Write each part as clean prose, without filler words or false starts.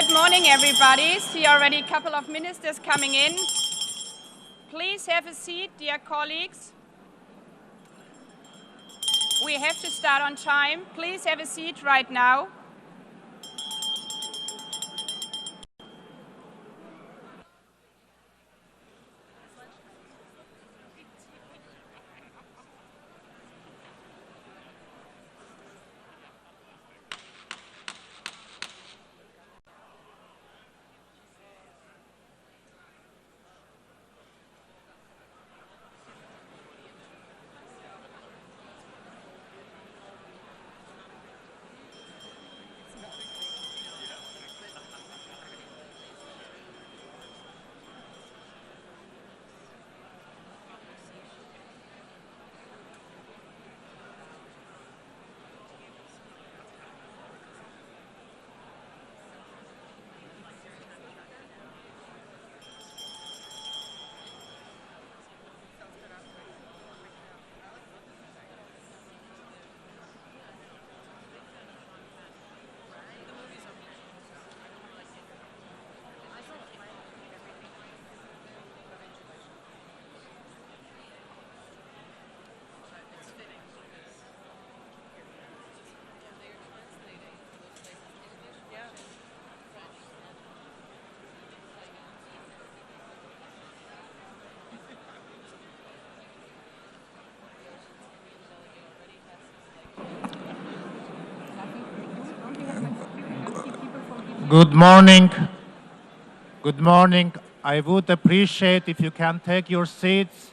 Good morning, everybody. See already a couple of ministers coming in. Please have a seat, dear colleagues. We have to start on time. Please have a seat right now. Good morning. Good morning. I would appreciate if you can take your seats.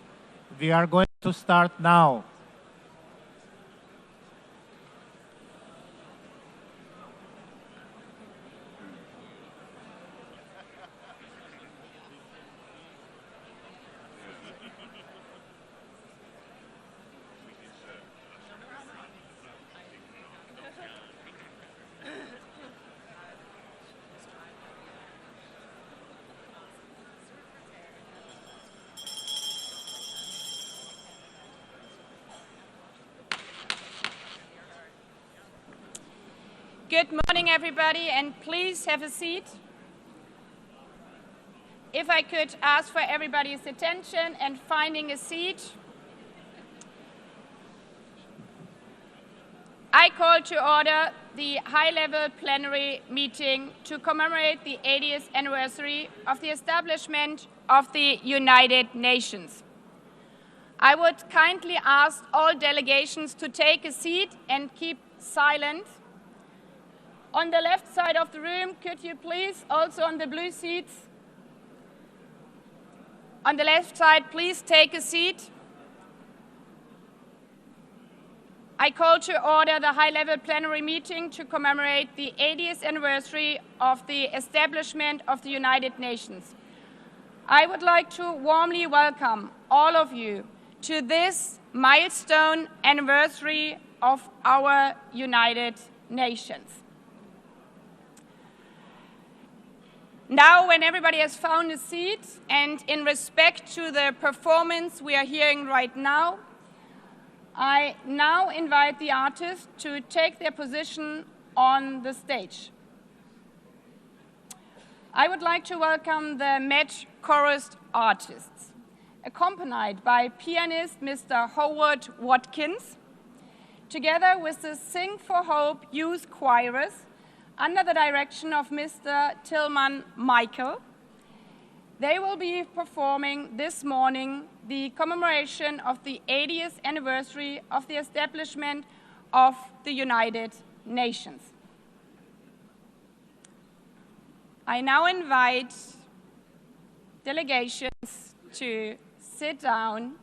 We are going to start now. Good morning, everybody, and please have a seat. If I could ask for everybody's attention and finding a seat. I call to order the high-level plenary meeting to commemorate the 80th anniversary of the establishment of the United Nations. I would kindly ask all delegations to take a seat and keep silent. On the left side of the room, could you please, also on the blue seats, on the left side, please take a seat. I call to order the high-level plenary meeting to commemorate the 80th anniversary of the establishment of the United Nations. I would like to warmly welcome all of you to this milestone anniversary of our United Nations. Now, when everybody has found a seat, and in respect to the performance we are hearing right now, I now invite the artists to take their position on the stage. I would like to welcome the Met Chorus artists, accompanied by pianist Mr. Howard Watkins, together with the Sing for Hope youth choirs, under the direction of Mr. Tillman Michael. They will be performing this morning the commemoration of the 80th anniversary of the establishment of the United Nations. I now invite delegations to sit down,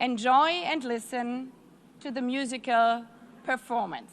enjoy and listen to the musical performance.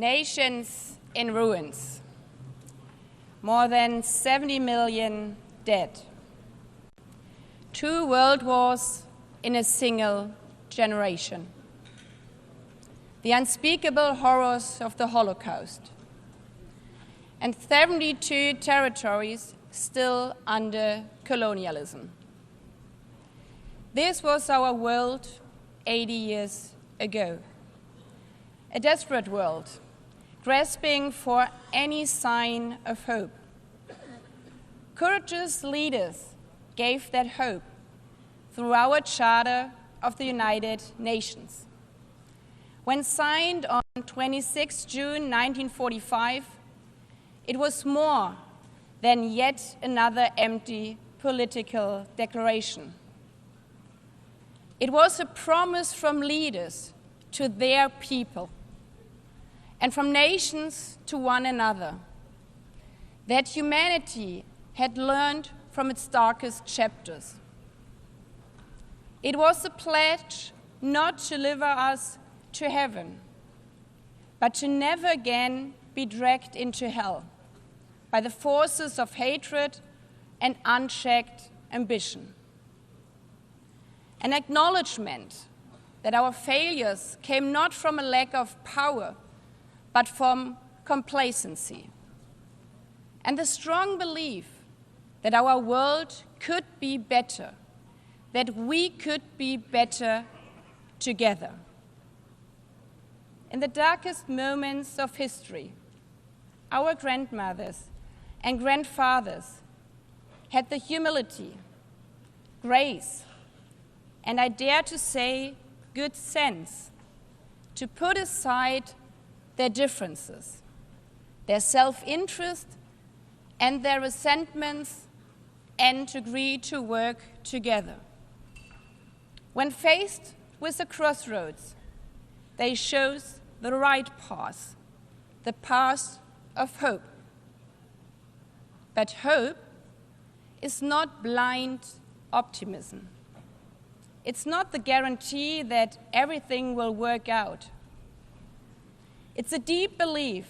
Nations in ruins. More than 70 million dead. 2 world wars in a single generation. The unspeakable horrors of the Holocaust. And 72 territories still under colonialism. This was our world 80 years ago. A desperate world, grasping for any sign of hope. Courageous leaders gave that hope through our Charter of the United Nations. When signed on 26 June 1945, it was more than yet another empty political declaration. It was a promise from leaders to their people and from nations to one another that humanity had learned from its darkest chapters. It was a pledge not to deliver us to heaven, but to never again be dragged into hell by the forces of hatred and unchecked ambition. An acknowledgement that our failures came not from a lack of power, but from complacency. And the strong belief that our world could be better, that we could be better together. In the darkest moments of history, our grandmothers and grandfathers had the humility, grace, and I dare to say good sense to put aside their differences, their self-interest and their resentments, and to agree to work together. When faced with a crossroads, they chose the right path, the path of hope. But hope is not blind optimism. It's not the guarantee that everything will work out. It's a deep belief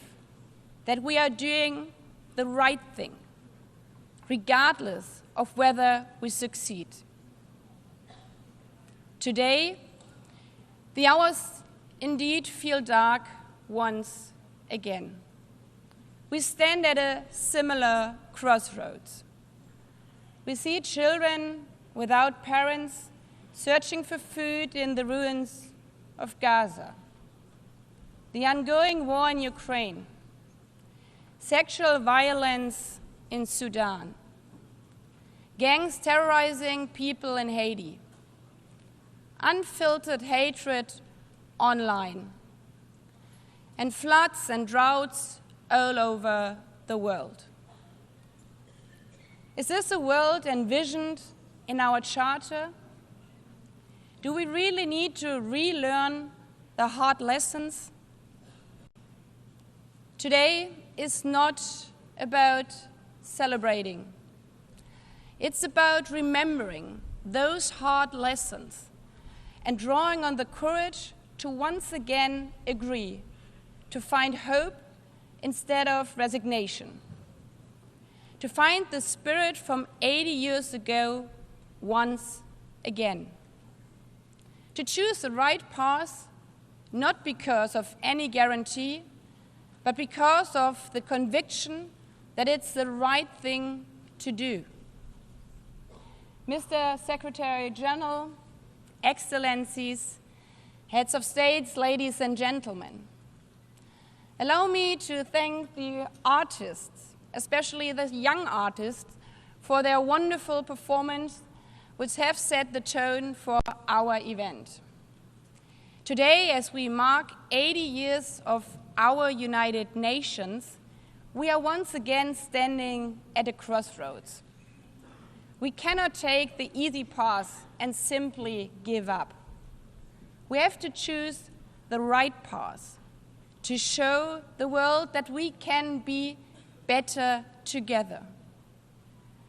that we are doing the right thing, regardless of whether we succeed. Today, the hours indeed feel dark once again. We stand at a similar crossroads. We see children without parents searching for food in the ruins of Gaza, the ongoing war in Ukraine, sexual violence in Sudan, gangs terrorizing people in Haiti, unfiltered hatred online, and floods and droughts all over the world. Is this a world envisioned in our charter? Do we really need to relearn the hard lessons? Today is not about celebrating. It's about remembering those hard lessons and drawing on the courage to once again agree, to find hope instead of resignation, to find the spirit from 80 years ago once again, to choose the right path, not because of any guarantee, but because of the conviction that it's the right thing to do. Mr. Secretary General, Excellencies, Heads of States, ladies and gentlemen, allow me to thank the artists, especially the young artists, for their wonderful performance, which have set the tone for our event. Today, as we mark 80 years of our United Nations, we are once again standing at a crossroads. We cannot take the easy path and simply give up. We have to choose the right path to show the world that we can be better together.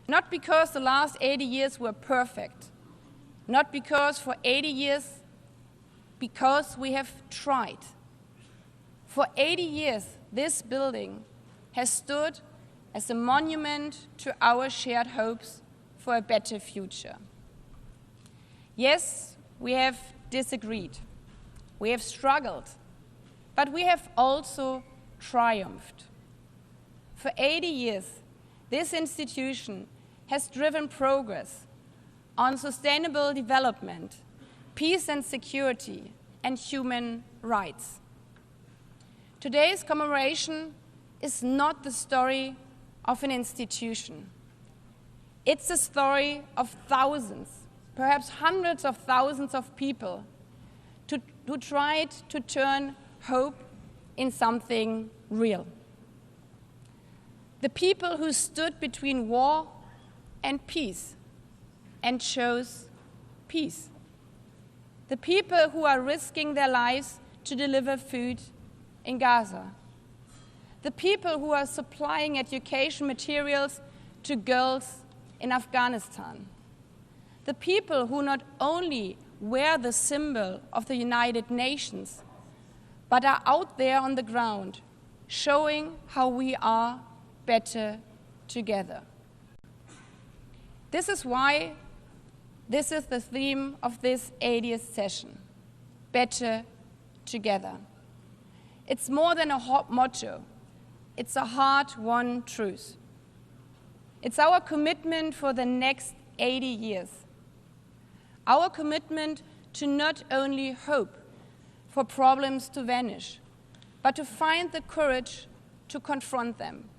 Not because the last 80 years were perfect, not because for 80 years, because we have tried. For 80 years, this building has stood as a monument to our shared hopes for a better future. Yes, we have disagreed, we have struggled, but we have also triumphed. For 80 years, this institution has driven progress on sustainable development, peace and security, and human rights. Today's commemoration is not the story of an institution. It's a story of thousands, perhaps hundreds of thousands of people who tried to turn hope in something real. The people who stood between war and peace and chose peace. The people who are risking their lives to deliver food in Gaza. The people who are supplying education materials to girls in Afghanistan. The people who not only wear the symbol of the United Nations, but are out there on the ground, showing how we are better together. This is why this is the theme of this 80th session, better together. It's more than a hot motto, it's a hard-won truth. It's our commitment for the next 80 years. Our commitment to not only hope for problems to vanish, but to find the courage to confront them.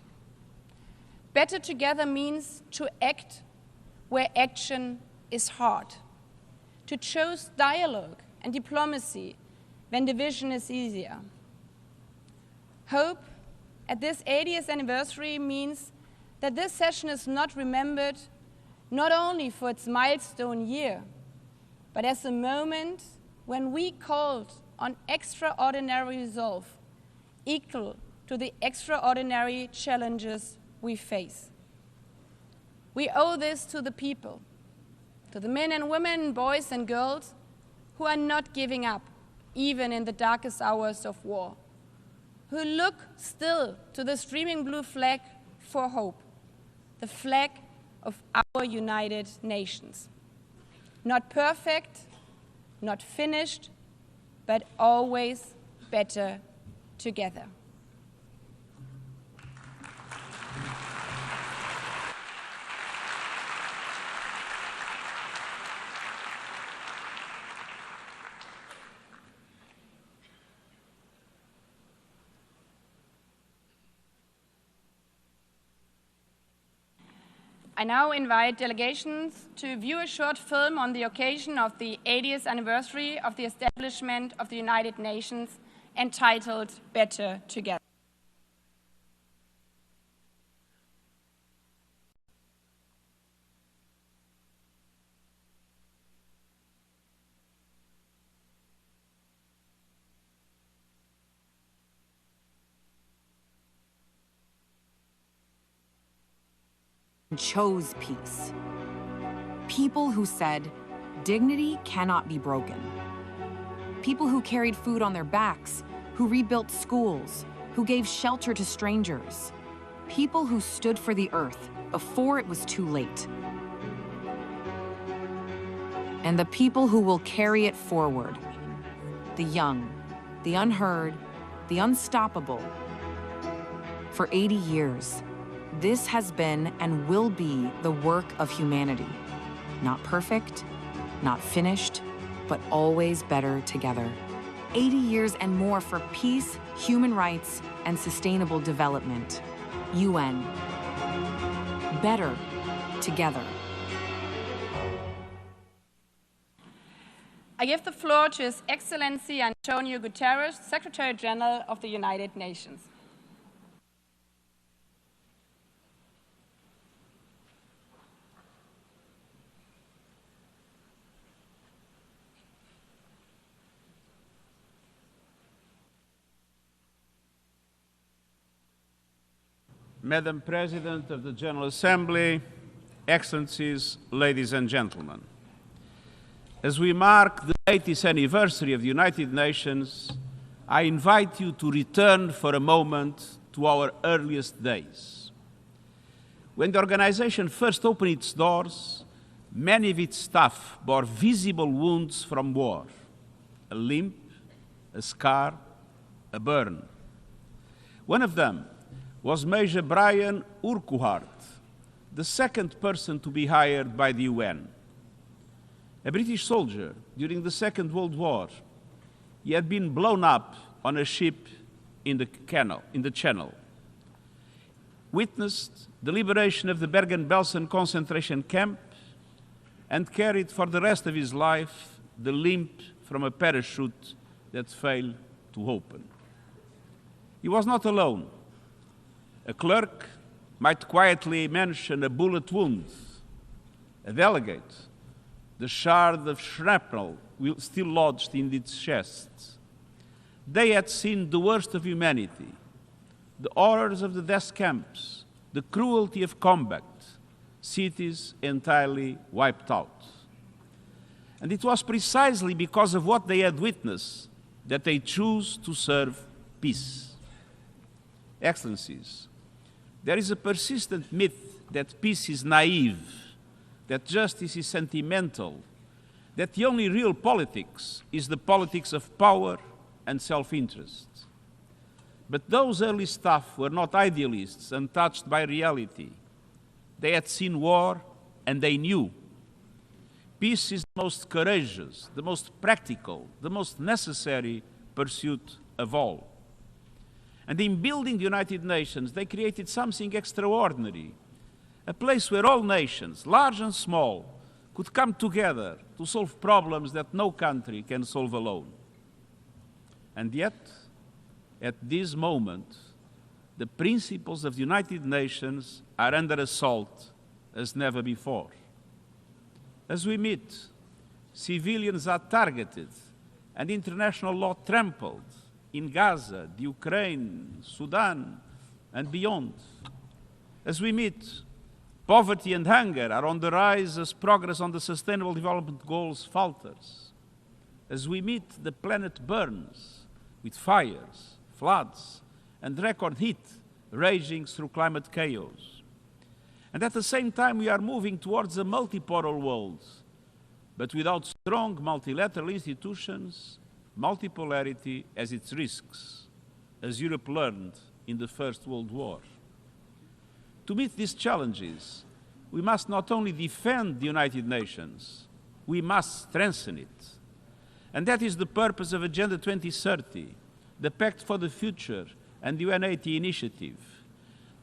Better together means to act where action is hard, to choose dialogue and diplomacy when division is easier. Hope at this 80th anniversary means that this session is not remembered not only for its milestone year, but as a moment when we called on extraordinary resolve equal to the extraordinary challenges we face. We owe this to the people, to the men and women, boys and girls who are not giving up, even in the darkest hours of war, who look still to the streaming blue flag for hope, the flag of our United Nations. Not perfect, not finished, but always better together. I now invite delegations to view a short film on the occasion of the 80th anniversary of the establishment of the United Nations entitled Better Together. Chose peace. People who said, dignity cannot be broken. People who carried food on their backs, who rebuilt schools, who gave shelter to strangers. People who stood for the earth before it was too late. And the people who will carry it forward. The young, the unheard, the unstoppable. For 80 years, this has been and will be the work of humanity. Not perfect, not finished, but always better together. 80 years and more for peace, human rights, and sustainable development. UN. Better together. I give the floor to His Excellency Antonio Guterres, Secretary General of the United Nations. Madam President of the General Assembly, Excellencies, ladies and gentlemen. As we mark the 80th anniversary of the United Nations, I invite you to return for a moment to our earliest days. When the organization first opened its doors, many of its staff bore visible wounds from war, a limp, a scar, a burn. One of them was Major Brian Urquhart, the second person to be hired by the UN. A British soldier during the Second World War. He had been blown up on a ship in the Channel. Witnessed the liberation of the Bergen-Belsen concentration camp and carried for the rest of his life the limp from a parachute that failed to open. He was not alone. A clerk might quietly mention a bullet wound. A delegate, the shard of shrapnel still lodged in its chest. They had seen the worst of humanity, the horrors of the death camps, the cruelty of combat, cities entirely wiped out. And it was precisely because of what they had witnessed that they chose to serve peace. Excellencies, there is a persistent myth that peace is naive, that justice is sentimental, that the only real politics is the politics of power and self-interest. But those early staff were not idealists untouched by reality. They had seen war and they knew. Peace is the most courageous, the most practical, the most necessary pursuit of all. And in building the United Nations, they created something extraordinary, a place where all nations, large and small, could come together to solve problems that no country can solve alone. And yet, at this moment, the principles of the United Nations are under assault as never before. As we meet, civilians are targeted and international law trampled in Gaza, the Ukraine, Sudan, and beyond. As we meet, poverty and hunger are on the rise as progress on the Sustainable Development Goals falters. As we meet, the planet burns with fires, floods, and record heat raging through climate chaos. And at the same time, we are moving towards a multipolar world, but without strong multilateral institutions, multipolarity has its risks, as Europe learned in the First World War. To meet these challenges, we must not only defend the United Nations, we must strengthen it. And that is the purpose of Agenda 2030, the Pact for the Future and the UN80 initiative,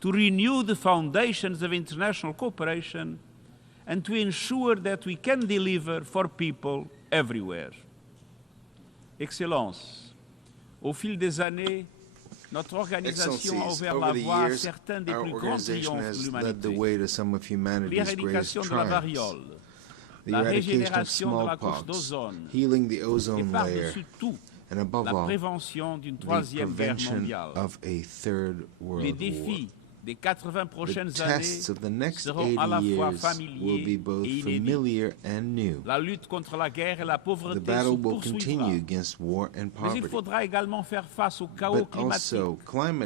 to renew the foundations of international cooperation and to ensure that we can deliver for people everywhere. Excellences, au fil des années, notre organisation a ouvert la voie à certains des plus grands triomphes de l'humanité. L'éradication de la variole, la régénération de la couche d'ozone, et par-dessus tout, la prévention d'une troisième guerre mondiale. Les défis des 80 prochaines années seront à la fois familiers et inédits. La lutte contre la guerre et la pauvreté se poursuivra. Mais il faudra également faire face au chaos climatique,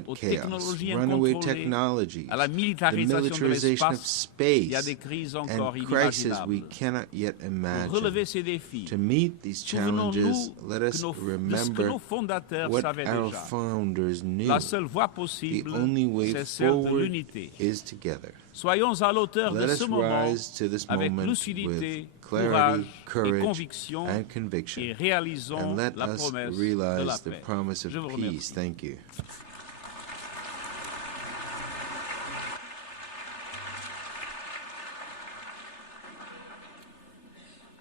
aux technologies incontrôlées, à la militarisation de l'espace et à des crises encore inimaginables. Pour relever ces défis, souvenons-nous que nos fondateurs savaient déjà. La seule voie possible, c'est celle de l'unité. Soyons à l'auteur de ce moment avec lucidité, courage et conviction et réalisons la promesse de la paix. Je vous remercie.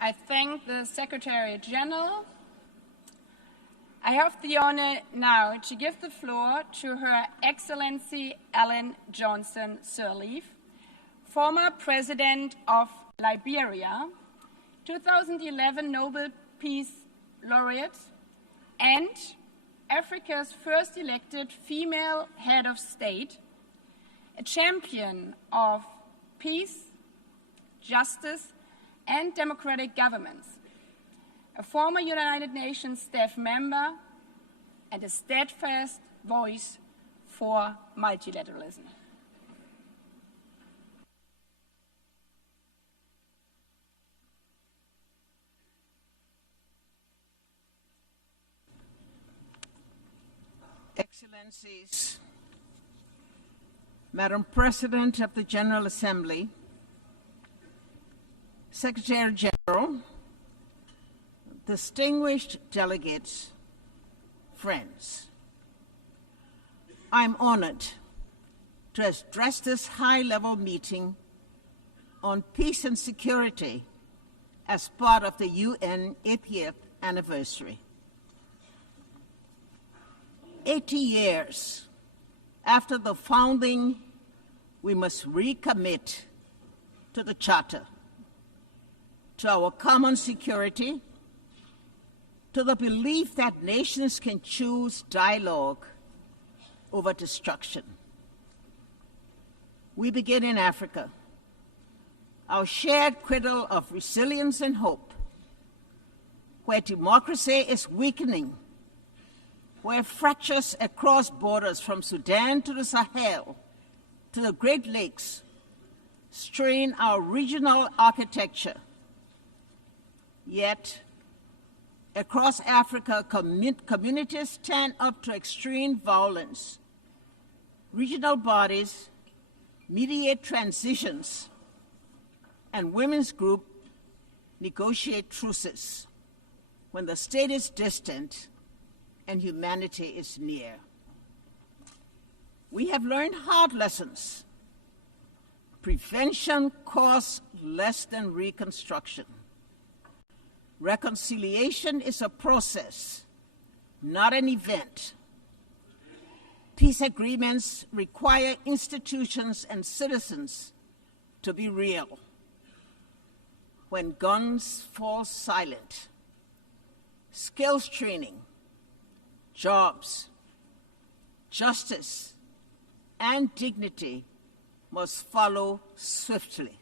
I thank the Secretary General. I have the honor now to give the floor to Her Excellency Ellen Johnson Sirleaf, former President of Liberia, 2011 Nobel Peace Laureate, and Africa's first elected female head of state, a champion of peace, justice, and democratic governments, a former United Nations staff member, and a steadfast voice for multilateralism. Excellencies, Madam President of the General Assembly, Secretary General, distinguished delegates, friends, I'm honored to address this high-level meeting on peace and security as part of the UN 80th anniversary. 80 years after the founding, we must recommit to the Charter, to our common security, to the belief that nations can choose dialogue over destruction. We begin in Africa, our shared cradle of resilience and hope, where democracy is weakening, where fractures across borders from Sudan to the Sahel to the Great Lakes strain our regional architecture. Yet, across Africa, communities stand up to extreme violence. Regional bodies mediate transitions, and women's groups negotiate truces when the state is distant and humanity is near. We have learned hard lessons. Prevention costs less than reconstruction. Reconciliation is a process, not an event. Peace agreements require institutions and citizens to be real. When guns fall silent, skills training, jobs, justice, and dignity must follow swiftly.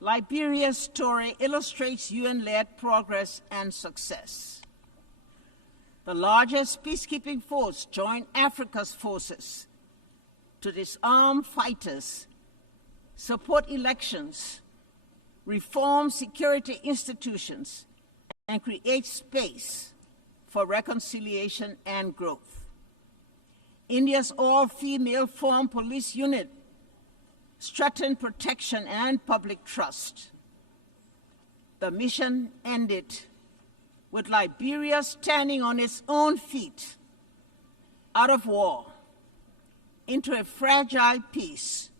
Liberia's story illustrates UN-led progress and success. The largest peacekeeping force joined Africa's forces to disarm fighters, support elections, reform security institutions, and create space for reconciliation and growth. India's all-female formed police unit strengthened protection and public trust. The mission ended with Liberia standing on its own feet, out of war, into a fragile peace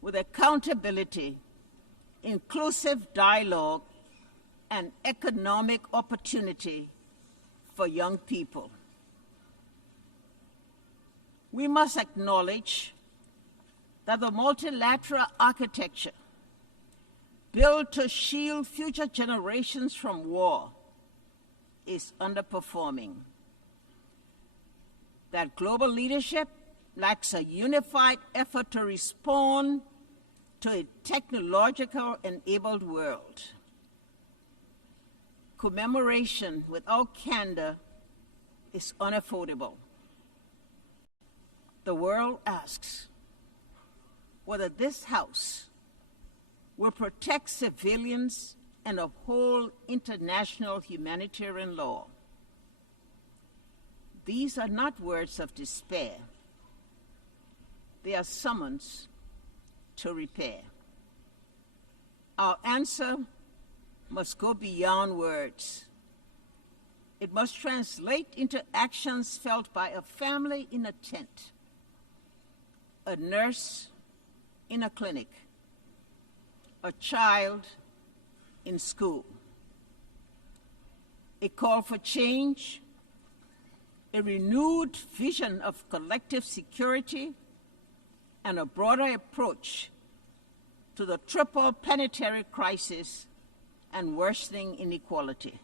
with accountability, inclusive dialogue, and economic opportunity for young people. We must acknowledge that the multilateral architecture built to shield future generations from war is underperforming. That global leadership lacks a unified effort to respond to a technological enabled world. Commemoration without candor is unaffordable. The world asks whether this House will protect civilians and uphold international humanitarian law. These are not words of despair. They are summons to repair. Our answer must go beyond words. It must translate into actions felt by a family in a tent, a nurse in a clinic, a child in school. A call for change, a renewed vision of collective security, and a broader approach to the triple planetary crisis and worsening inequality.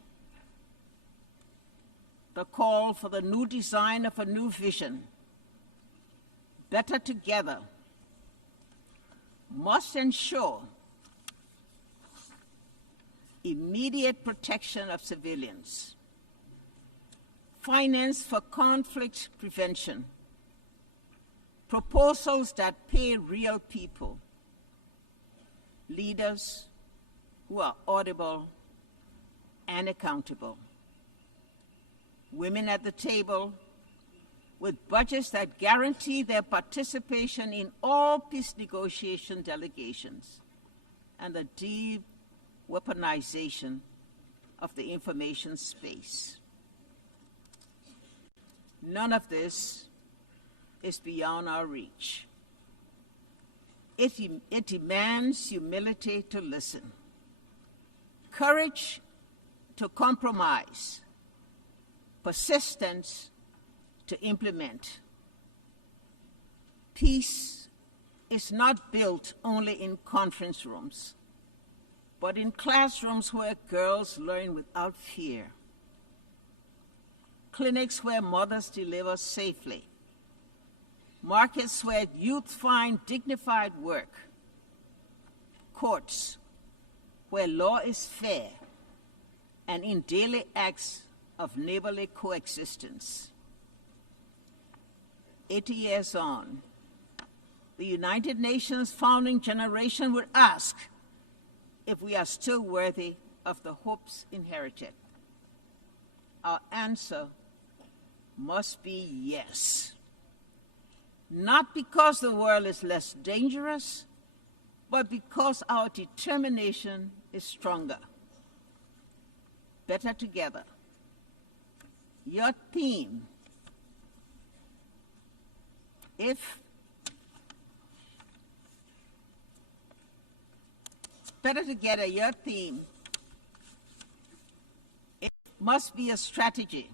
The call for the new design of a new vision, better together, must ensure immediate protection of civilians, finance for conflict prevention, proposals that pay real people, leaders who are audible and accountable, women at the table with budgets that guarantee their participation in all peace negotiation delegations, and the deep weaponization of the information space. None of this is beyond our reach. It demands humility to listen, courage to compromise, persistence to implement. Peace is not built only in conference rooms, but in classrooms where girls learn without fear, clinics where mothers deliver safely, markets where youth find dignified work, courts where law is fair, and in daily acts of neighborly coexistence. 80 years on, the United Nations founding generation would ask if we are still worthy of the hopes inherited. Our answer must be yes. Not because the world is less dangerous, but because our determination is stronger. Better together. Your theme, better together, your theme, it must be a strategy.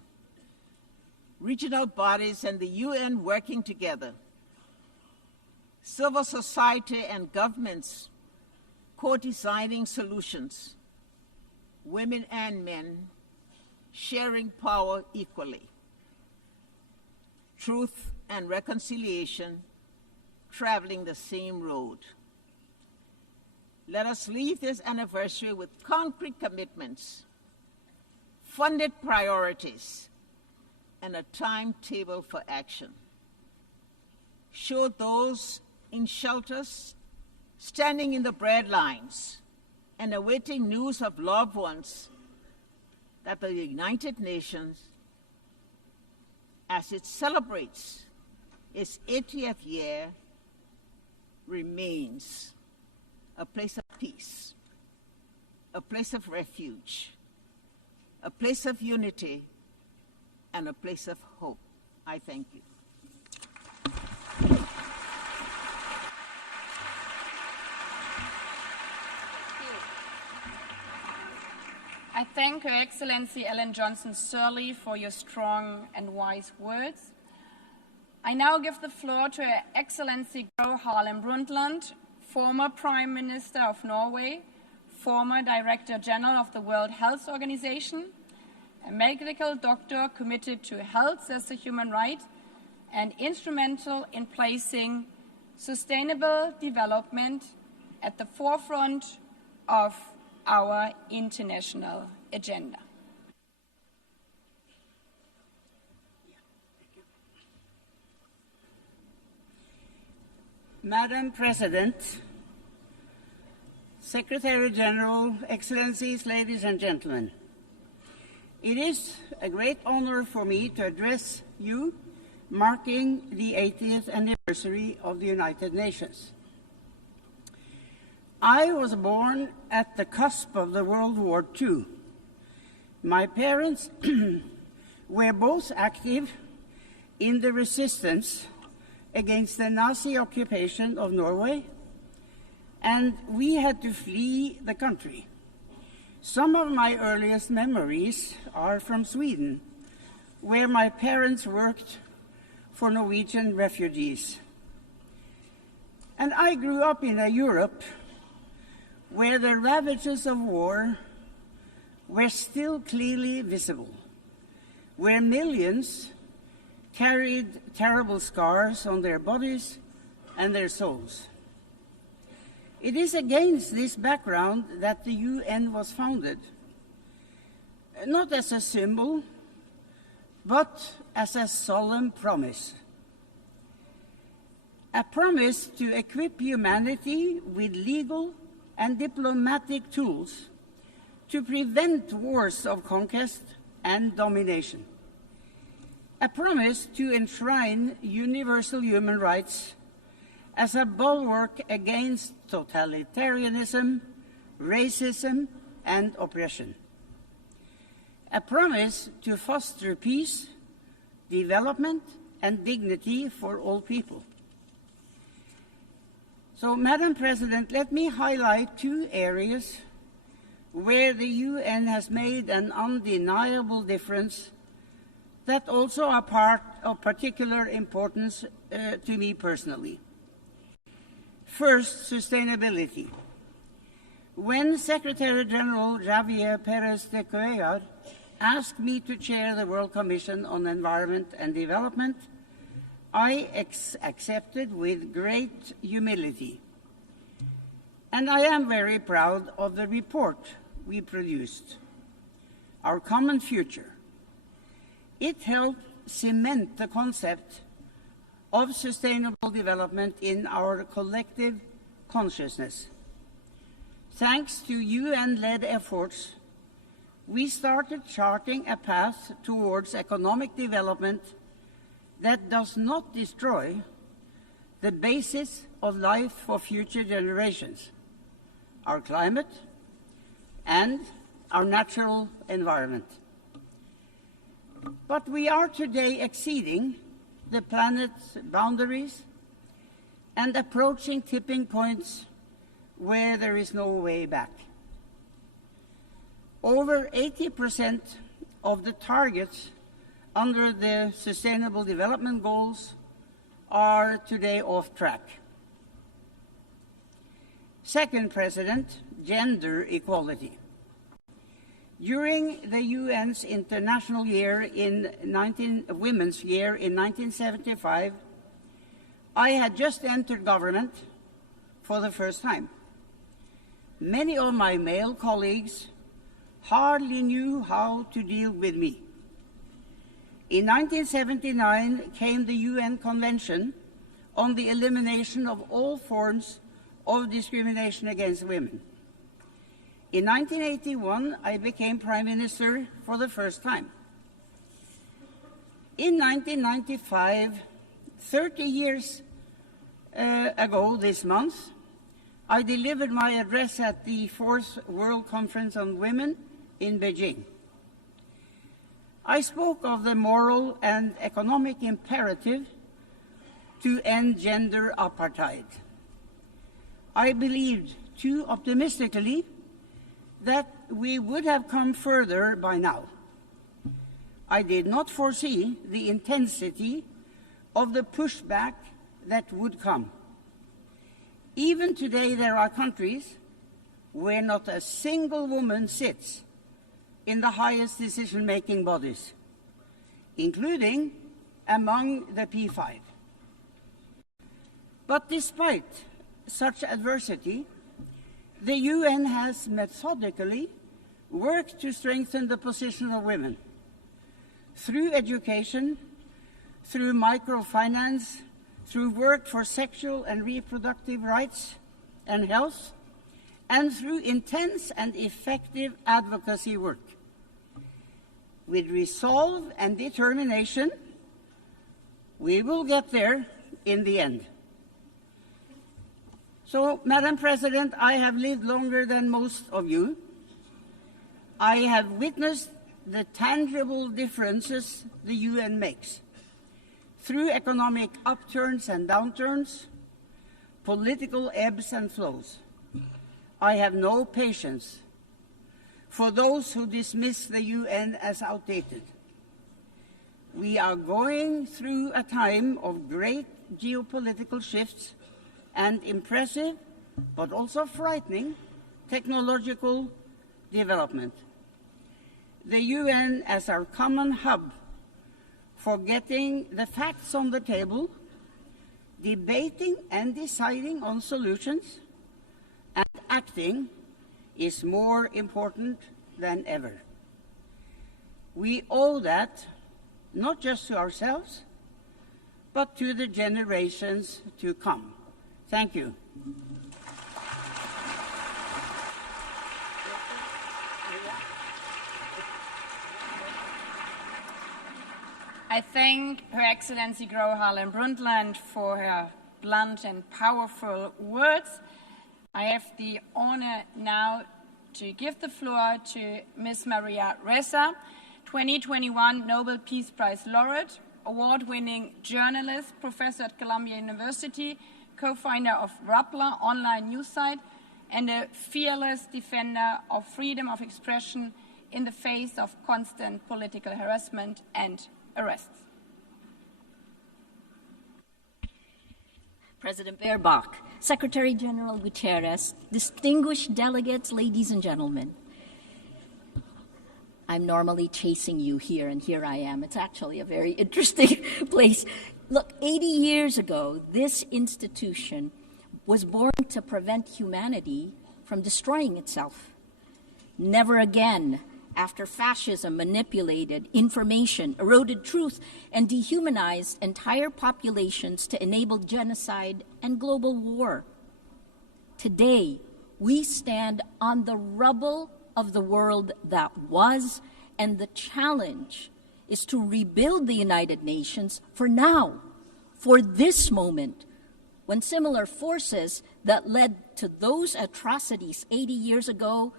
Regional bodies and the UN working together. Civil society and governments co-designing solutions. Women and men sharing power equally. Truth and reconciliation traveling the same road. Let us leave this anniversary with concrete commitments, funded priorities, and a timetable for action. Show those in shelters, standing in the bread lines, and awaiting news of loved ones that the United Nations, as it celebrates its 80th year, remains a place of peace, a place of refuge, a place of unity, and a place of hope. I thank you. I thank Her Excellency Ellen Johnson Sirleaf for your strong and wise words. I now give the floor to Her Excellency Gro Harlem Brundtland, former Prime Minister of Norway, former Director General of the World Health Organization, a medical doctor committed to health as a human right and instrumental in placing sustainable development at the forefront of our international agenda. Madam President, Secretary General, Excellencies, ladies and gentlemen, it is a great honor for me to address you marking the 80th anniversary of the United Nations. I was born at the cusp of the World War II. My parents were both active in the resistance against the Nazi occupation of Norway, and we had to flee the country. Some of my earliest memories are from Sweden, where my parents worked for Norwegian refugees. And I grew up in a Europe where the ravages of war were still clearly visible, where millions carried terrible scars on their bodies and their souls. It is against this background that the UN was founded, not as a symbol, but as a solemn promise. A promise to equip humanity with legal and diplomatic tools to prevent wars of conquest and domination. A promise to enshrine universal human rights as a bulwark against totalitarianism, racism, and oppression. A promise to foster peace, development, and dignity for all people. So, Madam President, let me highlight two areas where the UN has made an undeniable difference that also are part of particular importance to me personally. First, sustainability. When Secretary General Javier Pérez de Cuellar asked me to chair the World Commission on Environment and Development, I accepted with great humility. And I am very proud of the report we produced, Our Common Future. It helped cement the concept of sustainable development in our collective consciousness. Thanks to UN-led efforts, we started charting a path towards economic development that does not destroy the basis of life for future generations, our climate and our natural environment. But we are today exceeding the planet's boundaries and approaching tipping points where there is no way back. Over 80% of the targets under the Sustainable Development Goals are today off track. Second, President, gender equality. During the UN's International Year Women's Year in 1975, I had just entered government for the first time. Many of my male colleagues hardly knew how to deal with me. In 1979 came the UN Convention on the Elimination of All Forms of Discrimination against Women. In 1981, I became Prime Minister for the first time. In 1995, 30 years ago this month, I delivered my address at the 4th World Conference on Women in Beijing. I spoke of the moral and economic imperative to end gender apartheid. I believed too optimistically that we would have come further by now. I did not foresee the intensity of the pushback that would come. Even today, there are countries where not a single woman sits in the highest decision-making bodies, including among the P5. But despite such adversity, the UN has methodically worked to strengthen the position of women through education, through microfinance, through work for sexual and reproductive rights and health, and through intense and effective advocacy work. With resolve and determination, we will get there in the end. So, Madam President, I have lived longer than most of you. I have witnessed the tangible differences the UN makes through economic upturns and downturns, political ebbs and flows. I have no patience for those who dismiss the UN as outdated. We are going through a time of great geopolitical shifts and impressive, but also frightening, technological development. The UN as our common hub for getting the facts on the table, debating and deciding on solutions, and acting is more important than ever. We owe that not just to ourselves, but to the generations to come. Thank you. I thank Her Excellency Gro Harlem Brundtland for her blunt and powerful words. I have the honor now to give the floor to Ms. Maria Ressa, 2021 Nobel Peace Prize laureate, award-winning journalist, professor at Columbia University, co-founder of Rappler online news site, and a fearless defender of freedom of expression in the face of constant political harassment and arrests. President Baerbock, Secretary General Guterres, distinguished delegates, ladies and gentlemen. I'm normally chasing you here, and here I am. It's actually a very interesting place. Look, 80 years ago, this institution was born to prevent humanity from destroying itself. Never again, after fascism manipulated information, eroded truth, and dehumanized entire populations to enable genocide and global war. Today, we stand on the rubble of the world that was, and the challenge is to rebuild the United Nations for now, for this moment, when similar forces that led to those atrocities 80 years ago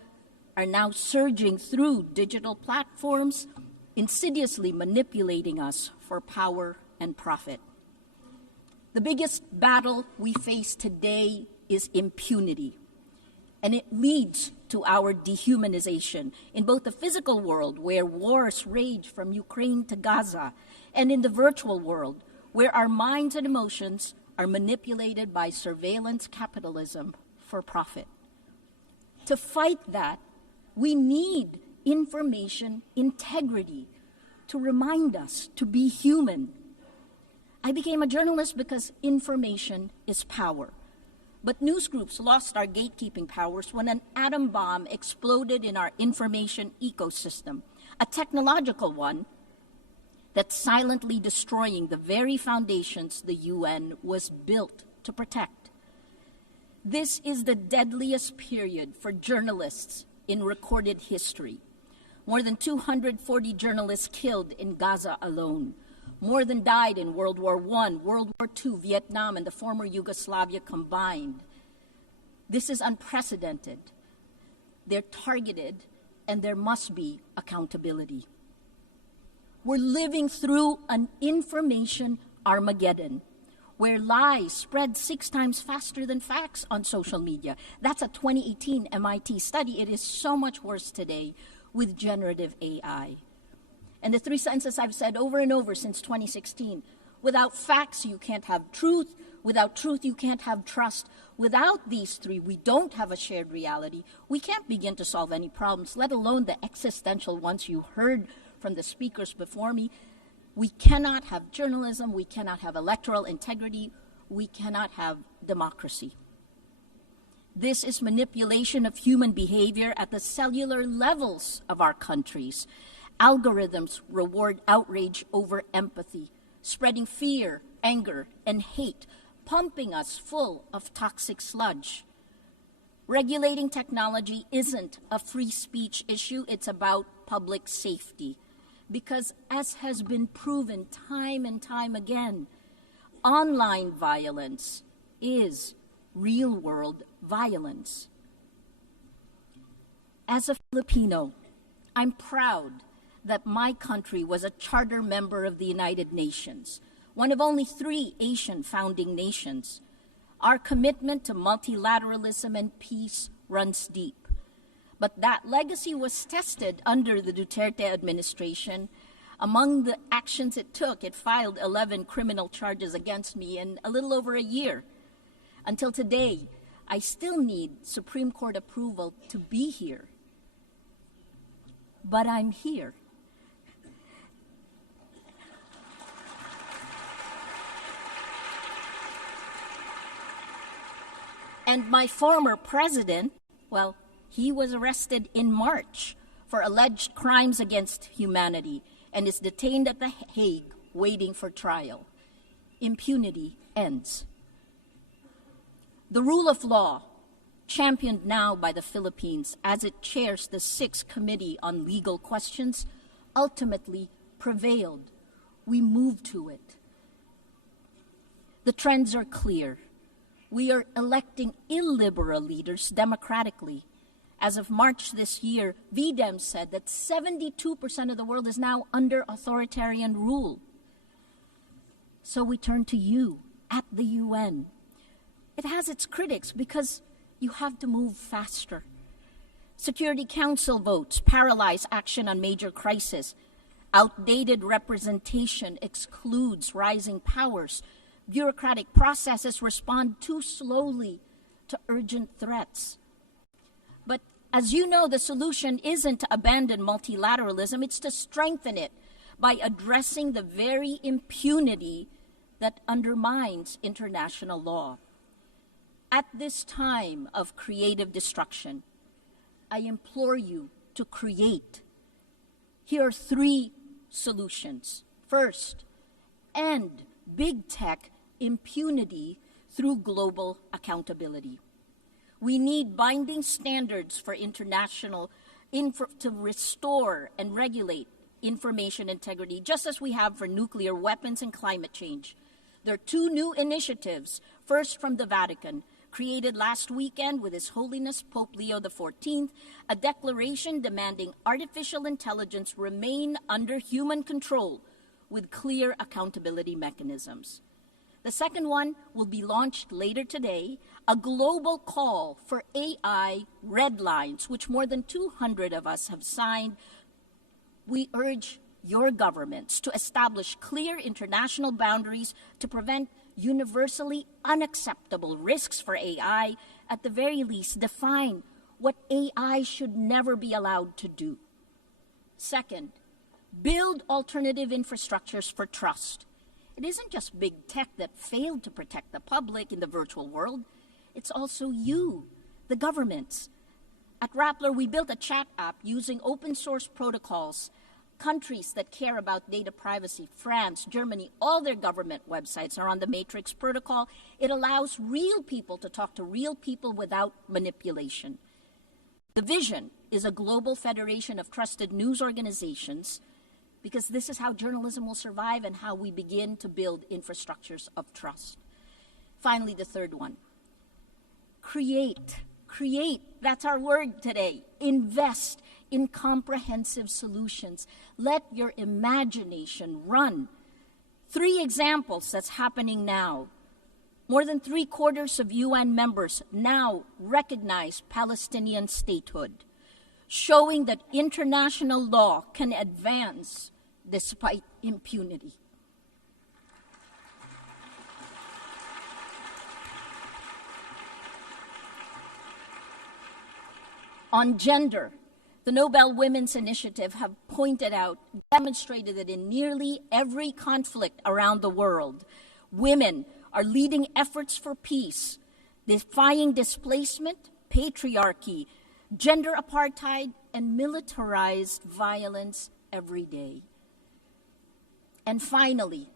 are now surging through digital platforms, insidiously manipulating us for power and profit. The biggest battle we face today is impunity, and it leads to our dehumanization in both the physical world, where wars rage from Ukraine to Gaza, and in the virtual world, where our minds and emotions are manipulated by surveillance capitalism for profit. To fight that, we need information integrity to remind us to be human. I became a journalist because information is power. But news groups lost our gatekeeping powers when an atom bomb exploded in our information ecosystem, a technological one that's silently destroying the very foundations the UN was built to protect. This is the deadliest period for journalists in recorded history. More than 240 journalists killed in Gaza alone. More than died in World War I, World War II, Vietnam, and the former Yugoslavia combined. This is unprecedented. They're targeted, and there must be accountability. We're living through an information Armageddon, where lies spread 6 times faster than facts on social media. That's a 2018 MIT study. It is so much worse today with generative AI. And the 3 sentences I've said over and over since 2016, without facts, you can't have truth. Without truth, you can't have trust. Without these 3, we don't have a shared reality. We can't begin to solve any problems, let alone the existential ones you heard from the speakers before me. We cannot have journalism. We cannot have electoral integrity. We cannot have democracy. This is manipulation of human behavior at the cellular levels of our countries. Algorithms reward outrage over empathy, spreading fear, anger, and hate, pumping us full of toxic sludge. Regulating technology isn't a free speech issue, it's about public safety. Because, as has been proven time and time again, online violence is real-world violence. As a Filipino, I'm proud that my country was a charter member of the United Nations, one of only 3 Asian founding nations. Our commitment to multilateralism and peace runs deep. But that legacy was tested under the Duterte administration. Among the actions it took, it filed 11 criminal charges against me in a little over a year. Until today, I still need Supreme Court approval to be here. But I'm here. And my former president, he was arrested in March for alleged crimes against humanity, and is detained at The Hague waiting for trial. Impunity ends. The rule of law, championed now by the Philippines as it chairs the 6th Committee on Legal Questions, ultimately prevailed. We moved to it. The trends are clear. We are electing illiberal leaders democratically. As of March this year, VDEM said that 72% of the world is now under authoritarian rule. So we turn to you at the UN. It has its critics because you have to move faster. Security Council votes paralyze action on major crises. Outdated representation excludes rising powers. Bureaucratic processes respond too slowly to urgent threats. But as you know, the solution isn't to abandon multilateralism, it's to strengthen it by addressing the very impunity that undermines international law. At this time of creative destruction, I implore you to create. Here are 3 solutions. First, end big tech impunity through global accountability. We need binding standards for international to restore and regulate information integrity, just as we have for nuclear weapons and climate change. There are 2 new initiatives, first from the Vatican, created last weekend with His Holiness Pope Leo XIV, a declaration demanding artificial intelligence remain under human control with clear accountability mechanisms. The second one will be launched later today, a global call for AI red lines, which more than 200 of us have signed. We urge your governments to establish clear international boundaries to prevent universally unacceptable risks for AI, at the very least define what AI should never be allowed to do. Second, build alternative infrastructures for trust. It isn't just big tech that failed to protect the public in the virtual world. It's also you, the governments. At Rappler, we built a chat app using open source protocols. Countries that care about data privacy, France, Germany, all their government websites are on the Matrix protocol. It allows real people to talk to real people without manipulation. The vision is a global federation of trusted news organizations, because this is how journalism will survive and how we begin to build infrastructures of trust. Finally, the third one. Create. That's our word today. Invest in comprehensive solutions. Let your imagination run. 3 examples that's happening now. More than 3/4 of UN members now recognize Palestinian statehood, showing that international law can advance despite impunity. On gender, the Nobel Women's Initiative have demonstrated that in nearly every conflict around the world, women are leading efforts for peace, defying displacement, patriarchy, gender apartheid, and militarized violence every day. And finally,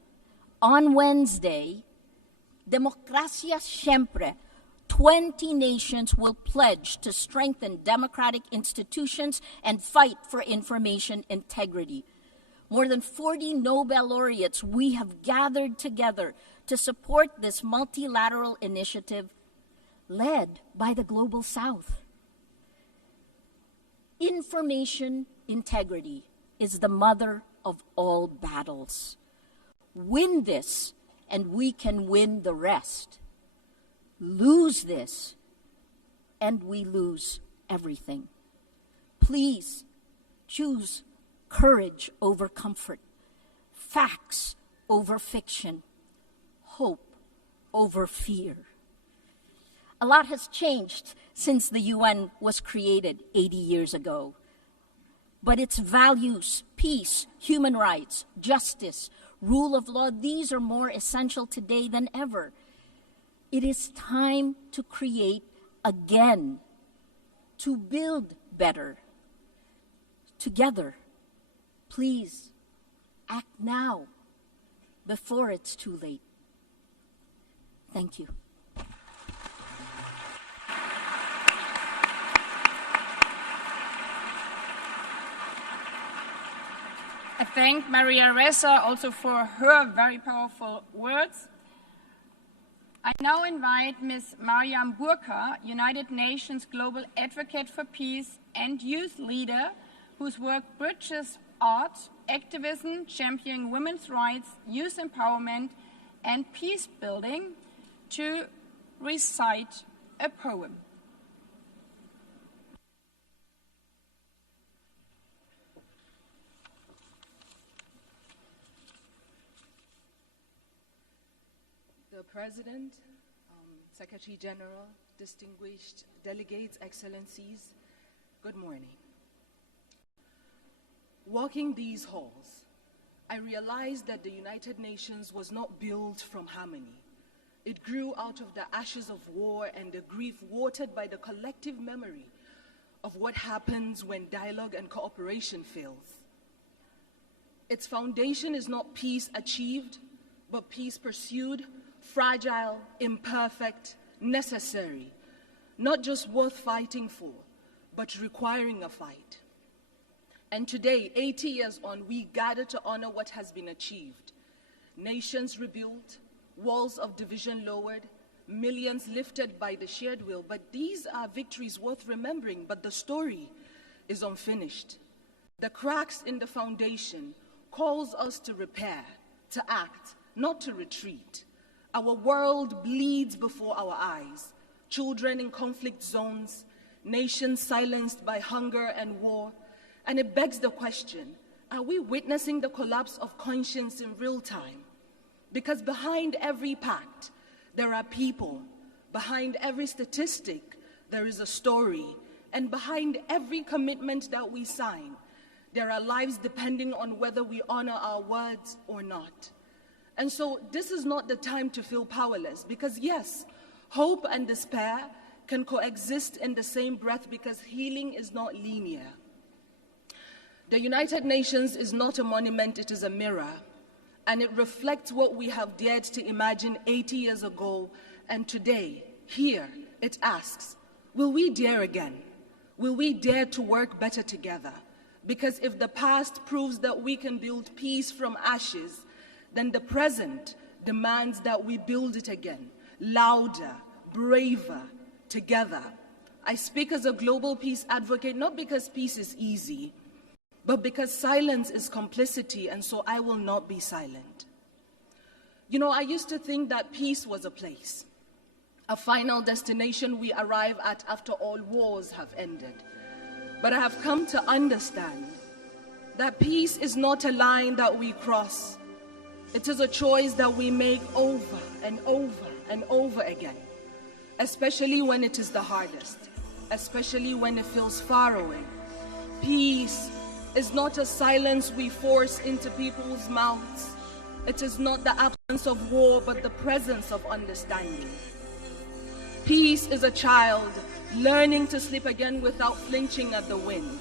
on Wednesday, Demokrasya Siempre, 20 nations will pledge to strengthen democratic institutions and fight for information integrity. More than 40 Nobel laureates we have gathered together to support this multilateral initiative led by the Global South. Information integrity is the mother of all battles. Win this, and we can win the rest. Lose this, and we lose everything. Please choose courage over comfort, facts over fiction, hope over fear. A lot has changed since the UN was created 80 years ago. But its values, peace, human rights, justice, rule of law, these are more essential today than ever. It is time to create again, to build better. Together, please Act now, before it's too late. Thank you. I thank Maria Ressa also for her very powerful words. I now invite Ms. Mariam Burka, United Nations Global Advocate for Peace and Youth Leader, whose work bridges art, activism, championing women's rights, youth empowerment, and peace building, to recite a poem. The President, Secretary General, distinguished delegates, excellencies, good morning. Walking these halls, I realized that the United Nations was not built from harmony. It grew out of the ashes of war and the grief watered by the collective memory of what happens when dialogue and cooperation fails. Its foundation is not peace achieved, but peace pursued, fragile, imperfect, necessary, not just worth fighting for, but requiring a fight. And today, 80 years on, we gather to honor what has been achieved. Nations rebuilt, walls of division lowered, millions lifted by the shared will. But these are victories worth remembering, but the story is unfinished. The cracks in the foundation calls us to repair, to act, not to retreat. Our world bleeds before our eyes. Children in conflict zones, nations silenced by hunger and war. And it begs the question, are we witnessing the collapse of conscience in real time? Because behind every pact, there are people. Behind every statistic, there is a story. And behind every commitment that we sign, there are lives depending on whether we honor our words or not. And so this is not the time to feel powerless, because yes, hope and despair can coexist in the same breath, because healing is not linear. The United Nations is not a monument, it is a mirror, and it reflects what we have dared to imagine 80 years ago, and today, here, it asks, will we dare again? Will we dare to work better together? Because if the past proves that we can build peace from ashes, then the present demands that we build it again, louder, braver, together. I speak as a global peace advocate, not because peace is easy, but because silence is complicity, and so I will not be silent. You know, I used to think that peace was a place, a final destination we arrive at after all wars have ended. But I have come to understand that peace is not a line that we cross. It is a choice that we make over and over and over again, especially when it is the hardest, especially when it feels far away. Peace is not a silence we force into people's mouths. It is not the absence of war, but the presence of understanding. Peace is a child learning to sleep again without flinching at the wind.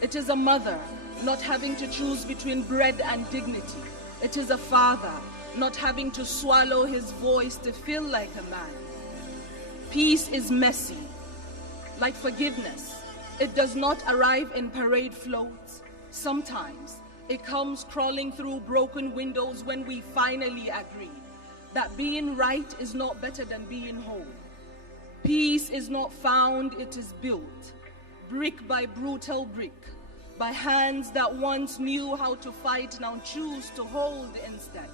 It is a mother not having to choose between bread and dignity. It is a father not having to swallow his voice to feel like a man. Peace is messy, like forgiveness. It does not arrive in parade floats. Sometimes it comes crawling through broken windows when we finally agree that being right is not better than being whole. Peace is not found, it is built, brick by brutal brick, by hands that once knew how to fight, now choose to hold instead.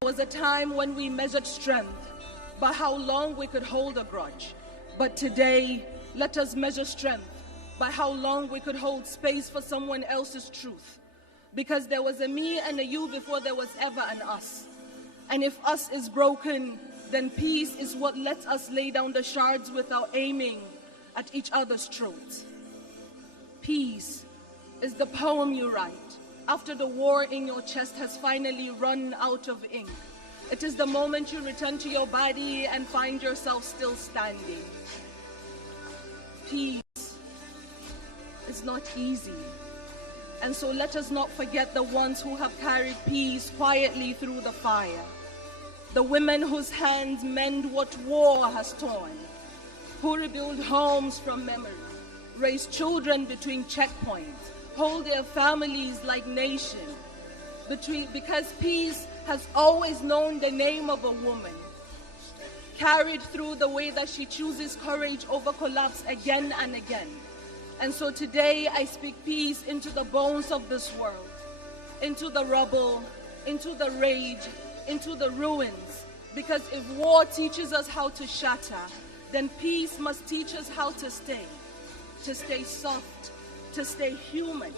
There was a time when we measured strength by how long we could hold a grudge. But today, let us measure strength by how long we could hold space for someone else's truth. Because there was a me and a you before there was ever an us. And if us is broken, then peace is what lets us lay down the shards without aiming at each other's throats. Peace is the poem you write after the war in your chest has finally run out of ink. It is the moment you return to your body and find yourself still standing. Peace is not easy. And so let us not forget the ones who have carried peace quietly through the fire. The women whose hands mend what war has torn, who rebuild homes from memory, raise children between checkpoints, hold their families like nations, because peace has always known the name of a woman, carried through the way that she chooses courage over collapse again and again. And so today I speak peace into the bones of this world, into the rubble, into the rage, into the ruins. Because if war teaches us how to shatter, then peace must teach us how to stay soft, to stay human.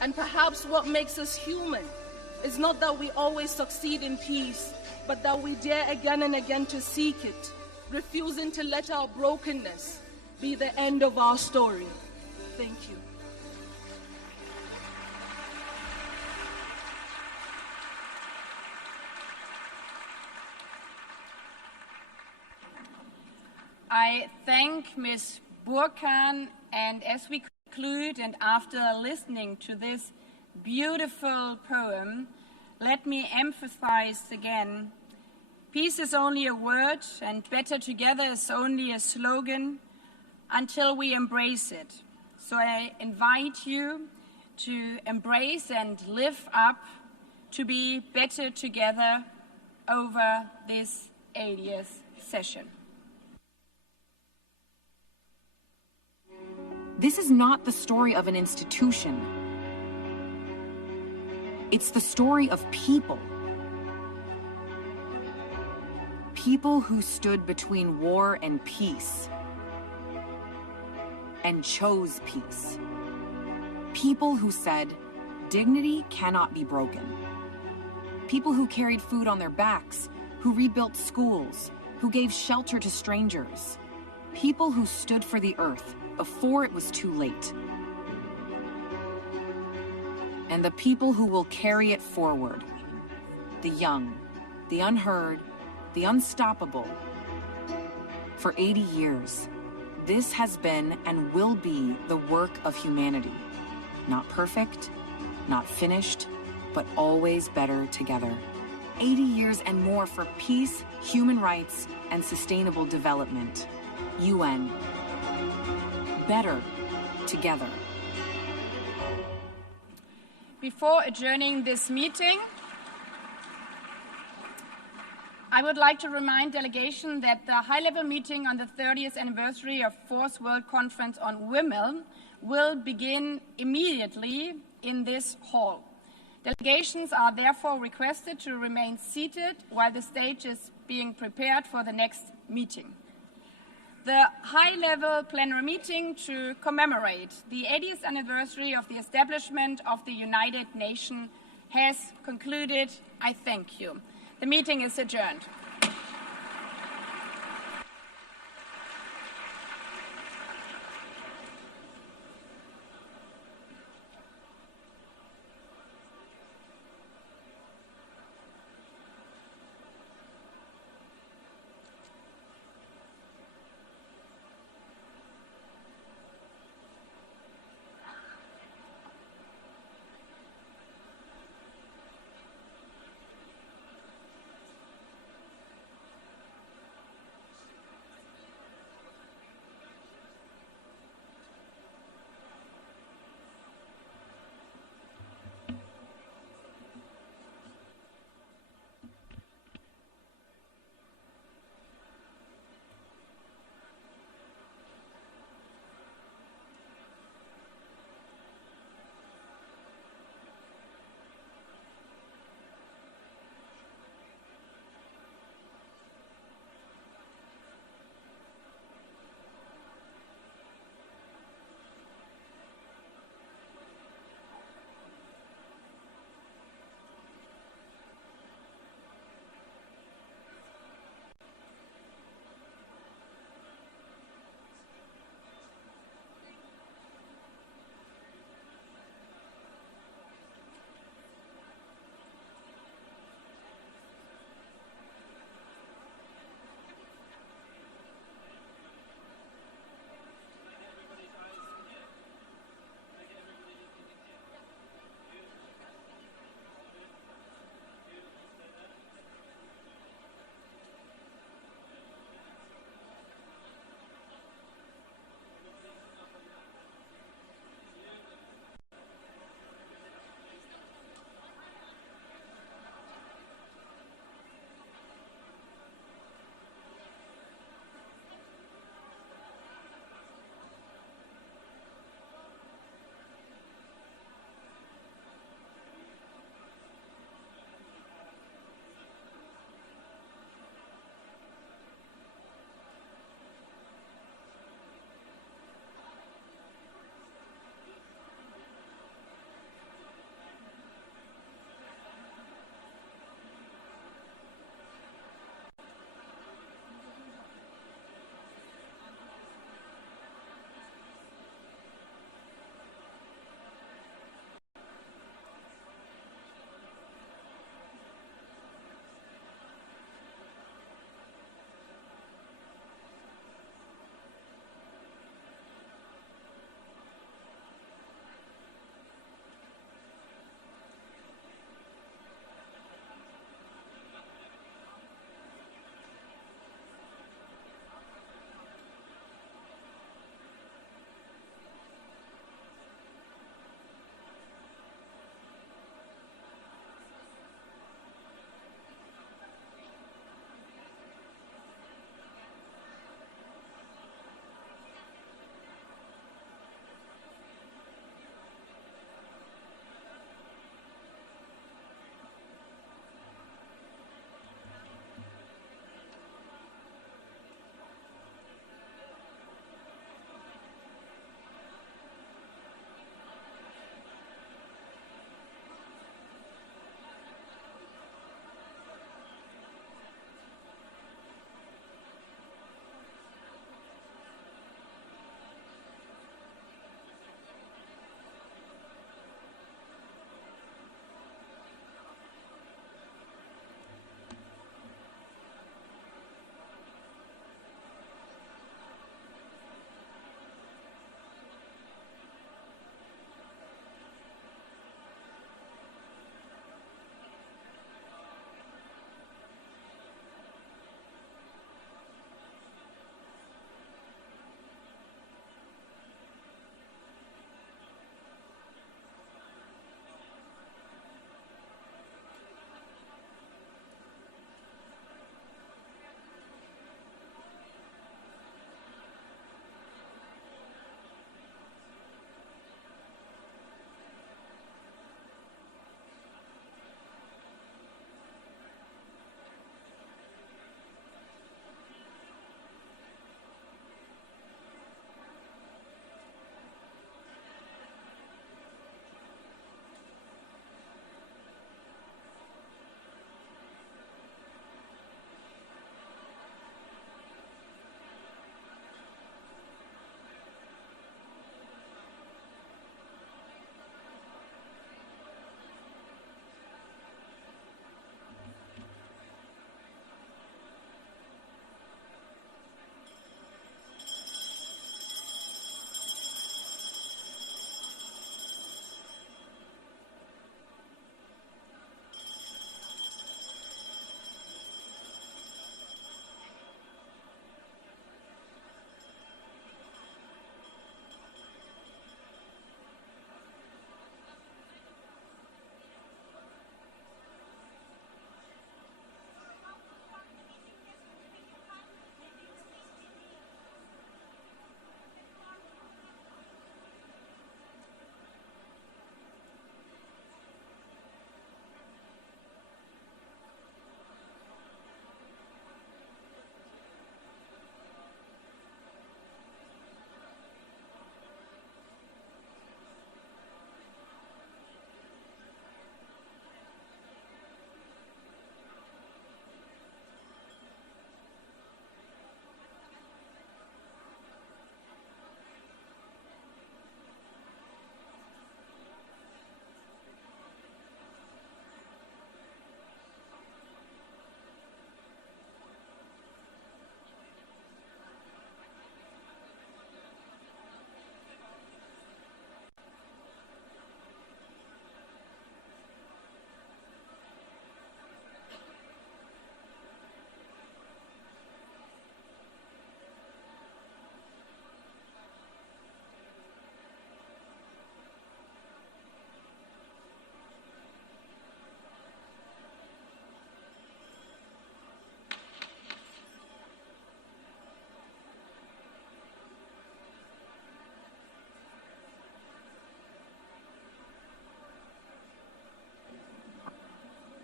And perhaps what makes us human is not that we always succeed in peace, but that we dare again and again to seek it, refusing to let our brokenness be the end of our story. Thank you. I thank Ms. Burkhan, and as we conclude and after listening to this beautiful poem, let me emphasize again, peace is only a word and better together is only a slogan until we embrace it. So I invite you to embrace and live up to be better together over this 80th session. This is not the story of an institution. It's the story of people. People who stood between war and peace and chose peace. People who said, dignity cannot be broken. People who carried food on their backs, who rebuilt schools, who gave shelter to strangers. People who stood for the earth before it was too late. And the people who will carry it forward. The young, the unheard, the unstoppable. For 80 years, this has been and will be the work of humanity. Not perfect, not finished, but always better together. 80 years and more for peace, human rights, and sustainable development. UN. Better together. Before adjourning this meeting, I would like to remind delegation that the high-level meeting on the 30th anniversary of Fourth World Conference on Women will begin immediately in this hall. Delegations are therefore requested to remain seated while the stage is being prepared for the next meeting. The high-level plenary meeting to commemorate the 80th anniversary of the establishment of the United Nations has concluded. I thank you. The meeting is adjourned.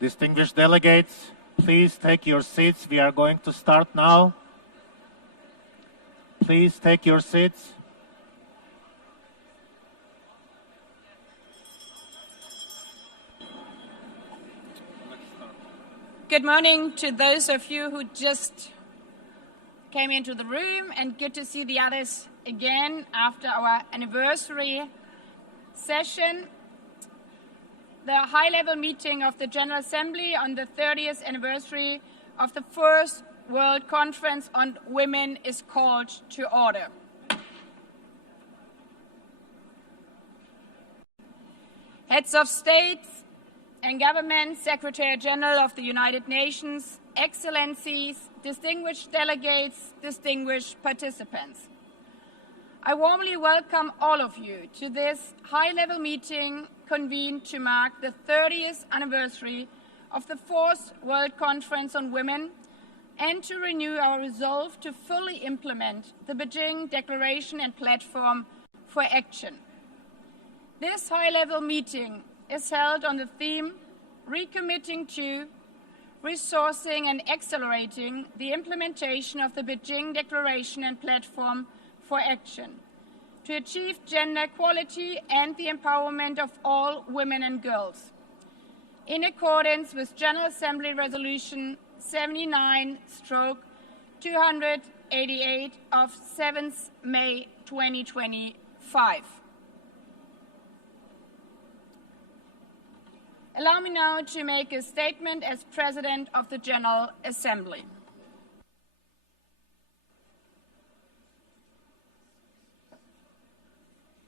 Distinguished delegates, please take your seats. We are going to start now. Please take your seats. Good morning to those of you who just came into the room, and good to see the others again after our anniversary session. The high-level meeting of the General Assembly on the 30th anniversary of the First World Conference on Women is called to order. Heads of states and government, Secretary General of the United Nations, Excellencies, distinguished delegates, distinguished participants. I warmly welcome all of you to this high-level meeting convened to mark the 30th anniversary of the Fourth World Conference on Women and to renew our resolve to fully implement the Beijing Declaration and Platform for Action. This high-level meeting is held on the theme Recommitting to, Resourcing and Accelerating the Implementation of the Beijing Declaration and Platform for Action to achieve gender equality and the empowerment of all women and girls, in accordance with General Assembly Resolution 79/288 of 7th May 2025. Allow me now to make a statement as President of the General Assembly.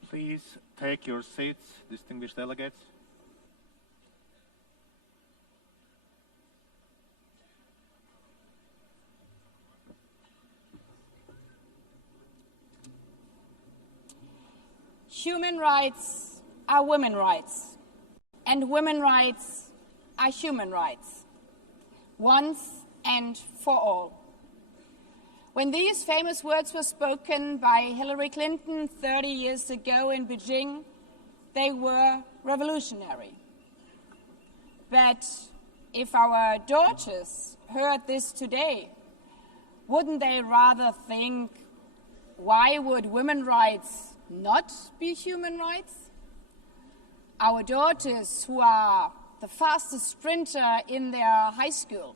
Please take your seats, distinguished delegates. Human rights are women's rights, and women's rights are human rights, once and for all. When these famous words were spoken by Hillary Clinton 30 years ago in Beijing, they were revolutionary. But if our daughters heard this today, wouldn't they rather think, why would women's rights not be human rights? Our daughters who are the fastest sprinter in their high school,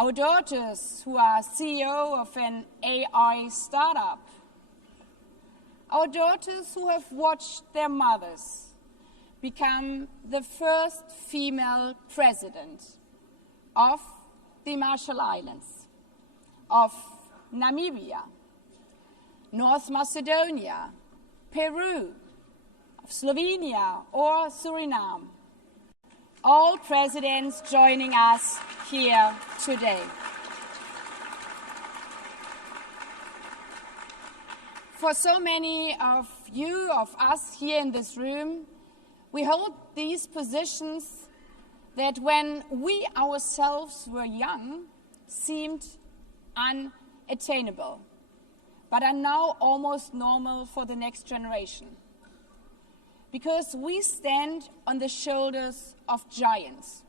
our daughters who are CEO of an AI startup, our daughters who have watched their mothers become the first female president of the Marshall Islands, of Namibia, North Macedonia, Peru, of Slovenia or Suriname. All presidents joining us here today. For so many of you, of us here in this room, we hold these positions that when we ourselves were young seemed unattainable, but are now almost normal for the next generation. Because we stand on the shoulders of giants,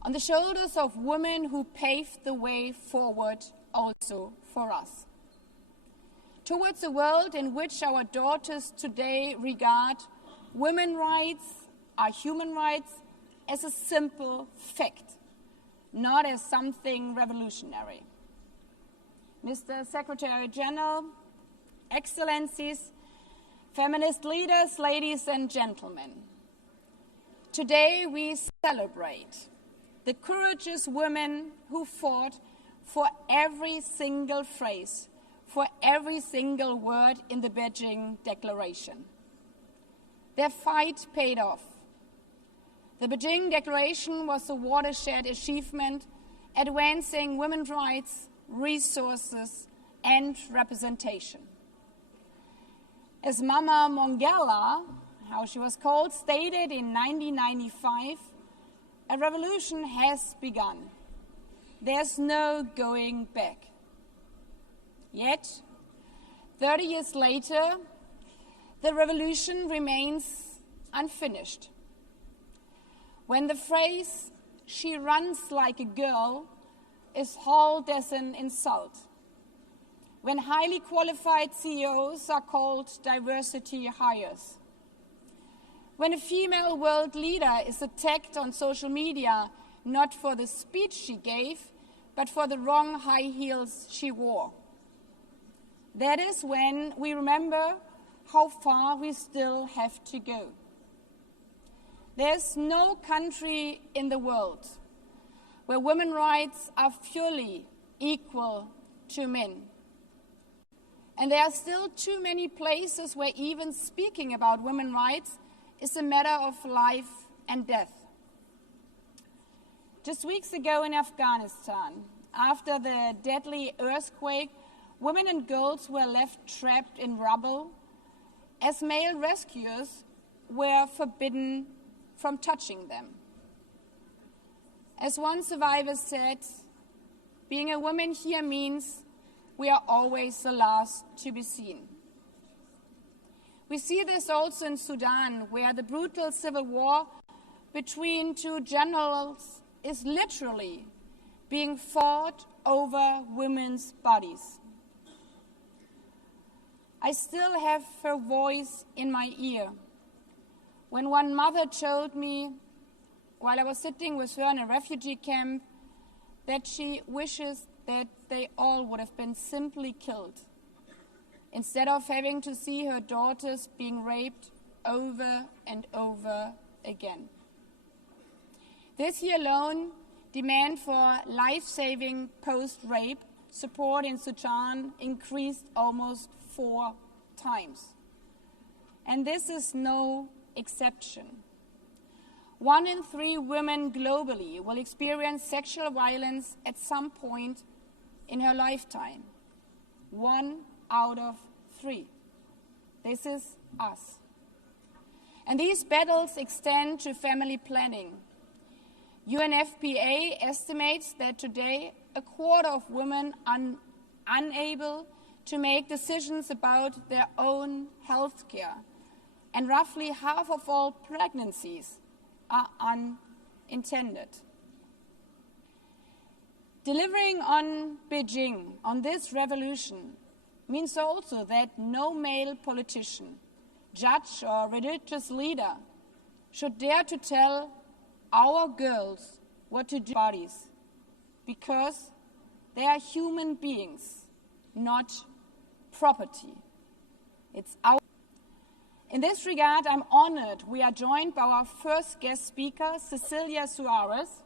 on the shoulders of women who paved the way forward also for us. Towards a world in which our daughters today regard women's rights, our human rights, as a simple fact, not as something revolutionary. Mr. Secretary General, Excellencies, feminist leaders, ladies and gentlemen, today we celebrate the courageous women who fought for every single phrase, for every single word in the Beijing Declaration. Their fight paid off. The Beijing Declaration was a watershed achievement advancing women's rights, resources, and representation. As Mama Mongella, how she was called, stated in 1995, a revolution has begun. There's no going back. Yet, 30 years later, the revolution remains unfinished. When the phrase "She runs like a girl" is hailed as an insult. When highly qualified CEOs are called diversity hires. When a female world leader is attacked on social media, not for the speech she gave, but for the wrong high heels she wore. That is when we remember how far we still have to go. There's no country in the world where women's rights are fully equal to men. And there are still too many places where even speaking about women's rights is a matter of life and death. Just weeks ago in Afghanistan, after the deadly earthquake, women and girls were left trapped in rubble as male rescuers were forbidden from touching them. As one survivor said, "Being a woman here means we are always the last to be seen." We see this also in Sudan, where the brutal civil war between two generals is literally being fought over women's bodies. I still have her voice in my ear when one mother told me, while I was sitting with her in a refugee camp, that she wishes that they all would have been simply killed instead of having to see her daughters being raped over and over again. This year alone, demand for life-saving post-rape support in Sudan increased almost 4 times. And this is no exception. 1 in 3 women globally will experience sexual violence at some point in her lifetime. 1 out of 3. This is us. And these battles extend to family planning. UNFPA estimates that today a quarter of women are unable to make decisions about their own health care, and roughly half of all pregnancies are unintended. Delivering on Beijing, on this revolution, means also that no male politician, judge or religious leader should dare to tell our girls what to do with their bodies, because they are human beings, not property. It's our. In this regard, I'm honored we are joined by our first guest speaker, Cecilia Suarez,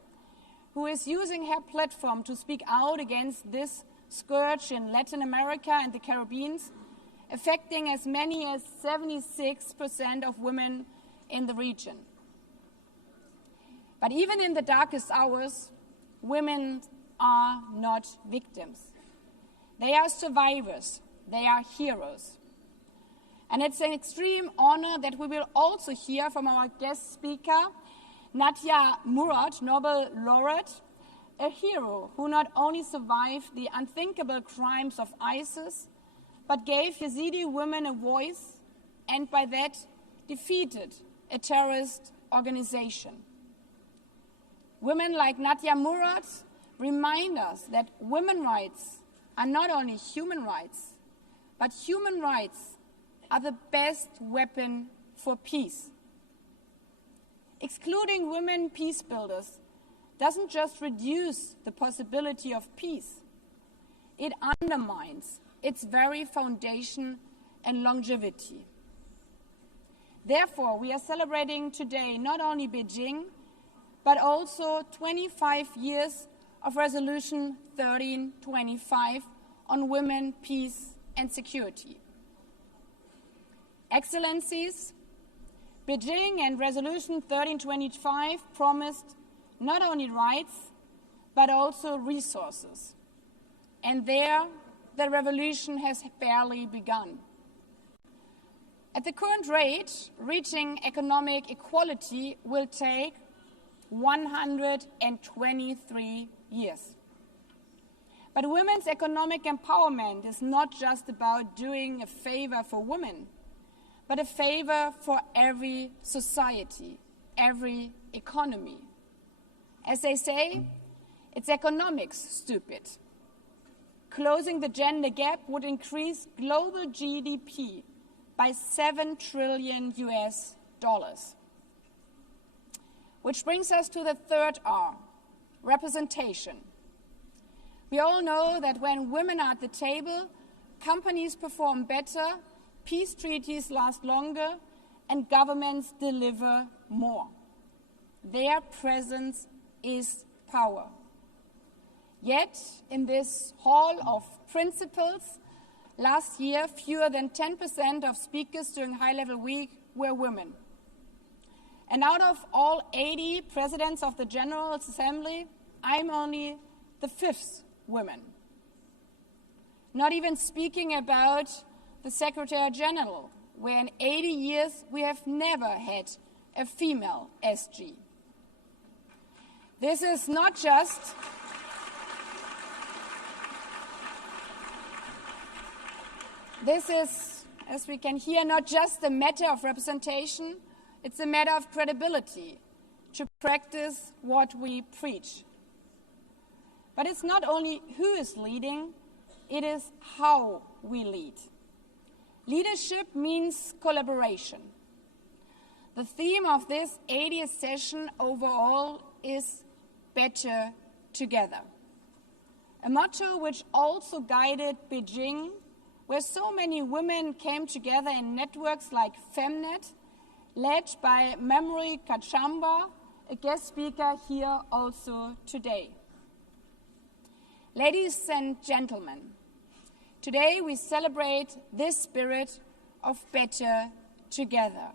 who is using her platform to speak out against this scourge in Latin America and the Caribbean, affecting as many as 76% of women in the region. But even in the darkest hours, women are not victims. They are survivors. They are heroes. And it's an extreme honor that we will also hear from our guest speaker, Nadia Murad, Nobel laureate, a hero who not only survived the unthinkable crimes of ISIS, but gave Yazidi women a voice and by that defeated a terrorist organization. Women like Nadia Murad remind us that women's rights are not only human rights, but human rights are the best weapon for peace. Excluding women peace builders doesn't just reduce the possibility of peace, it undermines its very foundation and longevity. Therefore, we are celebrating today not only Beijing, but also 25 years of Resolution 1325 on women, peace, and security. Excellencies, Beijing and Resolution 1325 promised not only rights, but also resources. And there, the revolution has barely begun. At the current rate, reaching economic equality will take 123 years. But women's economic empowerment is not just about doing a favor for women, but a favor for every society, every economy. As they say, it's economics, stupid. Closing the gender gap would increase global GDP by $7 trillion US. Which brings us to the third R, representation. We all know that when women are at the table, companies perform better, peace treaties last longer, and governments deliver more. Their presence is power. Yet, in this hall of principles, last year, fewer than 10% of speakers during high-level week were women. And out of all 80 presidents of the General Assembly, I'm only the 5th woman. Not even speaking about the Secretary General, where in 80 years we have never had a female SG. This is not just This is, as we can hear, not just a matter of representation, it's a matter of credibility to practice what we preach. But it's not only who is leading, it is how we lead. Leadership means collaboration. The theme of this 80th session overall is better together. A motto which also guided Beijing, where so many women came together in networks like Femnet, led by Memory Kachambara, a guest speaker here also today. Ladies and gentlemen, today we celebrate this spirit of better together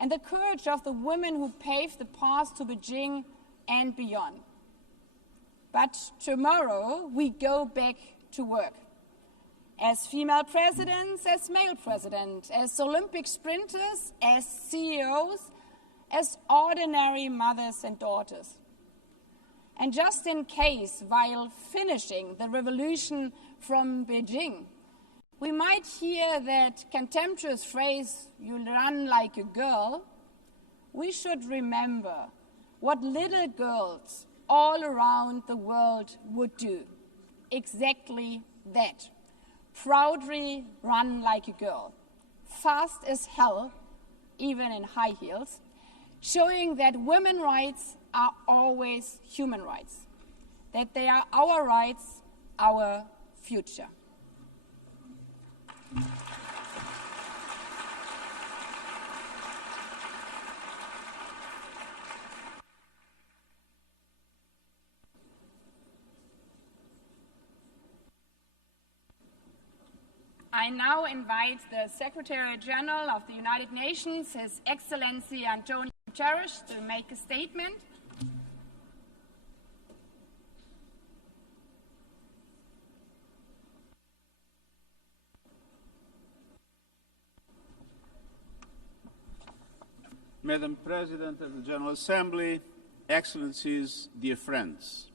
and the courage of the women who paved the path to Beijing and beyond. But tomorrow we go back to work. As female presidents, as male presidents, as Olympic sprinters, as CEOs, as ordinary mothers and daughters. And just in case, while finishing the revolution from Beijing, we might hear that contemptuous phrase, "you run like a girl," we should remember what little girls all around the world would do. Exactly that. Proudly run like a girl, fast as hell, even in high heels, showing that women's rights are always human rights, that they are our rights, our future. I now invite the Secretary General of the United Nations, His Excellency Antonio Guterres, to make a statement. Madam President of the General Assembly, Excellencies, dear friends.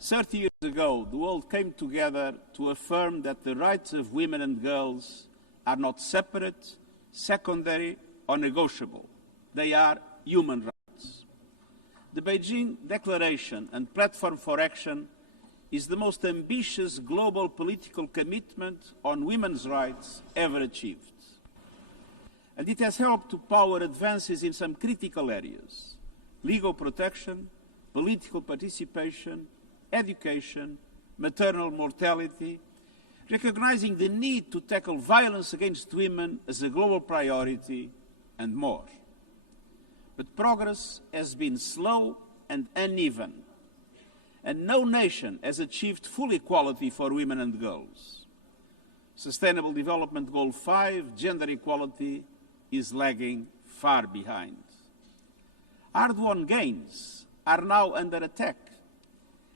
30 years ago, the world came together to affirm that the rights of women and girls are not separate, secondary, or negotiable. They are human rights. The Beijing Declaration and Platform for Action is the most ambitious global political commitment on women's rights ever achieved. And it has helped to power advances in some critical areas: legal protection, political participation, education, maternal mortality, recognizing the need to tackle violence against women as a global priority, and more. But progress has been slow and uneven, and no nation has achieved full equality for women and girls. Sustainable Development Goal 5, gender equality, is lagging far behind. Hard-won gains are now under attack.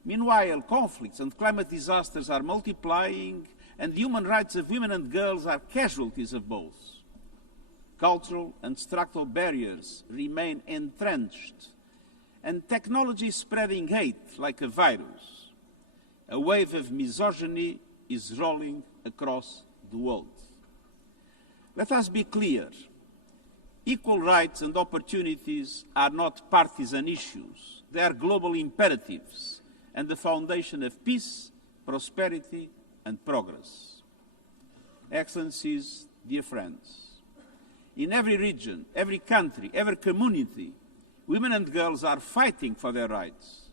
Meanwhile, conflicts and climate disasters are multiplying, and the human rights of women and girls are casualties of both. Cultural and structural barriers remain entrenched, and technology is spreading hate like a virus. A wave of misogyny is rolling across the world. Let us be clear. Equal rights and opportunities are not partisan issues. They are global imperatives and the foundation of peace, prosperity, and progress. Excellencies, dear friends, in every region, every country, every community, women and girls are fighting for their rights,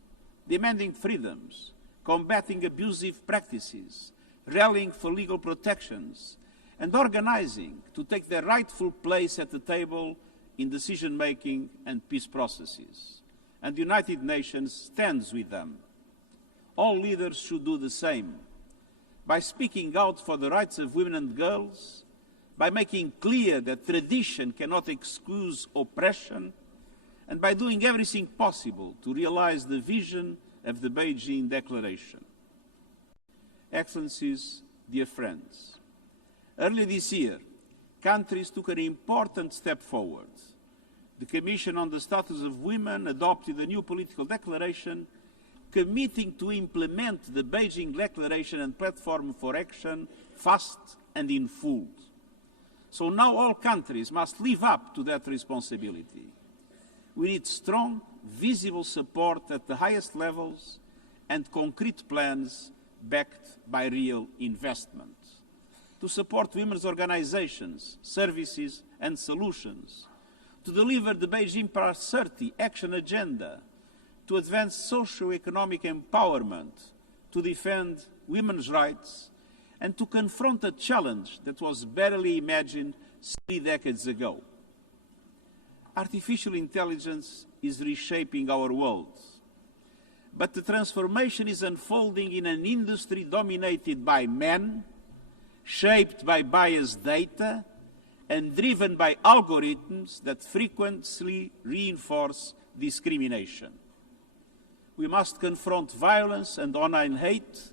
demanding freedoms, combating abusive practices, rallying for legal protections, and organizing to take their rightful place at the table in decision-making and peace processes. And the United Nations stands with them. All leaders should do the same, by speaking out for the rights of women and girls, by making clear that tradition cannot excuse oppression, and by doing everything possible to realize the vision of the Beijing Declaration. Excellencies, dear friends, earlier this year, countries took an important step forward. The Commission on the Status of Women adopted a new political declaration committing to implement the Beijing Declaration and Platform for Action fast and in full. So now all countries must live up to that responsibility. We need strong, visible support at the highest levels and concrete plans backed by real investment. To support women's organizations, services and solutions, to deliver the Beijing Plus 30 action agenda, to advance socio-economic empowerment, to defend women's rights, and to confront a challenge that was barely imagined 3 decades ago. Artificial intelligence is reshaping our world, but the transformation is unfolding in an industry dominated by men, shaped by biased data, and driven by algorithms that frequently reinforce discrimination. We must confront violence and online hate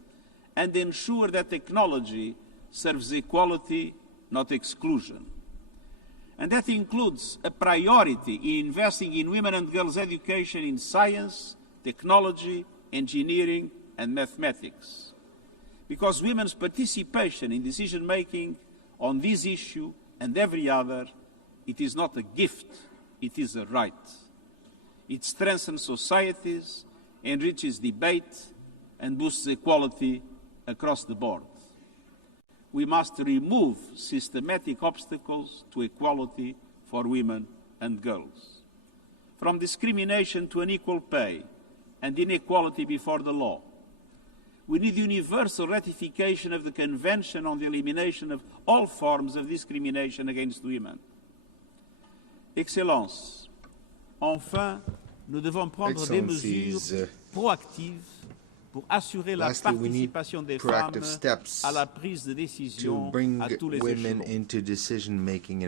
and ensure that technology serves equality, not exclusion. And that includes a priority in investing in women and girls' education in science, technology, engineering, and mathematics. Because women's participation in decision-making on this issue and every other, it is not a gift, it is a right. It strengthens societies, enriches debate, and boosts equality across the board. We must remove systematic obstacles to equality for women and girls. From discrimination to unequal pay and inequality before the law. We need universal ratification of the Convention on the Elimination of all forms of discrimination against women. Excellences, enfin, nous devons prendre des mesures proactives pour assurer la participation des femmes à la prise de décision à tous les échelons.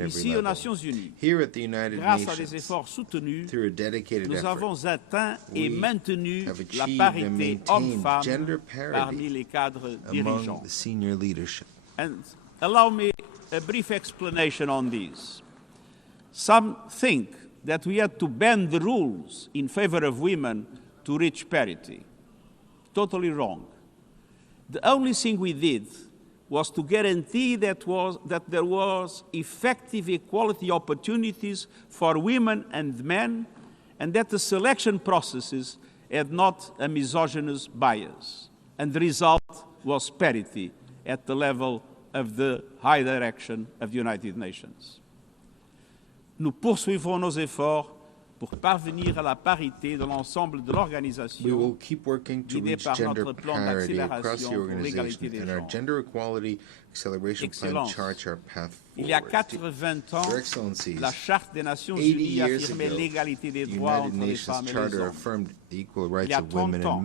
Ici, aux Nations Unies, grâce à des efforts soutenus, nous avons atteint et maintenu la parité hommes-femmes parmi les cadres dirigeants. And allow me a brief explanation on this. Some think that we had to bend the rules in favor of women to reach parity. Totally wrong. The only thing we did was to guarantee that there was effective equality opportunities for women and men, and that the selection processes had not a misogynist bias. And the result was parity at the level of the high direction of the United Nations. Nous poursuivrons nos efforts pour parvenir à la parité dans l'ensemble de l'organisation, guidée par notre plan d'accélération pour l'égalité des genres. Excellences, il y a 80 ans, la Charte des Nations Unies affirmait l'égalité des droits entre les femmes et les hommes. Il y a 30 ans,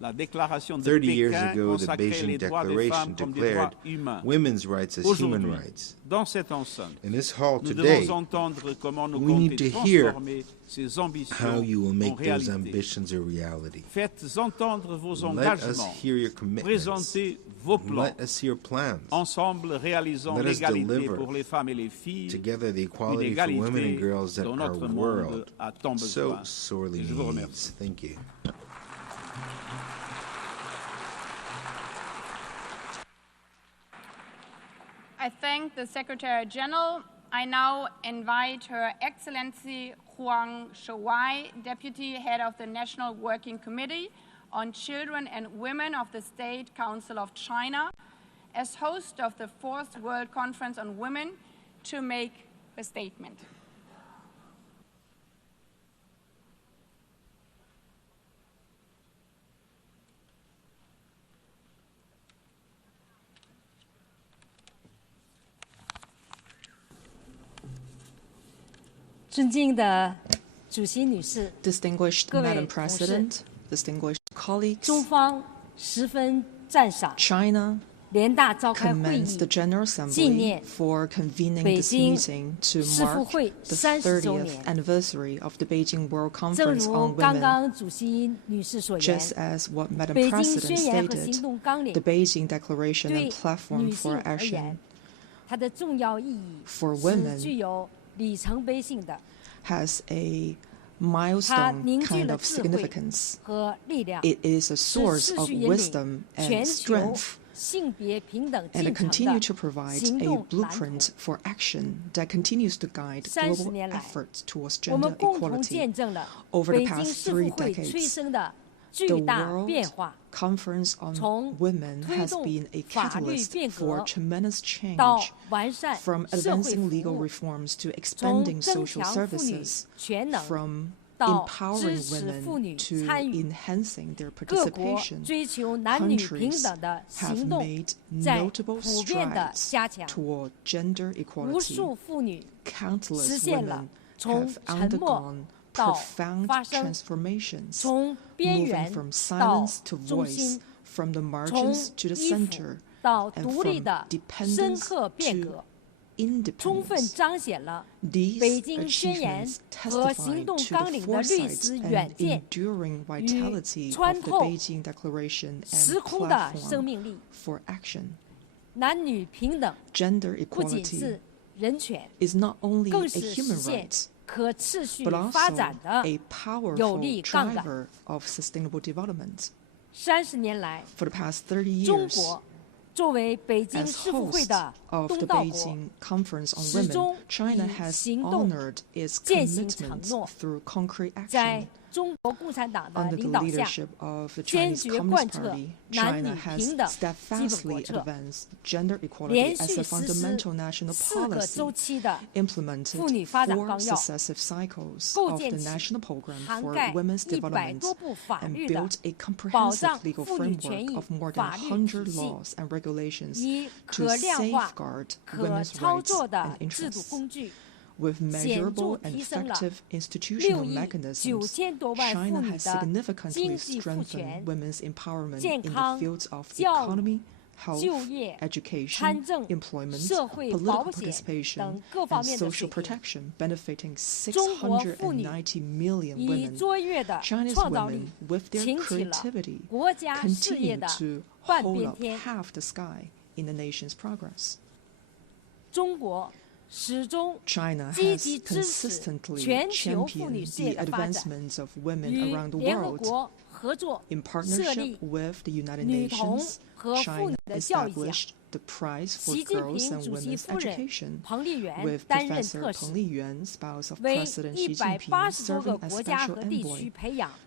la déclaration de Pékin consacrait les droits des femmes comme des droits humains. Aujourd'hui, dans cette enceinte, nous devons entendre comment nous comptons transformer ces ambitions en réalité. Faites entendre vos engagements, présentez vos plans. Ensemble, réalisons l'égalité pour les femmes et les filles, une égalité dont notre monde a tant besoin. Je vous remercie. I thank the Secretary General. I now invite Her Excellency Huang Shouai, Deputy Head of the National Working Committee on Children and Women of the State Council of China, as host of the 4th World Conference on Women, to make a statement. Distinguished Madam President, distinguished colleagues, China commends the General Assembly for convening this meeting to mark the 30th anniversary of the Beijing World Conference on Women. Just as what Madam President stated, the Beijing Declaration and Platform for Action for Women has a milestone kind of significance. It is a source of wisdom and strength, and it continues to provide a blueprint for action that continues to guide global efforts towards gender equality. Over the past 3 decades, the World Conference on Women has been a catalyst for tremendous change, from advancing legal reforms to expanding social services, from empowering women to enhancing their participation. Countries have made notable strides toward gender equality. Countless women have undergone profound transformations, moving from silence to voice, from the margins to the center, and from dependence to independence. These achievements testify to the foresight and enduring vitality of the Beijing Declaration and Platform for Action. Gender equality is not only a human right, but also a powerful driver of sustainable development. For the past 30 years, as host of the Beijing Conference on Women, China has honored its commitments through concrete action. Under the leadership of the Chinese Communist Party, China has steadfastly advanced gender equality as a fundamental national policy, implemented 4 successive cycles of the National Program for Women's Development, and built a comprehensive legal framework of more than 100 laws and regulations to safeguard women's rights and interests. With measurable and effective institutional mechanisms, China has significantly strengthened women's empowerment in the fields of economy, health, education, employment, political participation, and social protection, benefiting 690 million women. China's women, with their creativity, continue to hold up half the sky in the nation's progress. China has consistently championed the advancements of women around the world. In partnership with the United Nations, China established the Prize for Girls and Women's Education, with Professor Peng Liyuan, spouse of President Xi Jinping, serving as special envoy.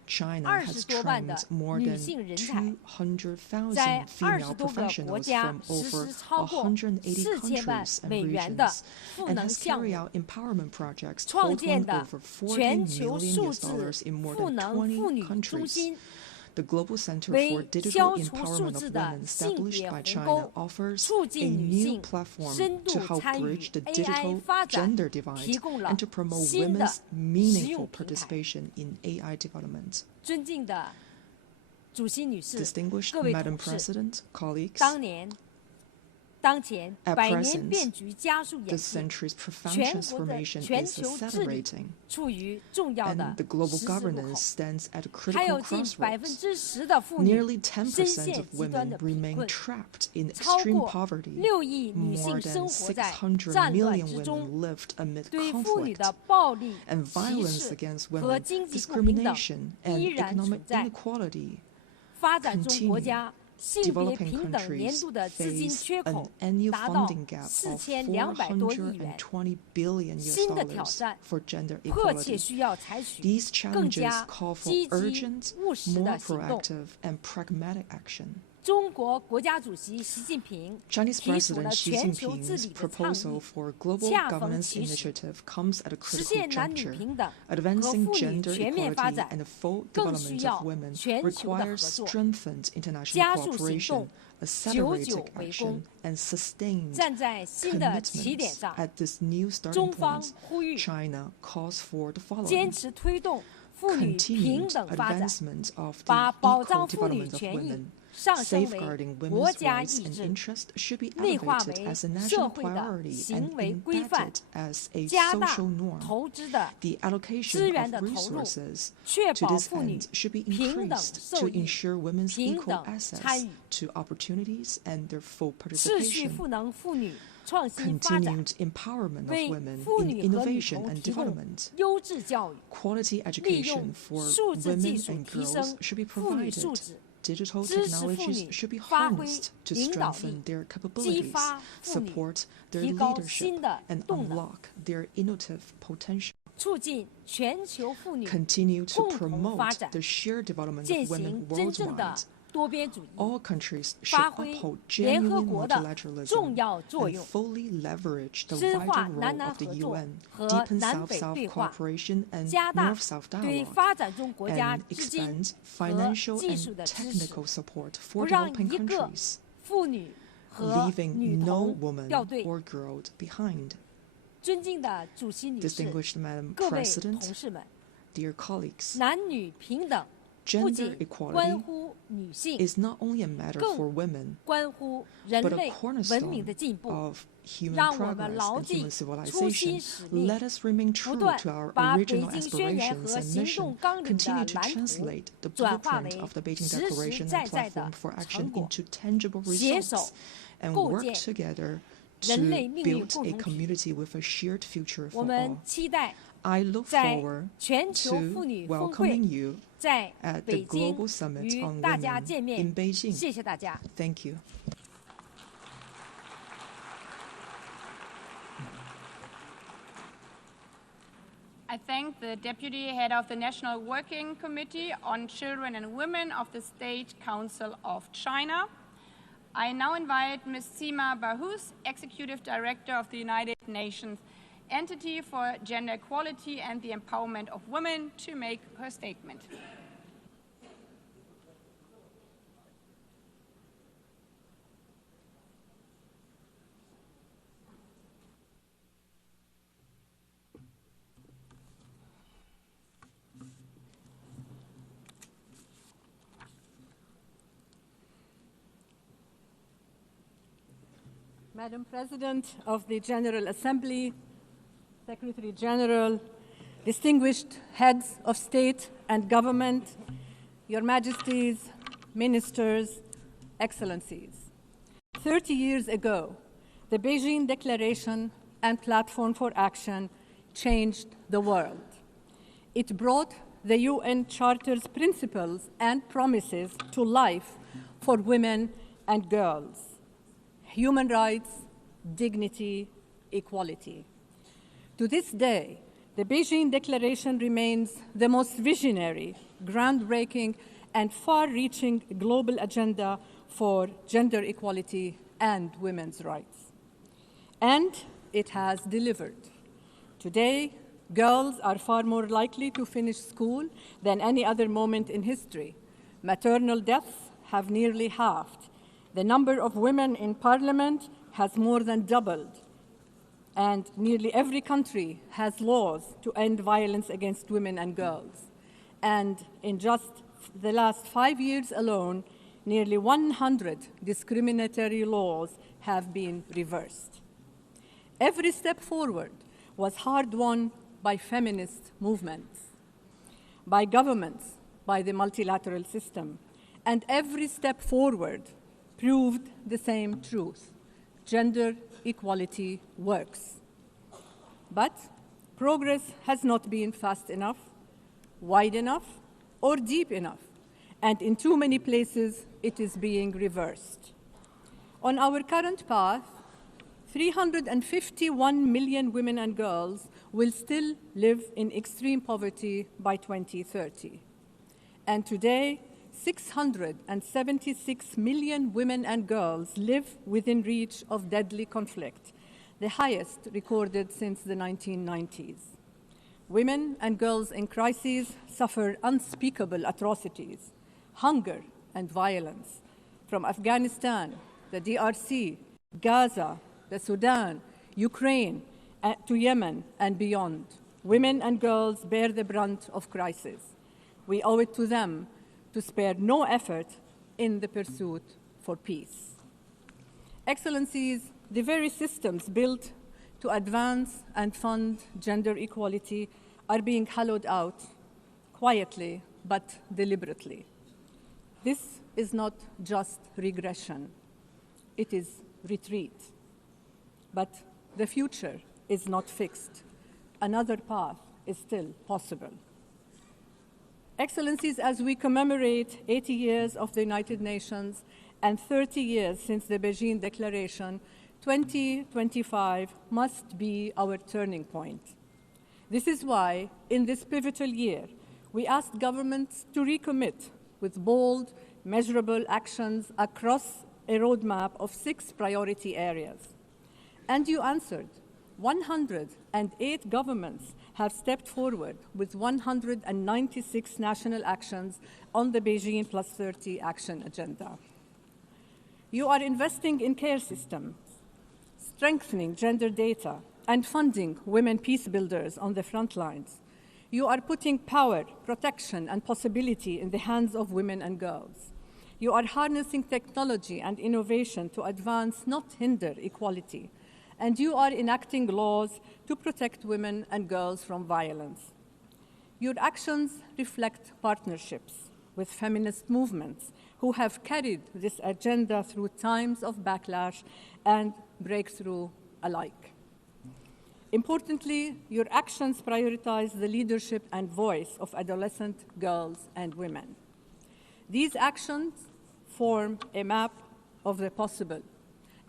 China has trained more than 200,000 female professionals from over 180 countries and regions, and has carried out empowerment projects totaling over $40 million in more than 20 countries. The Global Center for Digital Empowerment of Women, established by China, offers a new platform to help bridge the digital gender divide and to promote women's meaningful participation in AI development. Distinguished Madam President, colleagues, at present, the century's profound transformation is accelerating, and the global governance stands at a critical crossroads. Nearly 10% of women remain trapped in extreme poverty. More than 600 million women lived amid conflict, and violence against women, discrimination, and economic inequality continue. developing countries face an annual funding gap of $420 billion for gender equality. These challenges call for urgent, more proactive, and pragmatic action. Chinese President Xi Jinping's proposal for global governance initiative comes at a critical juncture. Advancing gender equality and the full development of women requires strengthened international cooperation, accelerated action, and sustained commitments. At this new starting point, China calls for the following: continued advancement of the equal development of women. Safeguarding women's rights and interests should be elevated as a national priority and embedded as a social norm. The allocation of resources to this end should be increased to ensure women's equal access to opportunities and their full participation. Continued empowerment of women in innovation and development. Quality education for women and girls should be provided. Digital technologies should be harnessed to strengthen their capabilities, support their leadership, and unlock their innovative potential. Continue to promote the shared development of women worldwide. All countries should uphold genuine multilateralism and fully leverage the vital role of the UN, deepen South-South cooperation and North-South dialogue, and expand financial and technical support for developing countries, leaving no woman or girl behind. Distinguished Madam President, dear colleagues, gender equality is not only a matter for women, but a cornerstone of human progress and human civilization. Let us remain true to our original aspirations and mission, continue to translate the blueprint of the Beijing Declaration and platform for action into tangible results, and work together to build a community with a shared future for all. I look forward to welcoming you at the Global Summit on Women in Beijing. Thank you. I thank the Deputy Head of the National Working Committee on Children and Women of the State Council of China. I now invite Ms. Sima Bahous, Executive Director of the United Nations Entity for Gender Equality and the Empowerment of Women, to make her statement. Madam President of the General Assembly, Secretary General, distinguished heads of state and government, Your Majesties, Ministers, Excellencies. 30 years ago, the Beijing Declaration and Platform for Action changed the world. It brought the UN Charter's principles and promises to life for women and girls: human rights, dignity, equality. To this day, the Beijing Declaration remains the most visionary, groundbreaking, and far-reaching global agenda for gender equality and women's rights. And it has delivered. Today, girls are far more likely to finish school than any other moment in history. Maternal deaths have nearly halved. The number of women in parliament has more than doubled. And nearly every country has laws to end violence against women and girls. And in just the last 5 years alone, nearly 100 discriminatory laws have been reversed. Every step forward was hard-won by feminist movements, by governments, by the multilateral system. And every step forward proved the same truth: gender equality works. But progress has not been fast enough, wide enough, or deep enough. and in too many places it is being reversed. On our current path, 351 million women and girls will still live in extreme poverty by 2030. And today, 676 million women and girls live within reach of deadly conflict, the highest recorded since the 1990s. Women and girls in crises suffer unspeakable atrocities, hunger and violence from Afghanistan, the DRC, Gaza, the Sudan, Ukraine, to Yemen and beyond. Women and girls bear the brunt of crisis. We owe it to them to spare no effort in the pursuit for peace. Excellencies, the very systems built to advance and fund gender equality are being hollowed out quietly but deliberately. This is not just regression, it is retreat. But the future is not fixed. Another path is still possible. Excellencies, as we commemorate 80 years of the United Nations and 30 years since the Beijing Declaration, 2025 must be our turning point. This is why, in this pivotal year, we asked governments to recommit with bold, measurable actions across a roadmap of 6 priority areas. And you answered. 108 governments have stepped forward with 196 national actions on the Beijing Plus 30 action agenda. You are investing in care systems, strengthening gender data, and funding women peace builders on the front lines. You are putting power, protection, and possibility in the hands of women and girls. You are harnessing technology and innovation to advance, not hinder, equality. And you are enacting laws to protect women and girls from violence. Your actions reflect partnerships with feminist movements who have carried this agenda through times of backlash and breakthrough alike. Importantly, your actions prioritize the leadership and voice of adolescent girls and women. These actions form a map of the possible,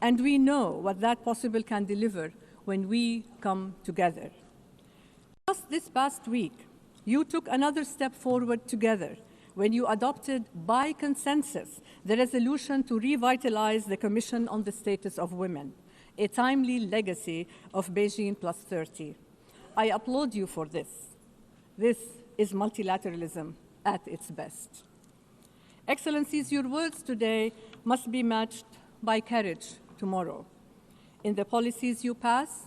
and we know what that possible can deliver when we come together. Just this past week, you took another step forward together when you adopted by consensus the resolution to revitalize the Commission on the Status of Women, a timely legacy of Beijing Plus 30. I applaud you for this. This is multilateralism at its best. Excellencies, your words today must be matched by courage tomorrow. In the policies you pass,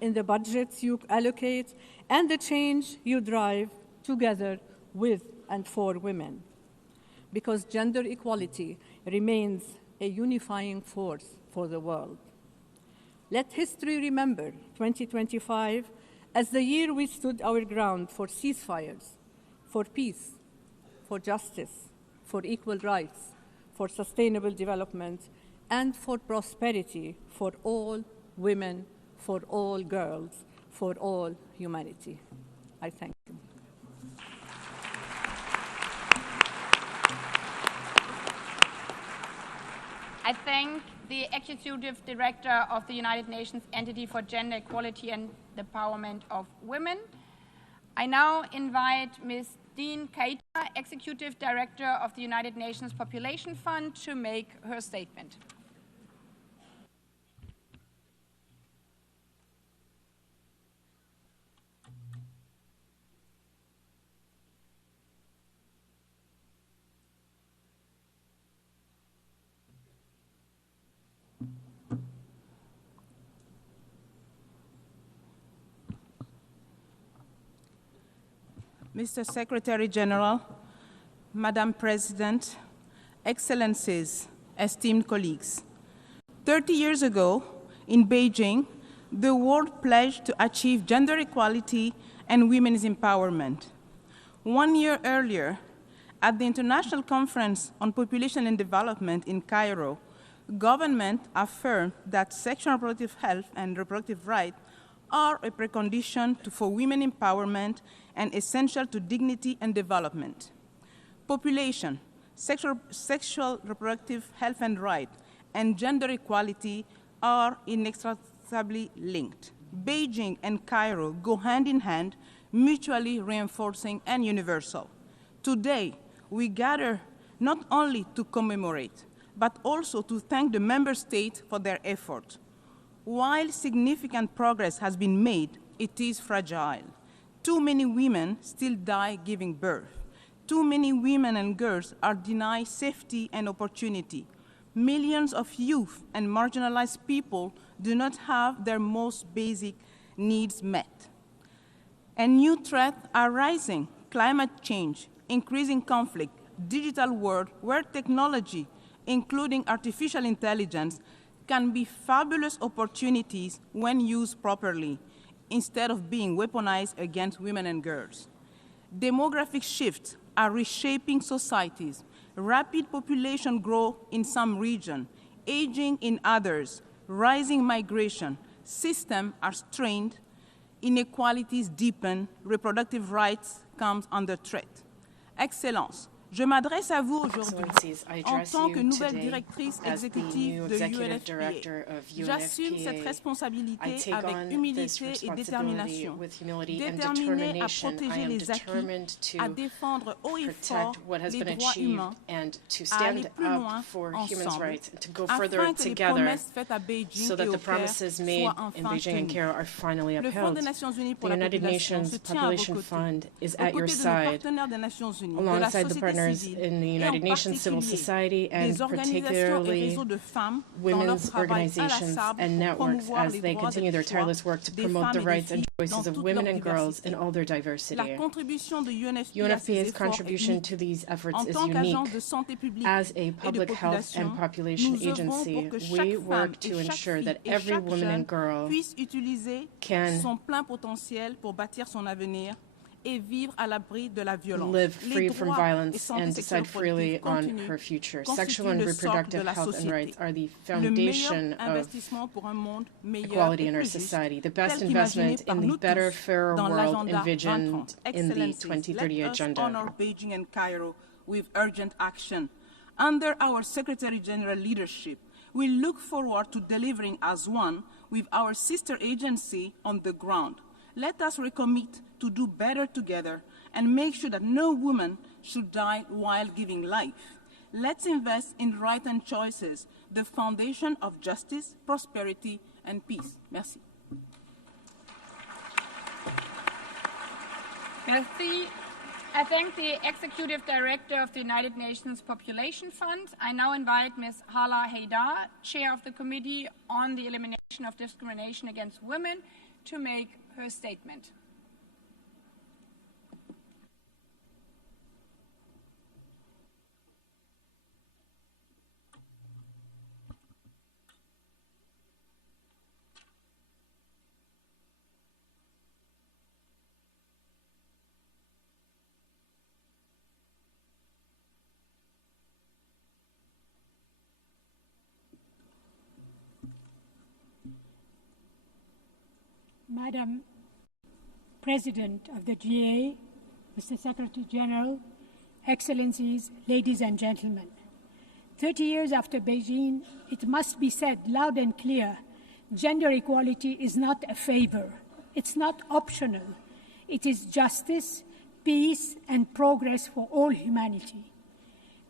in the budgets you allocate, and the change you drive together with and for women. Because gender equality remains a unifying force for the world. Let history remember 2025 as the year we stood our ground for ceasefires, for peace, for justice, for equal rights, for sustainable development, and for prosperity for all women, for all girls, for all humanity. I thank you. I thank the Executive Director of the United Nations Entity for Gender Equality and the Empowerment of Women. I now invite Ms. Dean Keita, Executive Director of the United Nations Population Fund, to make her statement. Mr. Secretary General, Madam President, Excellencies, esteemed colleagues. 30 years ago, in Beijing, the world pledged to achieve gender equality and women's empowerment. 1 year earlier, at the International Conference on Population and Development in Cairo, government affirmed that sexual and reproductive health and reproductive rights are a precondition for women empowerment and essential to dignity and development. Population, sexual reproductive health and rights, and gender equality are inextricably linked. Beijing and Cairo go hand in hand, mutually reinforcing and universal. Today, we gather not only to commemorate, but also to thank the member states for their effort. While significant progress has been made, it is fragile. Too many women still die giving birth. Too many women and girls are denied safety and opportunity. Millions of youth and marginalized people do not have their most basic needs met. And new threats are rising: climate change, increasing conflict, digital world where technology, including artificial intelligence, can be fabulous opportunities when used properly, instead of being weaponized against women and girls. Demographic shifts are reshaping societies. Rapid population growth in some regions, aging in others, rising migration, systems are strained, inequalities deepen, reproductive rights come under threat. Excellences, je m'adresse à vous aujourd'hui en tant que nouvelle directrice exécutive de UNFPA. J'assume cette responsabilité avec humilité et détermination, déterminée à protéger les acquis, à défendre haut et fort les droits humains, à aller plus loin ensemble, afin que les promesses faites à Beijing et au Caire soient enfin tenues. Le Fonds des Nations Unies pour la population se tient à vos côtés, aux côtés de nos partenaires des Nations Unies, de la société in the United Nations, civil society, and particularly women's organizations and networks as they continue their tireless work to promote the rights and choices of women and girls in all their diversity. UNFPA's contribution to these efforts is unique. As a public health and population agency, we work to ensure that every woman and girl can live free from violence and decide freely on her future. Sexual and reproductive health and rights are the foundation of equality in our society, the best investment in the better, fairer world envisioned in the 2030 Agenda. Beijing and Cairo with urgent action. Under our Secretary General leadership, we look forward to delivering as one with our sister agency on the ground. Let us recommit to do better together and make sure that no woman should die while giving life. Let's invest in right and choices, the foundation of justice, prosperity, and peace. Merci. Merci. I thank the Executive Director of the United Nations Population Fund. I now invite Ms. Hala Haidar, Chair of the Committee on the Elimination of Discrimination Against Women, to make her statement. Madam President of the GA, Mr. Secretary General, Excellencies, ladies and gentlemen. 30 years after Beijing, it must be said loud and clear, gender equality is not a favor. It's not optional. It is justice, peace, and progress for all humanity.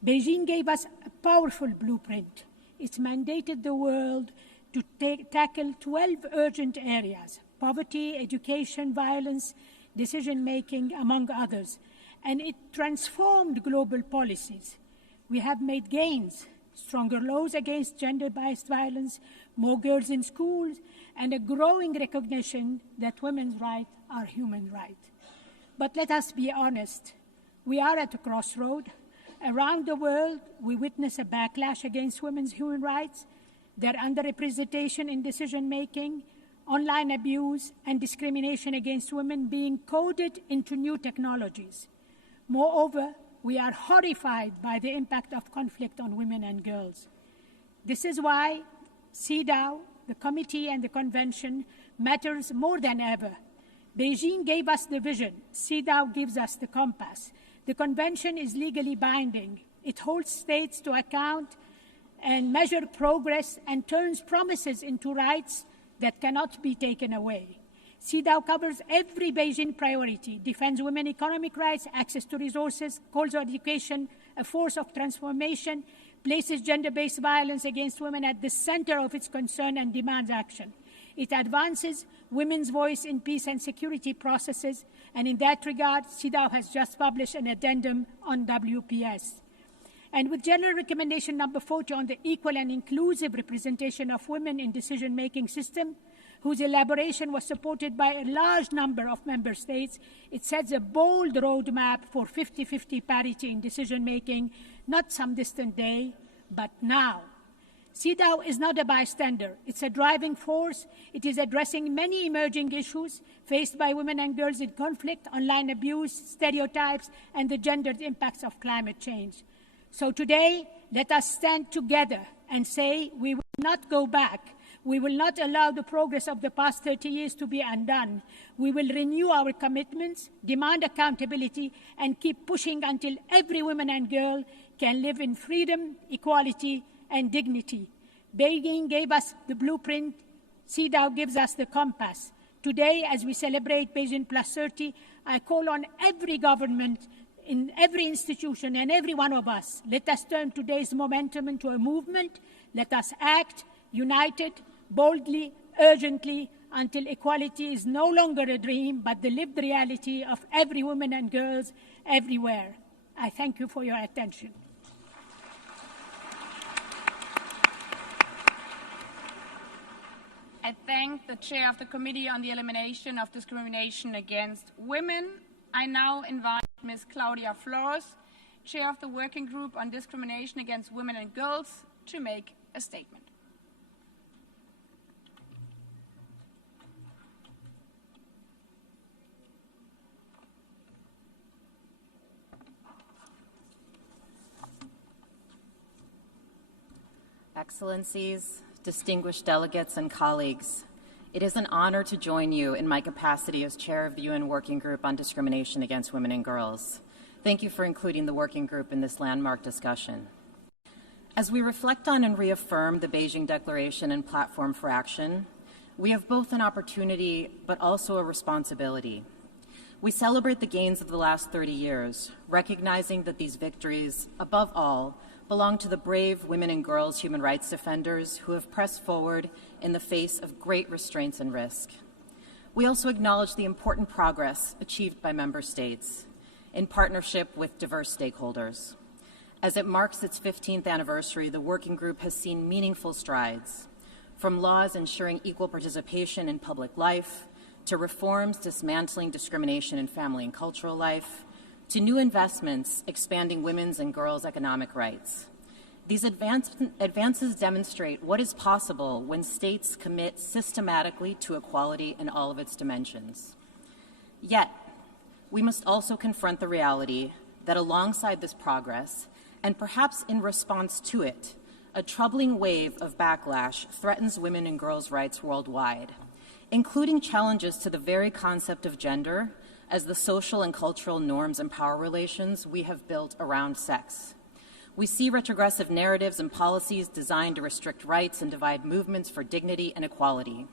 Beijing gave us a powerful blueprint. It mandated the world to tackle 12 urgent areas: poverty, education, violence, decision-making, among others, and it transformed global policies. We have made gains: stronger laws against gender-based violence, more girls in schools, and a growing recognition that women's rights are human rights. But let us be honest, we are at a crossroad. Around the world, we witness a backlash against women's human rights, their underrepresentation in decision-making, online abuse, and discrimination against women being coded into new technologies. Moreover, we are horrified by the impact of conflict on women and girls. This is why CEDAW, the committee and the convention, matters more than ever. Beijing gave us the vision. CEDAW gives us the compass. The convention is legally binding. It holds states to account and measures progress and turns promises into rights that cannot be taken away. CEDAW covers every Beijing priority, defends women's economic rights, access to resources, calls for education, a force of transformation, places gender-based violence against women at the center of its concern and demands action. It advances women's voice in peace and security processes, and in that regard, CEDAW has just published an addendum on WPS. And with General Recommendation number 40 on the equal and inclusive representation of women in decision-making system, whose elaboration was supported by a large number of member states, it sets a bold roadmap for 50-50 parity in decision-making, not some distant day, but now. CEDAW is not a bystander. It's a driving force. It is addressing many emerging issues faced by women and girls in conflict, online abuse, stereotypes, and the gendered impacts of climate change. So today, let us stand together and say we will not go back. We will not allow the progress of the past 30 years to be undone. We will renew our commitments, demand accountability, and keep pushing until every woman and girl can live in freedom, equality, and dignity. Beijing gave us the blueprint. CEDAW gives us the compass. Today, as we celebrate Beijing Plus 30, I call on every government, in every institution, and every one of us. Let us turn today's momentum into a movement. Let us act united, boldly, urgently, until equality is no longer a dream, but the lived reality of every woman and girls everywhere. I thank you for your attention. I thank the Chair of the Committee on the Elimination of Discrimination Against Women. I now invite Ms. Claudia Flores, Chair of the Working Group on Discrimination Against Women and Girls, to make a statement. Excellencies, distinguished delegates and colleagues, it is an honor to join you in my capacity as chair of the UN Working Group on Discrimination Against Women and Girls. Thank you for including the working group in this landmark discussion. As we reflect on and reaffirm the Beijing Declaration and Platform for Action, we have both an opportunity but also a responsibility. We celebrate the gains of the last 30 years, recognizing that these victories, above all, belong to the brave women and girls human rights defenders who have pressed forward in the face of great restraints and risk. We also acknowledge the important progress achieved by member states in partnership with diverse stakeholders. As it marks its 15th anniversary, the working group has seen meaningful strides, from laws ensuring equal participation in public life, to reforms dismantling discrimination in family and cultural life, to new investments expanding women's and girls' economic rights. These advances demonstrate what is possible when states commit systematically to equality in all of its dimensions. Yet, we must also confront the reality that alongside this progress, and perhaps in response to it, a troubling wave of backlash threatens women and girls' rights worldwide, including challenges to the very concept of gender as the social and cultural norms and power relations we have built around sex. We see retrogressive narratives and policies designed to restrict rights and divide movements for dignity and equality.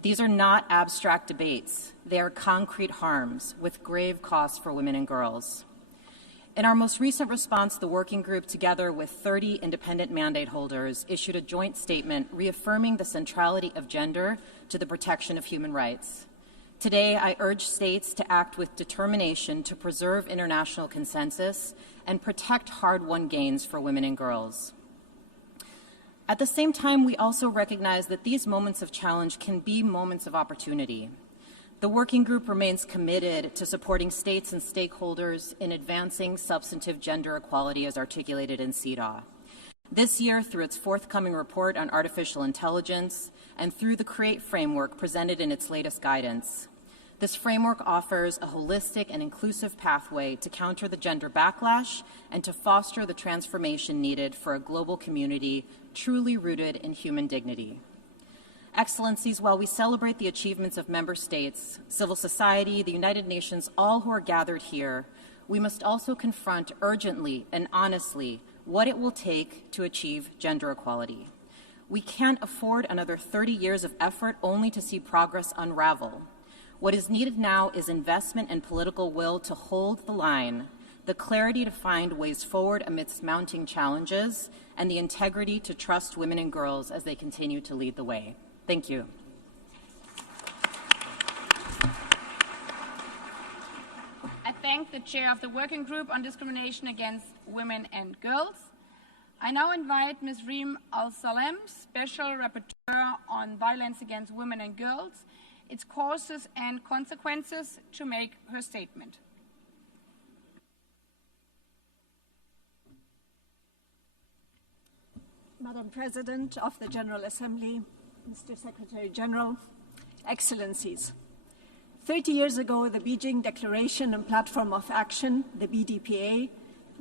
These are not abstract debates. They are concrete harms with grave costs for women and girls. In our most recent response, the working group, together with 30 independent mandate holders, issued a joint statement reaffirming the centrality of gender to the protection of human rights. Today, I urge states to act with determination to preserve international consensus and protect hard-won gains for women and girls. At the same time, we also recognize that these moments of challenge can be moments of opportunity. The working group remains committed to supporting states and stakeholders in advancing substantive gender equality as articulated in CEDAW. This year, through its forthcoming report on artificial intelligence and through the CREATE framework presented in its latest guidance, this framework offers a holistic and inclusive pathway to counter the gender backlash and to foster the transformation needed for a global community truly rooted in human dignity. Excellencies, while we celebrate the achievements of member states, civil society, the United Nations, all who are gathered here, we must also confront urgently and honestly what it will take to achieve gender equality. We can't afford another 30 years of effort only to see progress unravel. What is needed now is investment and political will to hold the line, the clarity to find ways forward amidst mounting challenges, and the integrity to trust women and girls as they continue to lead the way. Thank you. I thank the chair of the Working Group on Discrimination Against Women and Girls. I now invite Ms. Reem Al-Salem, Special Rapporteur on Violence Against Women and Girls, its causes and consequences, to make her statement. Madam President of the General Assembly, Mr. Secretary General, Excellencies. 30 years ago, the Beijing Declaration and Platform of Action, the BDPA,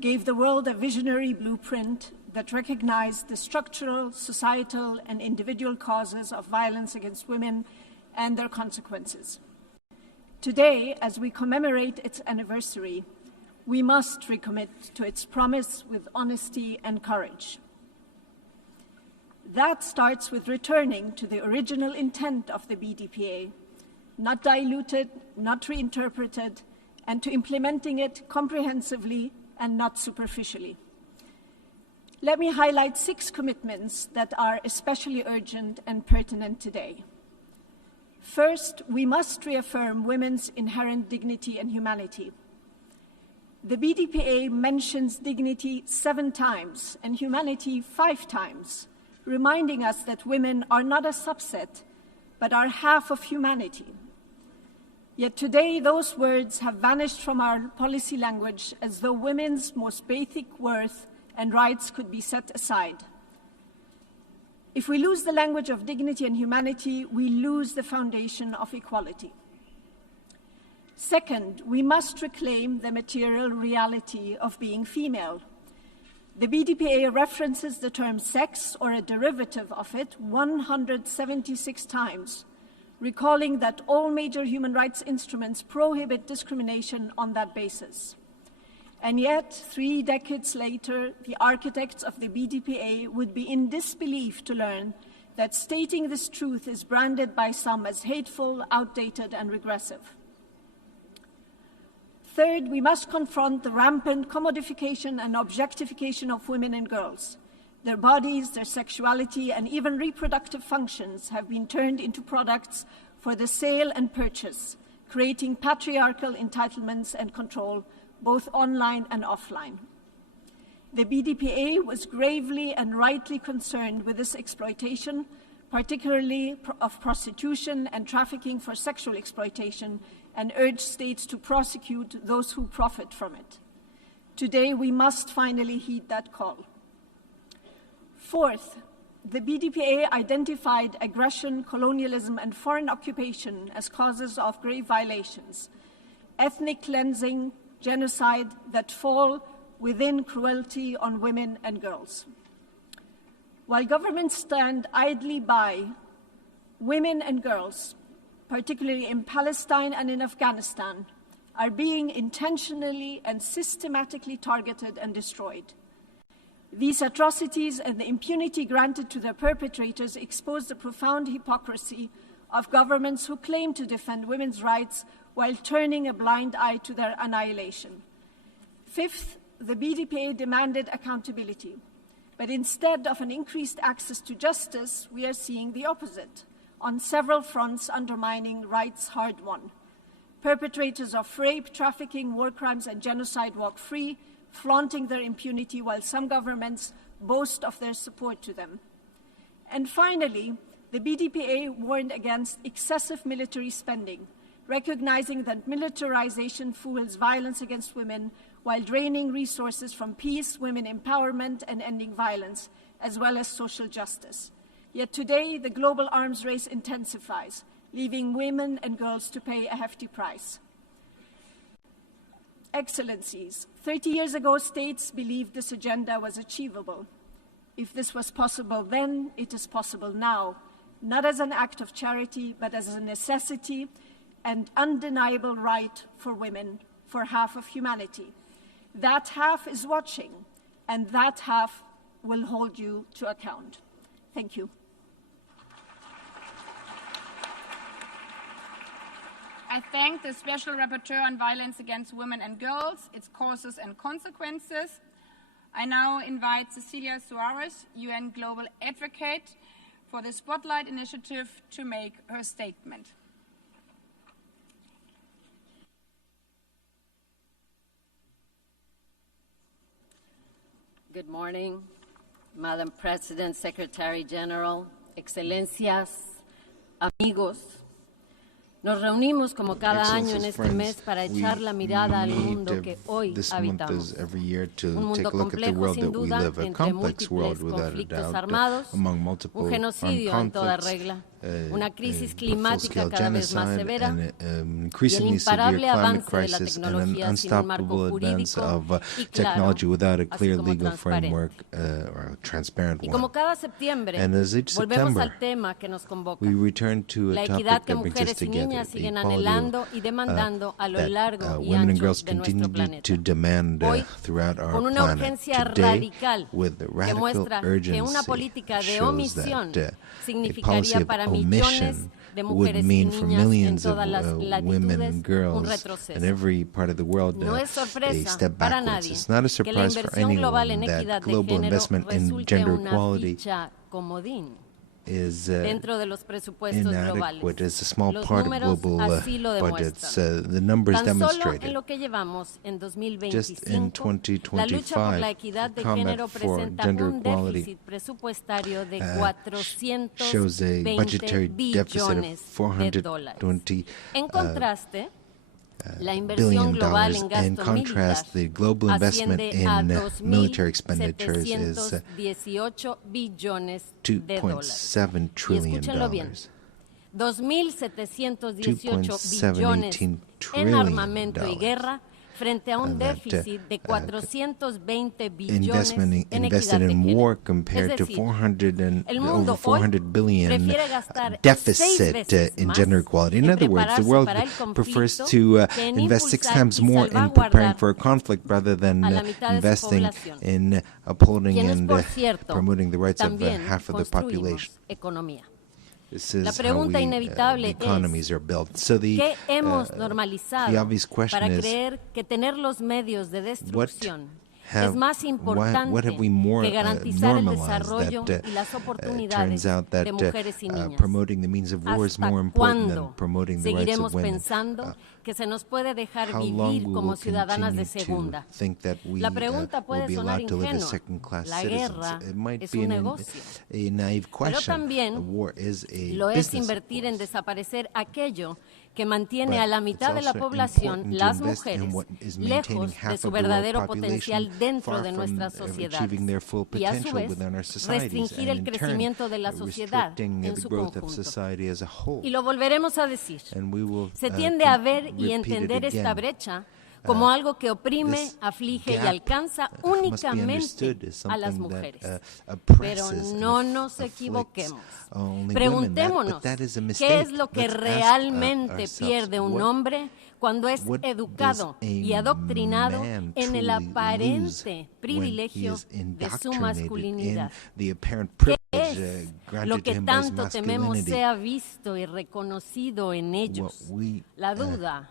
gave the world a visionary blueprint that recognized the structural, societal, and individual causes of violence against women and their consequences. Today, as we commemorate its anniversary, we must recommit to its promise with honesty and courage. That starts with returning to the original intent of the BDPA, not diluted, not reinterpreted, and to implementing it comprehensively and not superficially. Let me highlight 6 commitments that are especially urgent and pertinent today. First, we must reaffirm women's inherent dignity and humanity. The BDPA mentions dignity 7 times and humanity 5 times, reminding us that women are not a subset, but are half of humanity. Yet today, those words have vanished from our policy language as though women's most basic worth and rights could be set aside. If we lose the language of dignity and humanity, we lose the foundation of equality. Second, we must reclaim the material reality of being female. The BDPA references the term sex or a derivative of it 176 times, recalling that all major human rights instruments prohibit discrimination on that basis. And yet, 3 decades later, the architects of the BDPA would be in disbelief to learn that stating this truth is branded by some as hateful, outdated, and regressive. Third, we must confront the rampant commodification and objectification of women and girls. Their bodies, their sexuality, and even reproductive functions have been turned into products for the sale and purchase, creating patriarchal entitlements and control, both online and offline. The BDPA was gravely and rightly concerned with this exploitation, particularly of prostitution and trafficking for sexual exploitation, and urged states to prosecute those who profit from it. Today, we must finally heed that call. Fourth, the BDPA identified aggression, colonialism, and foreign occupation as causes of grave violations, ethnic cleansing, genocide that fall within cruelty on women and girls. While governments stand idly by, women and girls, particularly in Palestine and in Afghanistan, are being intentionally and systematically targeted and destroyed. These atrocities and the impunity granted to their perpetrators expose the profound hypocrisy of governments who claim to defend women's rights while turning a blind eye to their annihilation. Fifth, the BDPA demanded accountability. But instead of an increased access to justice, we are seeing the opposite, on several fronts undermining rights hard won. Perpetrators of rape, trafficking, war crimes, and genocide walk free, flaunting their impunity while some governments boast of their support to them. And finally, the BDPA warned against excessive military spending, recognizing that militarization fuels violence against women while draining resources from peace, women empowerment, and ending violence, as well as social justice. Yet today, the global arms race intensifies, leaving women and girls to pay a hefty price. Excellencies, 30 years ago, states believed this agenda was achievable. If this was possible then, it is possible now, not as an act of charity, but as a necessity and undeniable right for women for half of humanity. That half is watching, and that half will hold you to account. Thank you. I thank the Special Rapporteur on Violence Against Women and Girls, its causes and consequences. I now invite Cecilia Suarez, UN Global Advocate for the Spotlight Initiative, to make her statement. Good morning, Madam President, Secretary General, Excelencias, amigos. Nos reunimos como cada año en este mes para echar la mirada al mundo que hoy habitamos. Un mundo complejo sin duda, entre múltiples conflictos armados, un genocidio en toda regla, una crisis climática cada vez más severa y el imparable avance de la tecnología sin un marco jurídico y claro, así como transparente. Y como cada septiembre, volvemos al tema que nos convoca, la equidad que mujeres y niñas siguen anhelando y demandando a lo largo y ancho de nuestro planeta. Hoy, con una urgencia radical que muestra que una política de omisión significaría para millones de mujeres y niñas en todas las latitudes un retroceso. No es sorpresa para nadie que la inversión global en equidad de género resulte una ficha comodín dentro de los presupuestos globales. Los números así lo demuestran. Tan solo en lo que llevamos en 2025, la lucha por la equidad de género presenta un déficit presupuestario de $420 billones. En contraste, la inversión global en gasto militar asciende a $2.718 billones. Y escúchenlo bien, $2.718 billones en armamento y guerra frente a un déficit de $420 billones en equidad de género. Es decir, el mundo hoy prefiere gastar deficit in gender equality. In other words, the world prefers to invest 6 times more in preparing for a conflict rather than investing in upholding and promoting the rights of half of the population. This is how economies are built. So ¿Qué hemos normalizado para creer que tener los medios de destrucción es más importante que garantizar el desarrollo y las oportunidades de mujeres y niñas? ¿Hasta cuándo seguiremos pensando que se nos puede dejar vivir como ciudadanas de segunda? La pregunta puede sonar ingenua. La guerra es un negocio, pero también lo es invertir en desaparecer aquello que mantiene a la mitad de la población, las mujeres, lejos de su verdadero potencial dentro de nuestras sociedades y, a su vez, restringir el crecimiento de la sociedad en su conjunto. Y lo volveremos a decir. Se tiende a ver y entender esta brecha como algo que oprime, aflige y alcanza únicamente a las mujeres. Pero no nos equivoquemos. Preguntémonos, ¿qué es lo que realmente pierde un hombre cuando es educado y adoctrinado en el aparente privilegio de su masculinidad? ¿Qué es lo que tanto tememos sea visto y reconocido en ellos? La duda,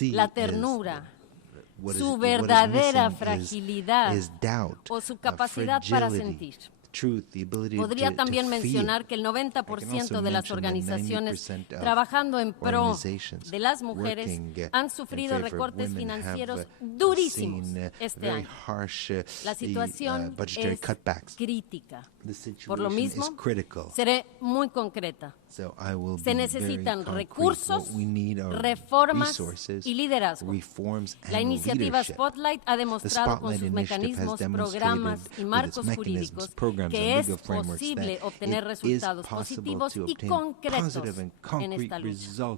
la ternura, su verdadera fragilidad o su capacidad para sentir. Podría también mencionar que el 90% de las organizaciones trabajando en pro de las mujeres han sufrido recortes financieros durísimos este año. La situación es crítica. Por lo mismo, seré muy concreta. Se necesitan recursos, reformas y liderazgo. La iniciativa Spotlight ha demostrado con sus mecanismos, programas y marcos jurídicos que es posible obtener resultados positivos y concretos en esta lucha.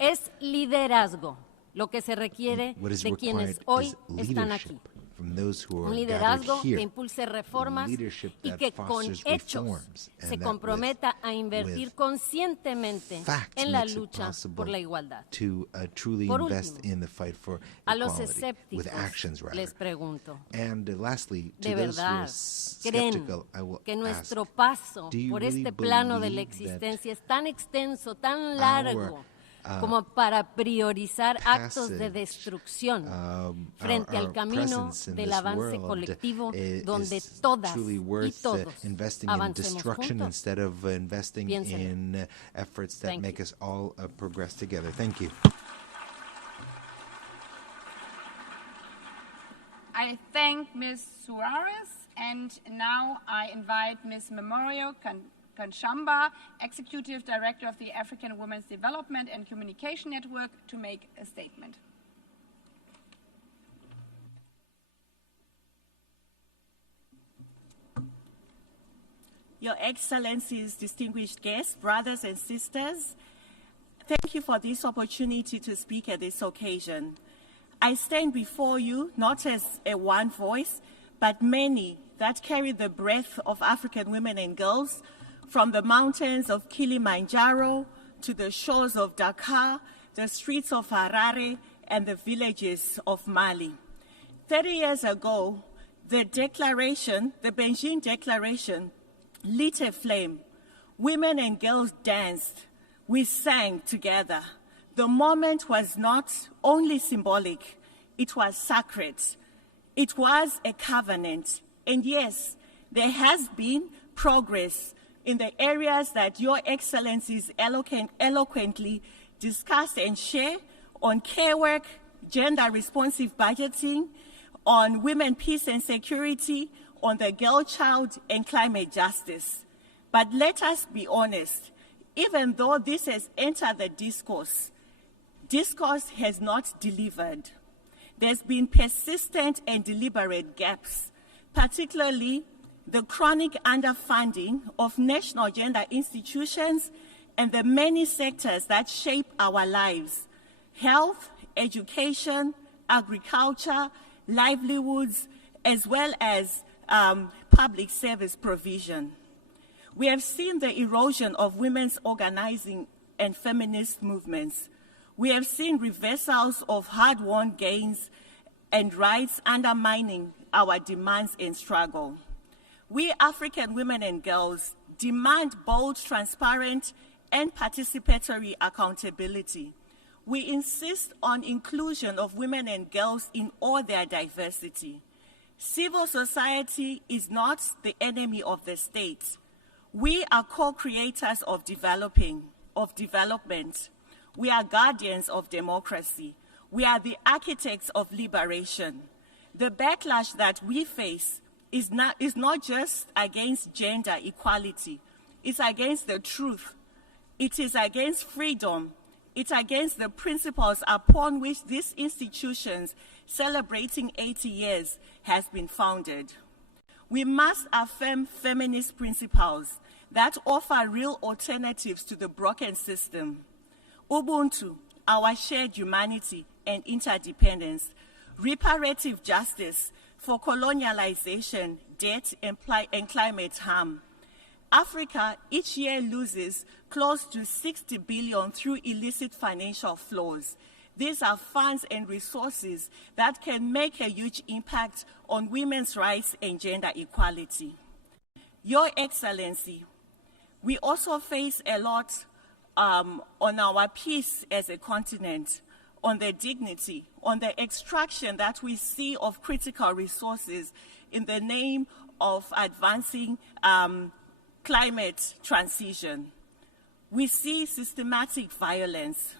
Es liderazgo lo que se requiere de quienes hoy están aquí. from those who are un gathered liderazgo here, que impulse reformas leadership y that que con fosters hechos reforms, se and that comprometa a invertir conscientemente fact en la makes it lucha possible por la igualdad. to truly Por invest último, in the fight for a los equality, with escépticos actions rather. les pregunto, And lastly, to ¿de those who are verdad creen skeptical, I will que ask, nuestro paso do you por really este plano de la believe that existencia es tan extenso, tan largo, como para priorizar actos de destrucción frente al camino del avance colectivo donde todas y todos investing in avancemos destruction juntos? instead of investing Piénselo. in efforts that Thank make you. us all progress together. Thank you. I thank Ms. Suarez, and now I invite Ms. Memorio Kachambara, Executive Director of the African Women's Development and Communication Network, to make a statement. Your Excellencies, distinguished guests, brothers and sisters, thank you for this opportunity to speak at this occasion. I stand before you not as a one voice, but many that carry the breath of African women and girls, from the mountains of Kilimanjaro to the shores of Dakar, the streets of Harare, and the villages of Mali. 30 years ago, the Beijing Declaration, lit a flame. Women and girls danced. We sang together. The moment was not only symbolic, it was sacred. It was a covenant. And yes, there has been progress in the areas that Your Excellencies eloquently discuss and share on care work, gender-responsive budgeting, on women, peace and security, on the girl child, and climate justice. But let us be honest, even though this has entered the discourse has not delivered. There's been persistent and deliberate gaps, particularly the chronic underfunding of national gender institutions and the many sectors that shape our lives: health, education, agriculture, livelihoods, as well as public service provision. We have seen the erosion of women's organizing and feminist movements. We have seen reversals of hard-won gains and rights undermining our demands and struggle. We African women and girls demand bold, transparent, and participatory accountability. We insist on inclusion of women and girls in all their diversity. Civil society is not the enemy of the state. We are co-creators of development. We are guardians of democracy. We are the architects of liberation. The backlash that we face is not just against gender equality. It's against the truth. It is against freedom. It's against the principles upon which these institutions celebrating 80 years has been founded. We must affirm feminist principles that offer real alternatives to the broken system. Ubuntu, our shared humanity and interdependence, reparative justice for colonialization, debt, and climate harm. Africa each year loses close to 60 billion through illicit financial flows. These are funds and resources that can make a huge impact on women's rights and gender equality. Your Excellency, we also face a lot on our peace as a continent, on the dignity, on the extraction that we see of critical resources in the name of advancing climate transition. We see systematic violence.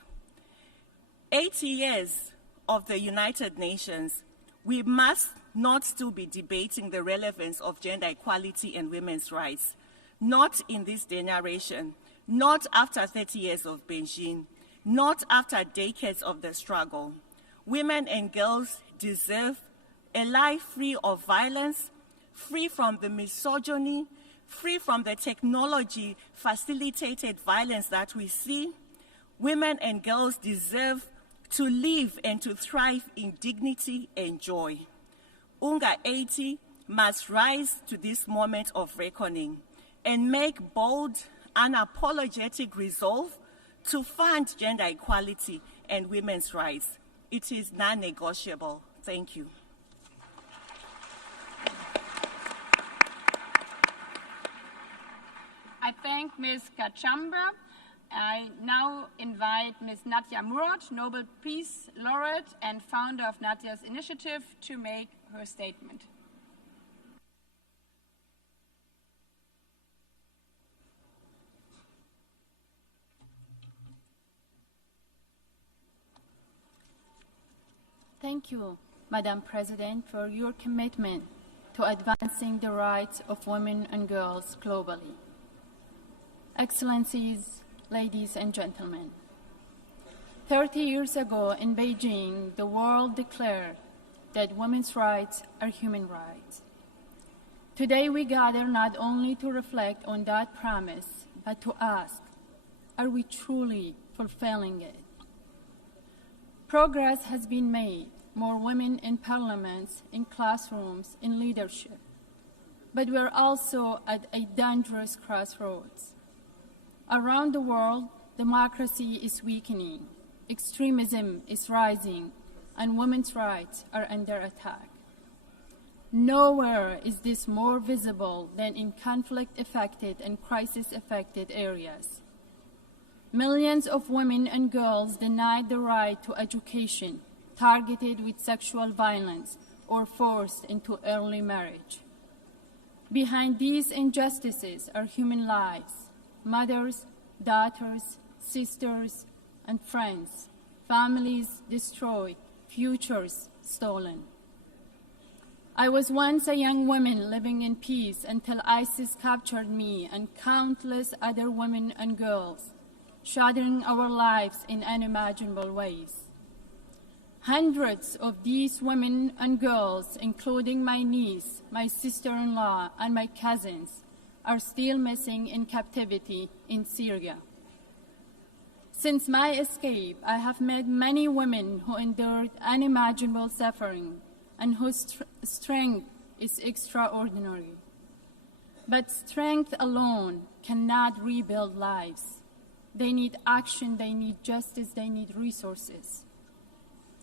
80 years of the United Nations, we must not still be debating the relevance of gender equality and women's rights. Not in this generation, not after 30 years of Beijing, not after decades of the struggle. Women and girls deserve a life free of violence, free from the misogyny, free from the technology-facilitated violence that we see. Women and girls deserve to live and to thrive in dignity and joy. UNGA 80 must rise to this moment of reckoning and make bold, unapologetic resolve to fund gender equality and women's rights. It is non-negotiable. Thank you. I thank Ms. Kachambara. I now invite Ms. Nadia Murad, Nobel Peace Laureate and founder of Nadia's Initiative, to make her statement. Thank you, Madam President, for your commitment to advancing the rights of women and girls globally. Excellencies, ladies and gentlemen, 30 years ago in Beijing, the world declared that women's rights are human rights. Today we gather not only to reflect on that promise, but to ask, are we truly fulfilling it? Progress has been made, more women in parliaments, in classrooms, in leadership. But we're also at a dangerous crossroads. Around the world, democracy is weakening, extremism is rising, and women's rights are under attack. Nowhere is this more visible than in conflict-affected and crisis-affected areas. Millions of women and girls denied the right to education, targeted with sexual violence, or forced into early marriage. Behind these injustices are human lives, mothers, daughters, sisters, and friends, families destroyed, futures stolen. I was once a young woman living in peace until ISIS captured me and countless other women and girls, shattering our lives in unimaginable ways. Hundreds of these women and girls, including my niece, my sister-in-law, and my cousins, are still missing in captivity in Syria. Since my escape, I have met many women who endured unimaginable suffering and whose strength is extraordinary. But strength alone cannot rebuild lives. They need action, they need justice, they need resources.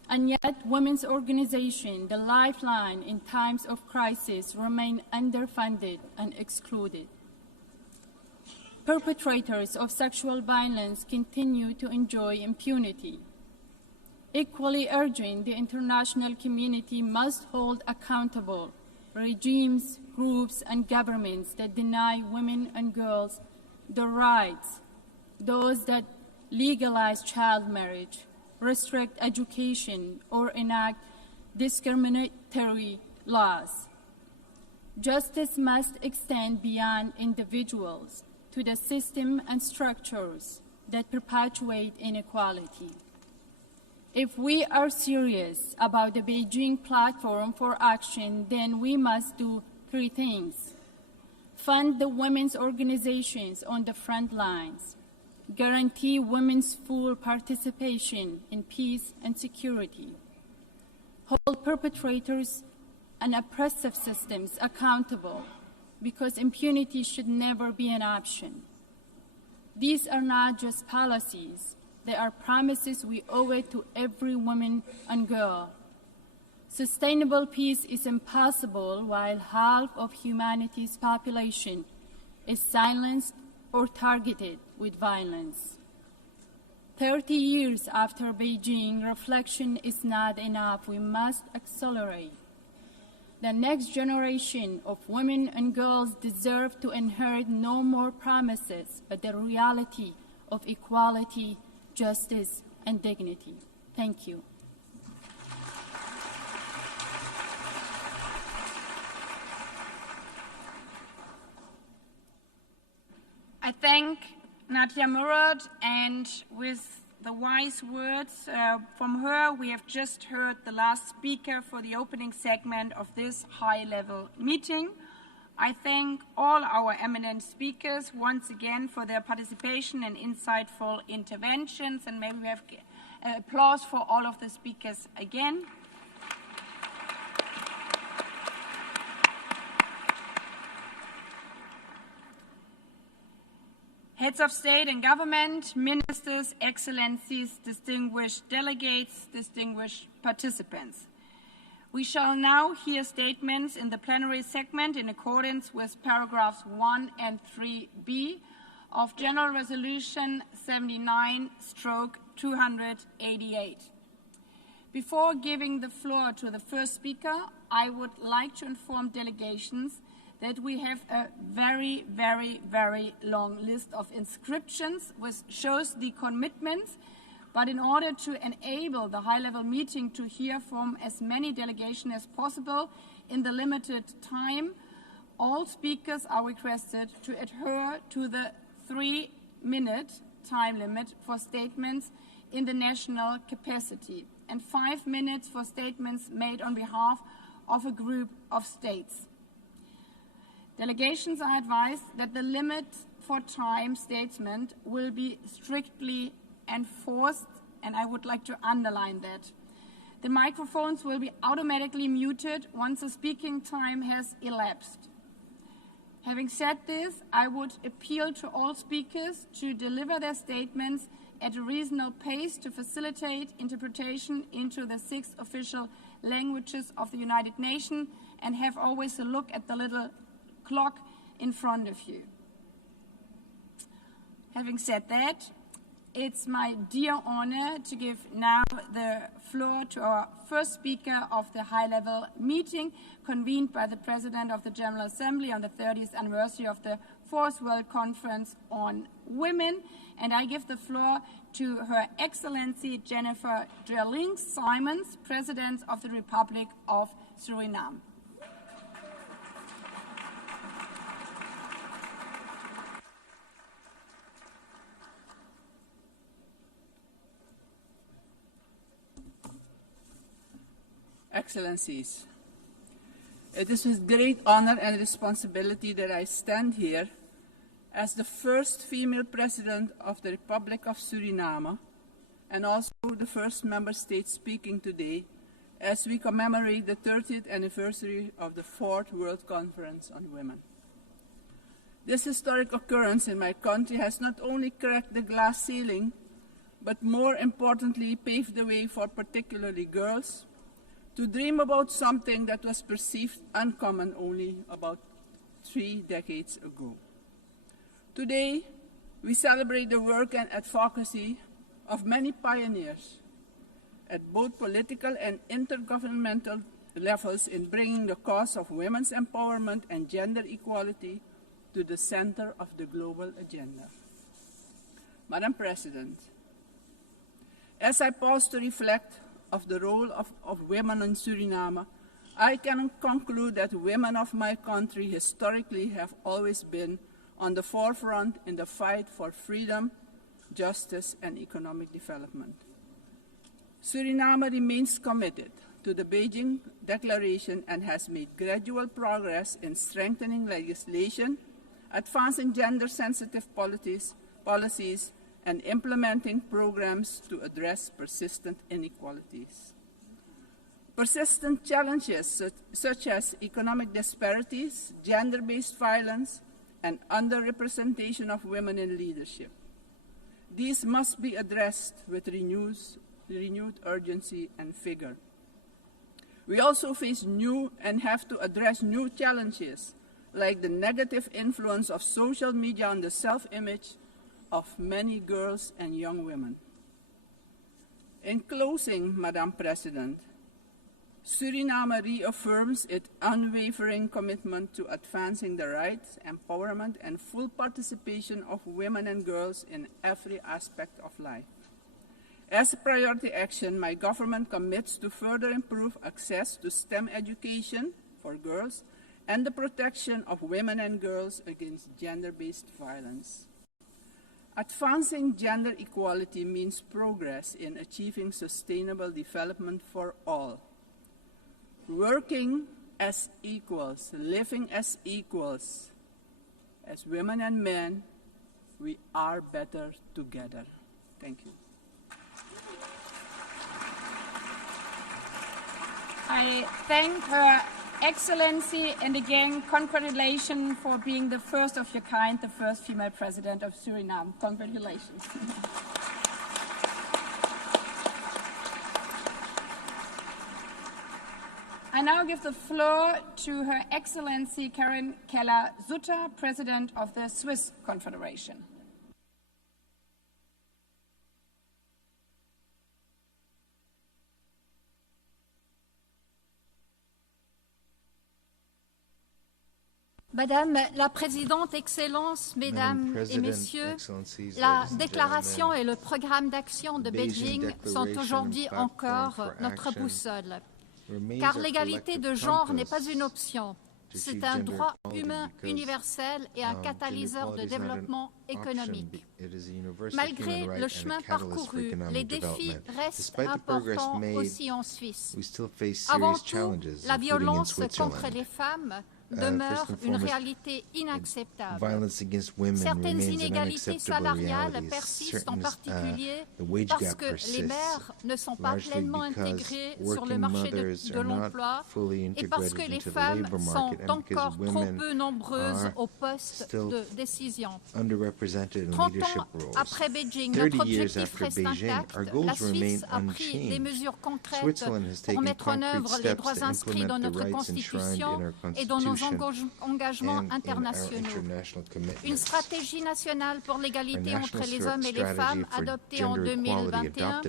And yet, women's organizations, the lifeline in times of crisis, remain underfunded and excluded. Perpetrators of sexual violence continue to enjoy impunity. Equally urgent, the international community must hold accountable regimes, groups, and governments that deny women and girls the rights, those that legalize child marriage, restrict education, or enact discriminatory laws. Justice must extend beyond individuals to the system and structures that perpetuate inequality. If we are serious about the Beijing Platform for Action, then we must do three things. Fund the women's organizations on the front lines, guarantee women's full participation in peace and security, hold perpetrators and oppressive systems accountable, because impunity should never be an option. These are not just policies, they are promises we owe it to every woman and girl. Sustainable peace is impossible while half of humanity's population is silenced or targeted with violence. 30 years after Beijing, reflection is not enough. We must accelerate. The next generation of women and girls deserve to inherit no more promises, but the reality of equality, justice, and dignity. Thank you. I thank Nadia Murad, and with the wise words from her, we have just heard the last speaker for the opening segment of this high-level meeting. I thank all our eminent speakers once again for their participation and insightful interventions, and maybe we have applause for all of the speakers again. Heads of state and government, ministers, excellencies, distinguished delegates, distinguished participants. We shall now hear statements in the plenary segment in accordance with paragraphs 1 and 3b of General Resolution 79/288. Before giving the floor to the first speaker, I would like to inform delegations that we have a very, very, very long list of inscriptions, which shows the commitments. But in order to enable the high-level meeting to hear from as many delegations as possible in the limited time, all speakers are requested to adhere to the 3-minute time limit for statements in the national capacity and 5 minutes for statements made on behalf of a group of states. Delegations are advised that the limit for time statement will be strictly enforced, and I would like to underline that. The microphones will be automatically muted once the speaking time has elapsed. Having said this, I would appeal to all speakers to deliver their statements at a reasonable pace to facilitate interpretation into the 6 official languages of the United Nations, and have always a look at the little clock in front of you. Having said that, it's my dear honor to give now the floor to our first speaker of the high-level meeting convened by the President of the General Assembly on the 30th anniversary of the 4th World Conference on Women. And I give the floor to Her Excellency Jennifer Drilling-Simons, President of the Republic of Suriname. Excellencies, it is with great honor and responsibility that I stand here as the first female President of the Republic of Suriname and also the first member state speaking today as we commemorate the 30th anniversary of the 4th World Conference on Women. This historic occurrence in my country has not only cracked the glass ceiling, but more importantly paved the way for particularly girls to dream about something that was perceived uncommon only about 3 decades ago. Today, we celebrate the work and advocacy of many pioneers at both political and intergovernmental levels in bringing the cause of women's empowerment and gender equality to the center of the global agenda. Madam President, as I pause to reflect of the role of women in Suriname, I can conclude that women of my country historically have always been on the forefront in the fight for freedom, justice, and economic development. Suriname remains committed to the Beijing Declaration and has made gradual progress in strengthening legislation, advancing gender-sensitive policies, and implementing programs to address persistent inequalities. Persistent challenges such as economic disparities, gender-based violence, and underrepresentation of women in leadership. These must be addressed with renewed urgency and vigor. We also face new and have to address new challenges, like the negative influence of social media on the self-image of many girls and young women. In closing, Madam President, Suriname reaffirms its unwavering commitment to advancing the rights, empowerment, and full participation of women and girls in every aspect of life. As a priority action, my government commits to further improve access to STEM education for girls and the protection of women and girls against gender-based violence. Advancing gender equality means progress in achieving sustainable development for all. Working as equals, living as equals, as women and men, we are better together. Thank you. I thank Her Excellency, and again, congratulations for being the first of your kind, the first female president of Suriname. Congratulations. I now give the floor to Her Excellency Karen Keller-Sutter, President of the Swiss Confederation. Madame la Présidente, Excellences, Mesdames et Messieurs, la déclaration et le programme d'action de Beijing sont aujourd'hui encore notre boussole. Car l'égalité de genre n'est pas une option, c'est un droit humain universel et un catalyseur de développement économique. Malgré le chemin parcouru, les défis restent importants aussi en Suisse. Avant tout, la violence contre les femmes demeure une réalité inacceptable. Certaines inégalités salariales persistent en particulier parce que les mères ne sont pas pleinement intégrées sur le marché de l'emploi et parce que les femmes sont encore trop peu nombreuses aux postes de décision. 30 ans après Beijing, notre objectif reste intact. La Suisse a pris des mesures concrètes pour mettre en œuvre les droits inscrits dans notre Constitution et dans nos engagements internationaux. Une stratégie nationale pour l'égalité entre les hommes et les femmes adoptée en 2021.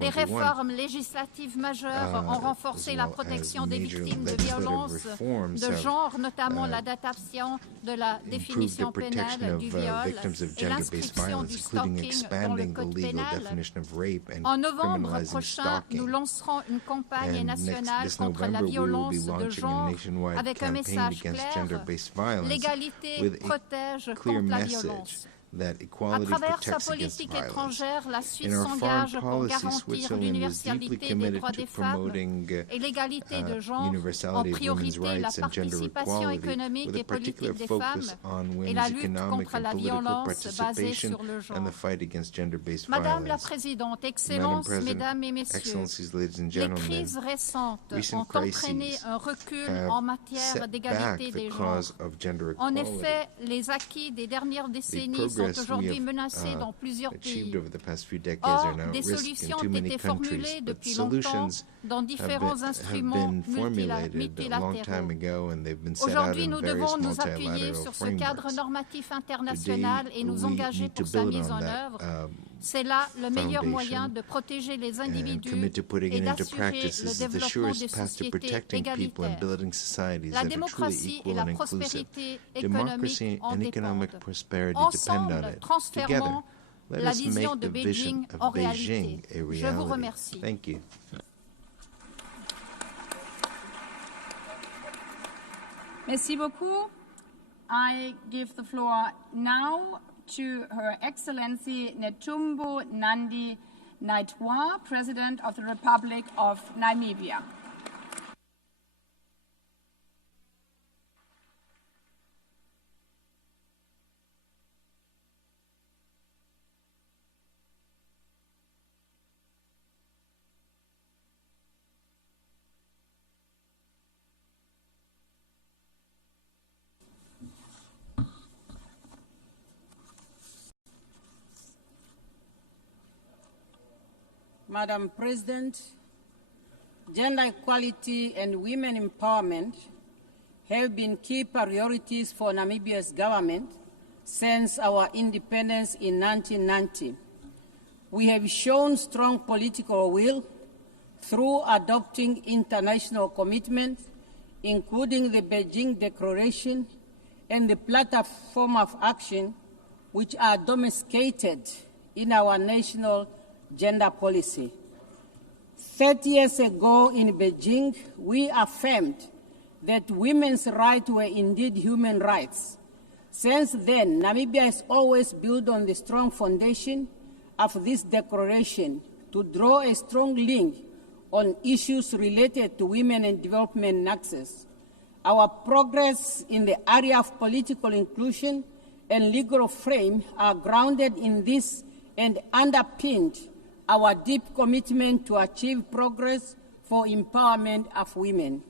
Des réformes législatives majeures ont renforcé la protection des victimes de violences de genre, notamment l'adaptation de la définition pénale du viol et l'inscription du stalking dans le code pénal. En novembre prochain, nous lancerons une campagne nationale contre la violence de genre avec un message clair: l'égalité protège contre la violence. À travers sa politique étrangère, la Suisse s'engage pour garantir l'universalité des droits des femmes et l'égalité de genre, en priorité la participation économique et politique des femmes et la lutte contre la violence basée sur le genre. Madame la Présidente, Excellences, Mesdames et Messieurs, les crises récentes ont entraîné un recul en matière d'égalité des genres. En effet, les acquis des dernières décennies sont aujourd'hui menacés dans plusieurs pays. Or, des solutions ont été formulées depuis longtemps dans différents instruments multilatéraux. Aujourd'hui, nous devons nous appuyer sur ce cadre normatif international et nous engager pour sa mise en œuvre. C'est là le meilleur moyen de protéger les individus et d'assurer le développement des sociétés égalitaires. La démocratie et la prospérité économique en dépendent. Ensemble, transformons la vision de Beijing en réalité. Je vous remercie. Merci beaucoup. I give the floor now to Her Excellency Netumbo Nandi Naitwa, President of the Republic of Namibia. Madam President, gender equality and women empowerment have been key priorities for Namibia's government since our independence in 1990. We have shown strong political will through adopting international commitments, including the Beijing Declaration and the Platform of Action, which are domesticated in our national gender policy. 30 years ago in Beijing, we affirmed that women's rights were indeed human rights. Since then, Namibia has always built on the strong foundation of this declaration to draw a strong link on issues related to women and development and access. Our progress in the area of political inclusion and legal frame are grounded in this and underpinned our deep commitment to achieve progress for empowerment of women.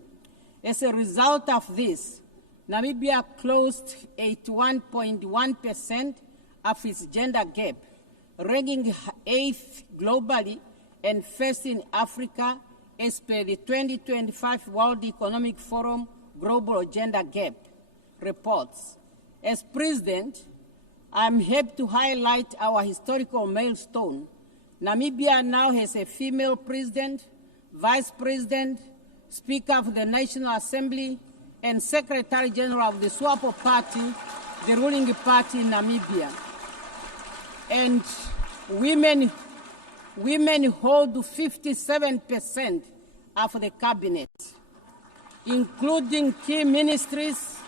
As a result of this, Namibia closed 81.1% of its gender gap, ranking 8th globally and first in Africa as per the 2025 World Economic Forum Global Gender Gap reports. As President, I'm happy to highlight our historical milestone. Namibia now has a female President, Vice President, Speaker of the National Assembly, and Secretary General of the SWAPO Party, the ruling party in Namibia. And women hold 57% of the cabinet, including key ministries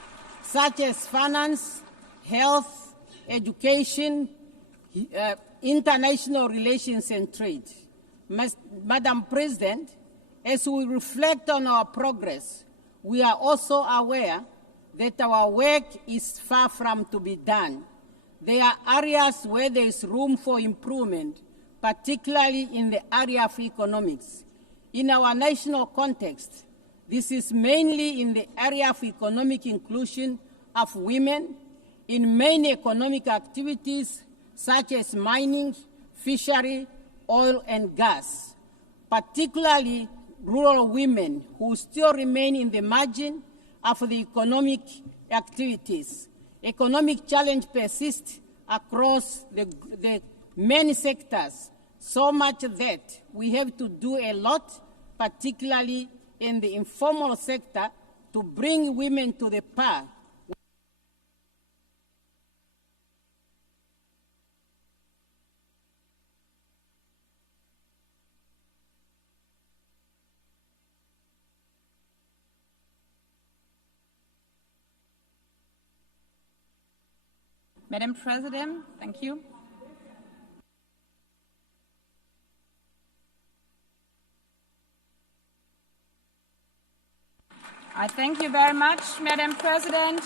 such as finance, health, education, international relations and trade. Madam President, as we reflect on our progress, we are also aware that our work is far from to be done. There are areas where there is room for improvement, particularly in the area of economics. In our national context, this is mainly in the area of economic inclusion of women in many economic activities such as mining, fishery, oil and gas, particularly rural women who still remain in the margin of the economic activities. Economic challenge persists across the many sectors, so much that we have to do a lot, particularly in the informal sector, to bring women to the par. Madam President, thank you. I thank you very much, Madam President.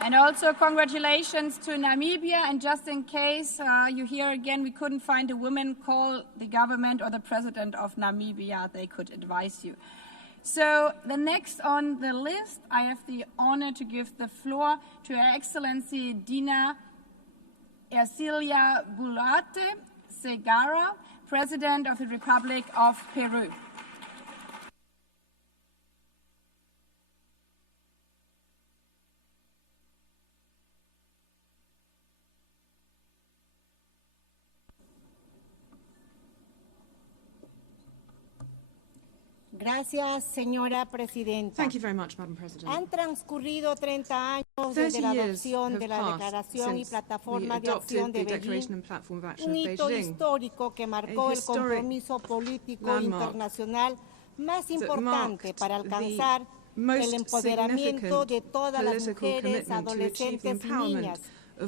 And also congratulations to Namibia. And just in case you hear again, we couldn't find a woman, call the government or the President of Namibia. They could advise you. So the next on the list, I have the honor to give the floor to Her Excellency Dina Ercilia Boluarte Segarra, President of the Republic of Peru. Gracias, señora Presidenta. Thank you very much, Madam President. Han transcurrido 30 años desde la adopción de la Declaración y Plataforma de Acción de Beijing, un hito histórico que marcó el compromiso político internacional más importante para alcanzar el empoderamiento de todas las mujeres, adolescentes y niñas,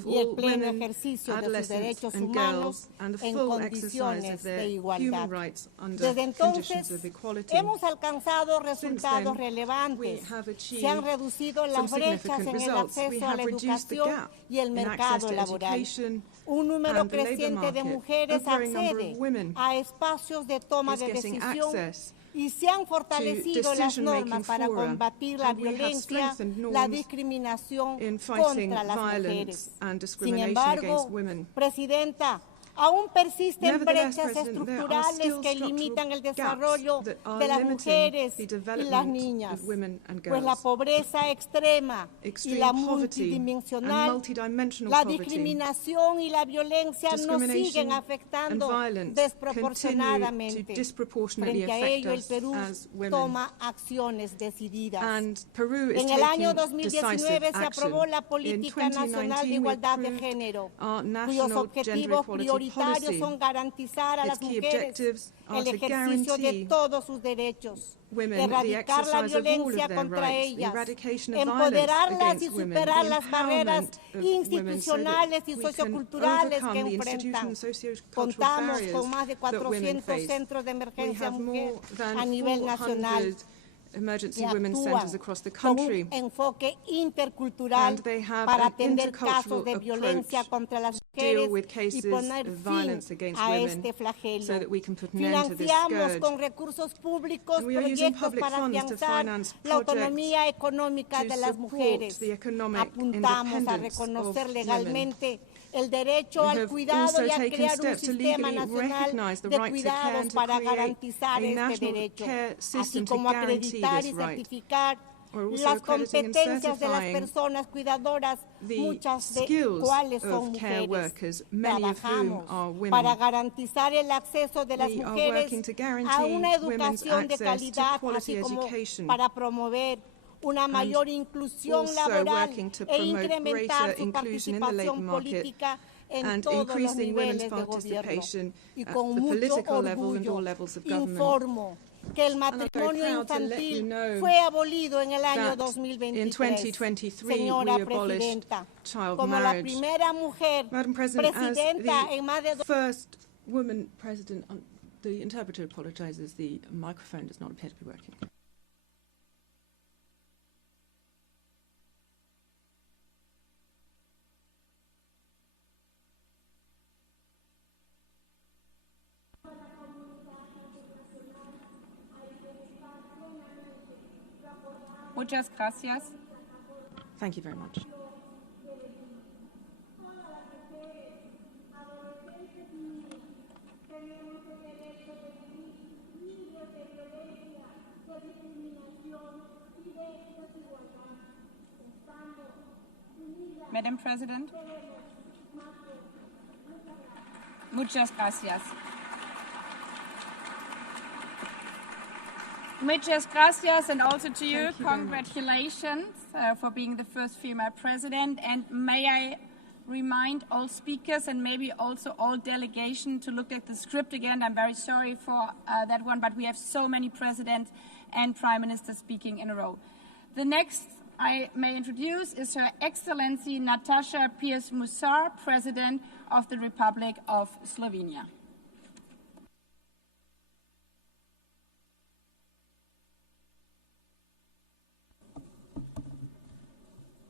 y el pleno ejercicio de sus derechos humanos en condiciones de igualdad. Desde entonces, hemos alcanzado resultados relevantes. Se han reducido las brechas en el acceso a la educación y el mercado laboral. Un número creciente de mujeres accede a espacios de toma de decisión y se han fortalecido las normas para combatir la violencia, la discriminación contra las mujeres. Sin embargo, Presidenta, aún persisten brechas estructurales que limitan el desarrollo de las mujeres y las niñas, pues la pobreza extrema y la multidimensional, la discriminación y la violencia nos siguen afectando desproporcionadamente. Frente a ello, el Perú toma acciones decididas. En el año 2019 se aprobó la Política Nacional de Igualdad de Género, cuyos objetivos prioritarios son garantizar a las mujeres el ejercicio de todos sus derechos, erradicar la violencia contra ellas, empoderarlas y superar las barreras institucionales y socioculturales que enfrentan. Contamos con más de 400 centros de emergencia mujer a nivel nacional que actúan con un enfoque intercultural para atender casos de violencia contra las deal with cases of violence against women so that we can put an end to this scourge. And we are using public funds to finance projects to support the economic independence of women. El derecho al cuidado y a crear un sistema nacional de cuidados para garantizar este derecho, así como acreditar y certificar las competencias de las personas cuidadoras, muchas de cuales son mujeres. Trabajamos para garantizar el acceso de las mujeres a una educación de calidad, así como para promover una mayor inclusión laboral e incrementar su participación política en todos los niveles de gobierno. Y con mucho orgullo informo que el matrimonio infantil fue abolido en el año 2023. Señora Presidenta, como la primera mujer presidenta en más de first woman president. The interpreter apologizes. The microphone does not appear to be working. Muchas gracias. Thank you very much. Madam President. Muchas gracias. Muchas gracias, and also to you, congratulations for being the first female president. And may I remind all speakers and maybe also all delegation to look at the script again. I'm very sorry for that one, but we have so many presidents and prime ministers speaking in a row. The next I may introduce is Her Excellency Nataša Pirc-Musar, President of the Republic of Slovenia.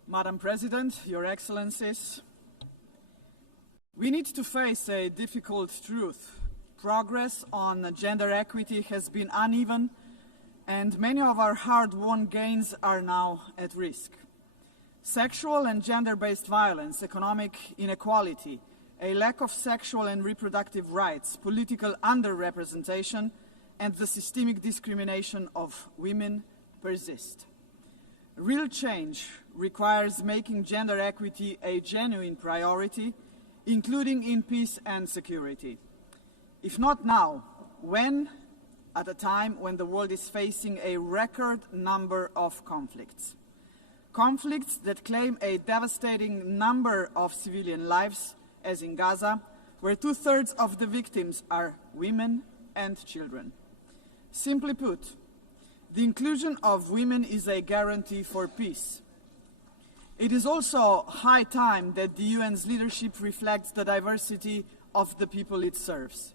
Madam President, Your Excellencies, we need to face a difficult truth. Progress on gender equity has been uneven, and many of our hard-won gains are now at risk. Sexual and gender-based violence, economic inequality, a lack of sexual and reproductive rights, political underrepresentation, and the systemic discrimination of women persist. Real change requires making gender equity a genuine priority, including in peace and security. If not now, when? At a time when the world is facing a record number of conflicts. Conflicts that claim a devastating number of civilian lives, as in Gaza, where 2/3 of the victims are women and children. Simply put, the inclusion of women is a guarantee for peace. It is also high time that the UN's leadership reflects the diversity of the people it serves.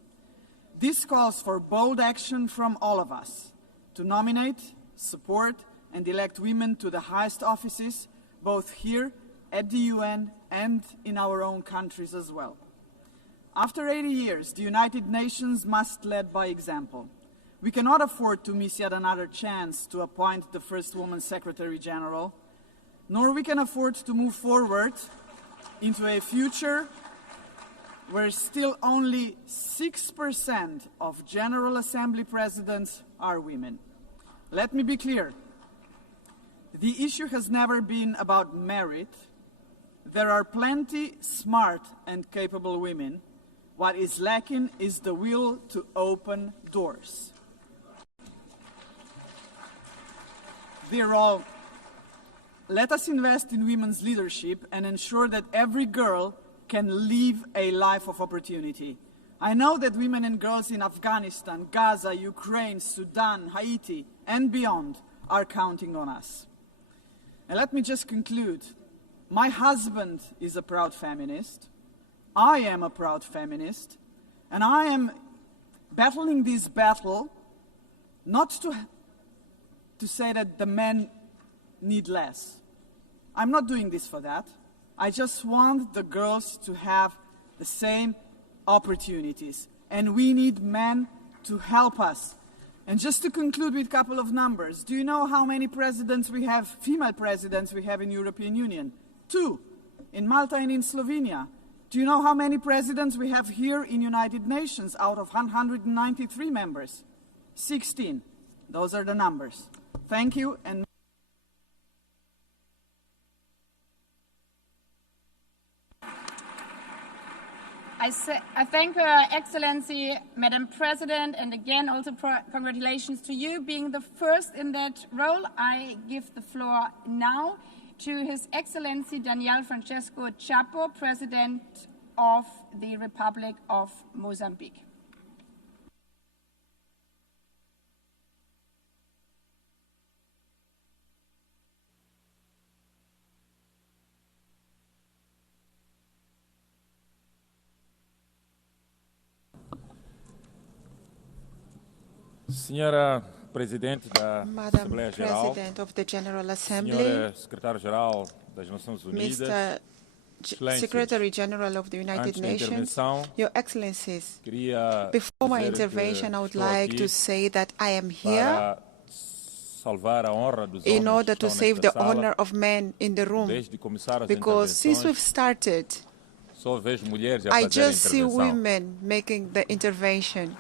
This calls for bold action from all of us to nominate, support, and elect women to the highest offices, both here at the UN and in our own countries as well. After 80 years, the United Nations must lead by example. We cannot afford to miss yet another chance to appoint the first woman Secretary General, nor we can afford to move forward into a future where still only 6% of General Assembly presidents are women. Let me be clear. The issue has never been about merit. There are plenty smart and capable women. What is lacking is the will to open doors. Dear all, let us invest in women's leadership and ensure that every girl can live a life of opportunity. I know that women and girls in Afghanistan, Gaza, Ukraine, Sudan, Haiti, and beyond are counting on us. And let me just conclude. My husband is a proud feminist. I am a proud feminist. And I am battling this battle not to say that the men need less. I'm not doing this for that. I just want the girls to have the same opportunities. And we need men to help us. And just to conclude with a couple of numbers, do you know how many presidents we have, female presidents we have in European Union? 2, in Malta and in Slovenia. Do you know how many presidents we have here in United Nations out of 193 members? 16. Those are the numbers. Thank you. And I thank Her Excellency, Madam President, and again also congratulations to you being the first in that role. I give the floor now to His Excellency Daniel Francesco Chapo, President of the Republic of Mozambique. Senhora Presidente da Assembleia Geral, President of the General Assembly, Senhora Secretário-Geral das Nações Unidas, Mr. Secretary General of the United Nations, Your Excellencies, before my intervention, I would like to say that I am here in order to save the honor of men in the room, because since we've started, I just see women making the intervention.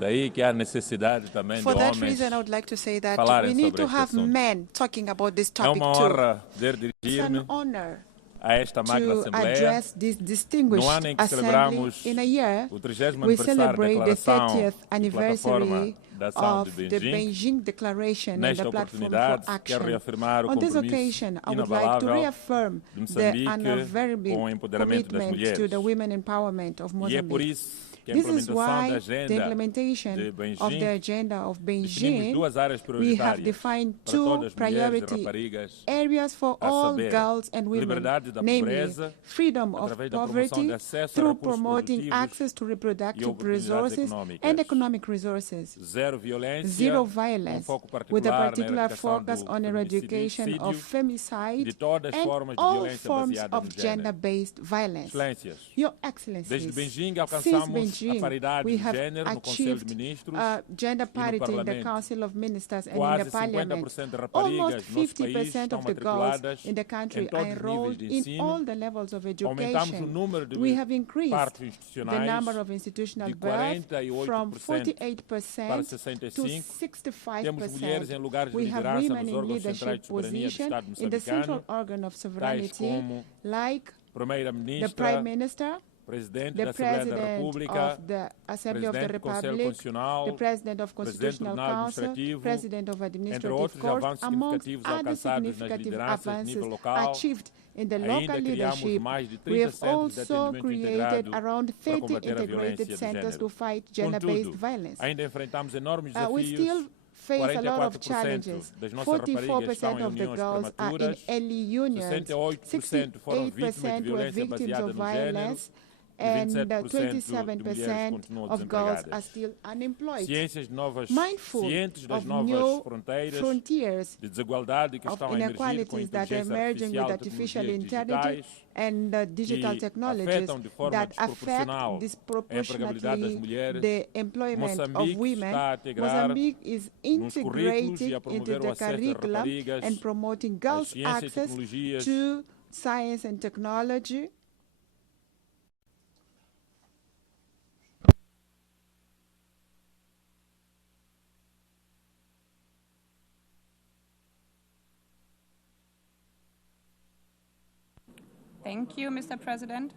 For that reason, I would like to say that we need to have men talking about this topic too. It's an honor to address this distinguished assembly in a year. We celebrate the 30th anniversary of the Beijing Declaration and the Platform for Action. On this occasion, I would like to reaffirm the unwavering commitment to the women empowerment of Mozambique. This is why the implementation of the agenda of Beijing, we have defined 2 priority areas for all girls and women, namely freedom of poverty through promoting access to reproductive resources and economic resources, zero violence, with a particular focus on eradication of femicide and all forms of gender-based violence. Your Excellencies, since Beijing, we have achieved gender parity in the Council of Ministers and in the Parliament. Almost 50% of the girls in the country are enrolled in all the levels of education. We have increased the number of institutional births from 48% to 65%. We have women in leadership positions in the central organ of sovereignty, like the Prime Minister, the President of the Assembly of the Republic, the President of Constitutional Council, President of Administrative Court, amongst other significant advances achieved in the local leadership. We have also created around 30 integrated centers to fight gender-based violence. We still face a lot of challenges. 44% of the girls are in early unions, 68% were victims of violence, and 27% of girls are still unemployed. Mindful of new frontiers of inequalities that are emerging with artificial intelligence and digital technologies that affect disproportionately the employment of women, Mozambique is integrating into the curriculum and promoting girls' access to science and technology, Thank you, Mr. President.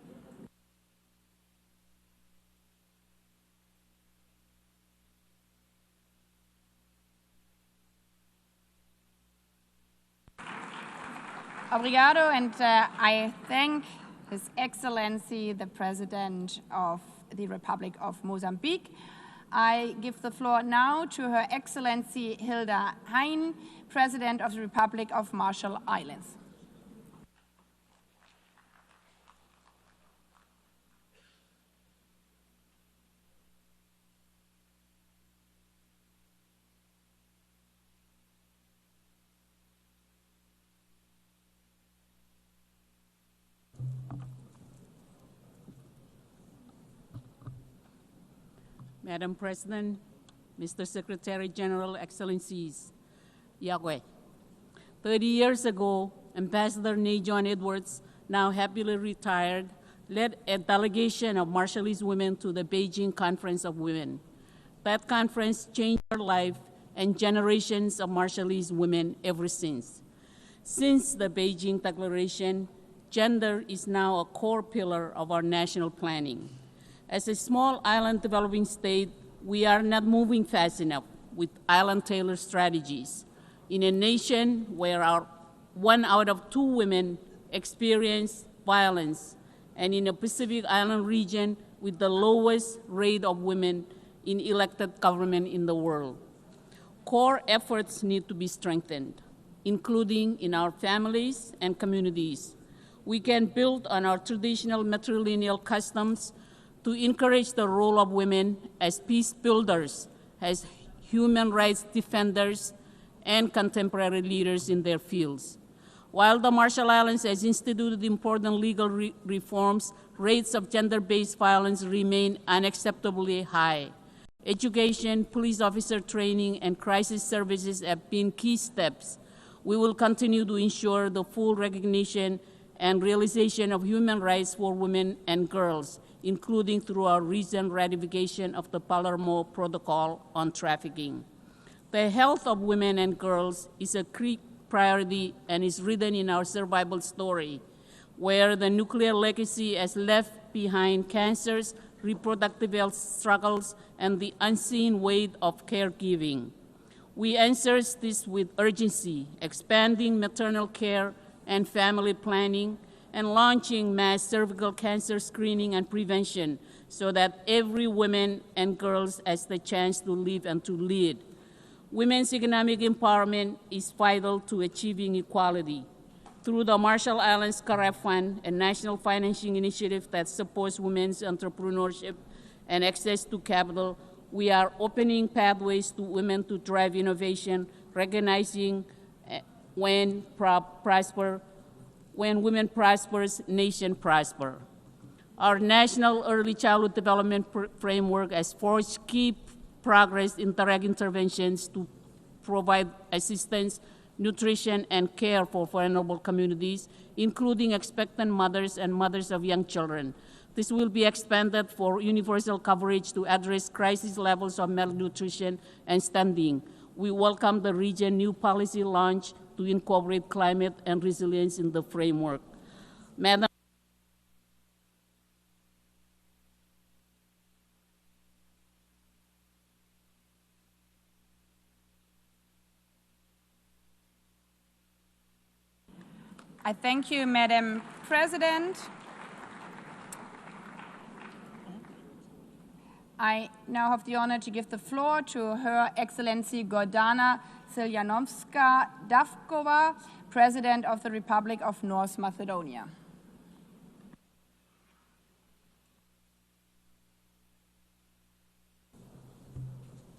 Obrigado, and I thank His Excellency, the President of the Republic of Mozambique. I give the floor now to Her Excellency Hilda Hein, President of the Republic of Marshall Islands. Madam President, Mr. Secretary General, Excellencies, Yahweh. 30 years ago, Ambassador Nay John Edwards, now happily retired, led a delegation of Marshallese women to the Beijing Conference of Women. That conference changed her life and generations of Marshallese women ever since. Since the Beijing Declaration, gender is now a core pillar of our national planning. As a small island developing state, we are not moving fast enough with island-tailored strategies. In a nation where 1 out of 2 women experience violence, and in a Pacific Island region with the lowest rate of women in elected government in the world. Core efforts need to be strengthened, including in our families and communities. We can build on our traditional matrilineal customs to encourage the role of women as peace builders, as human rights defenders, and contemporary leaders in their fields. While the Marshall Islands has instituted important legal reforms, rates of gender-based violence remain unacceptably high. Education, police officer training, and crisis services have been key steps. We will continue to ensure the full recognition and realization of human rights for women and girls, including through our recent ratification of the Palermo Protocol on Trafficking. The health of women and girls is a key priority and is written in our survival story, where the nuclear legacy has left behind cancers, reproductive health struggles, and the unseen weight of caregiving. We answer this with urgency, expanding maternal care and family planning, and launching mass cervical cancer screening and prevention so that every woman and girls has the chance to live and to lead. Women's economic empowerment is vital to achieving equality. Through the Marshall Islands CAREF Fund, a national financing initiative that supports women's entrepreneurship and access to capital, we are opening pathways to women to drive innovation, recognizing when women prosper, nation prosper. Our national early childhood development framework has forged key progress in direct interventions to provide assistance, nutrition, and care for vulnerable communities, including expectant mothers and mothers of young children. This will be expanded for universal coverage to address crisis levels of malnutrition and stunting. We welcome the region's new policy launch to incorporate climate and resilience in the framework. Madam I thank you, Madam President. I now have the honor to give the floor to Her Excellency Gordana Siljanovska-Davkova, President of the Republic of North Macedonia.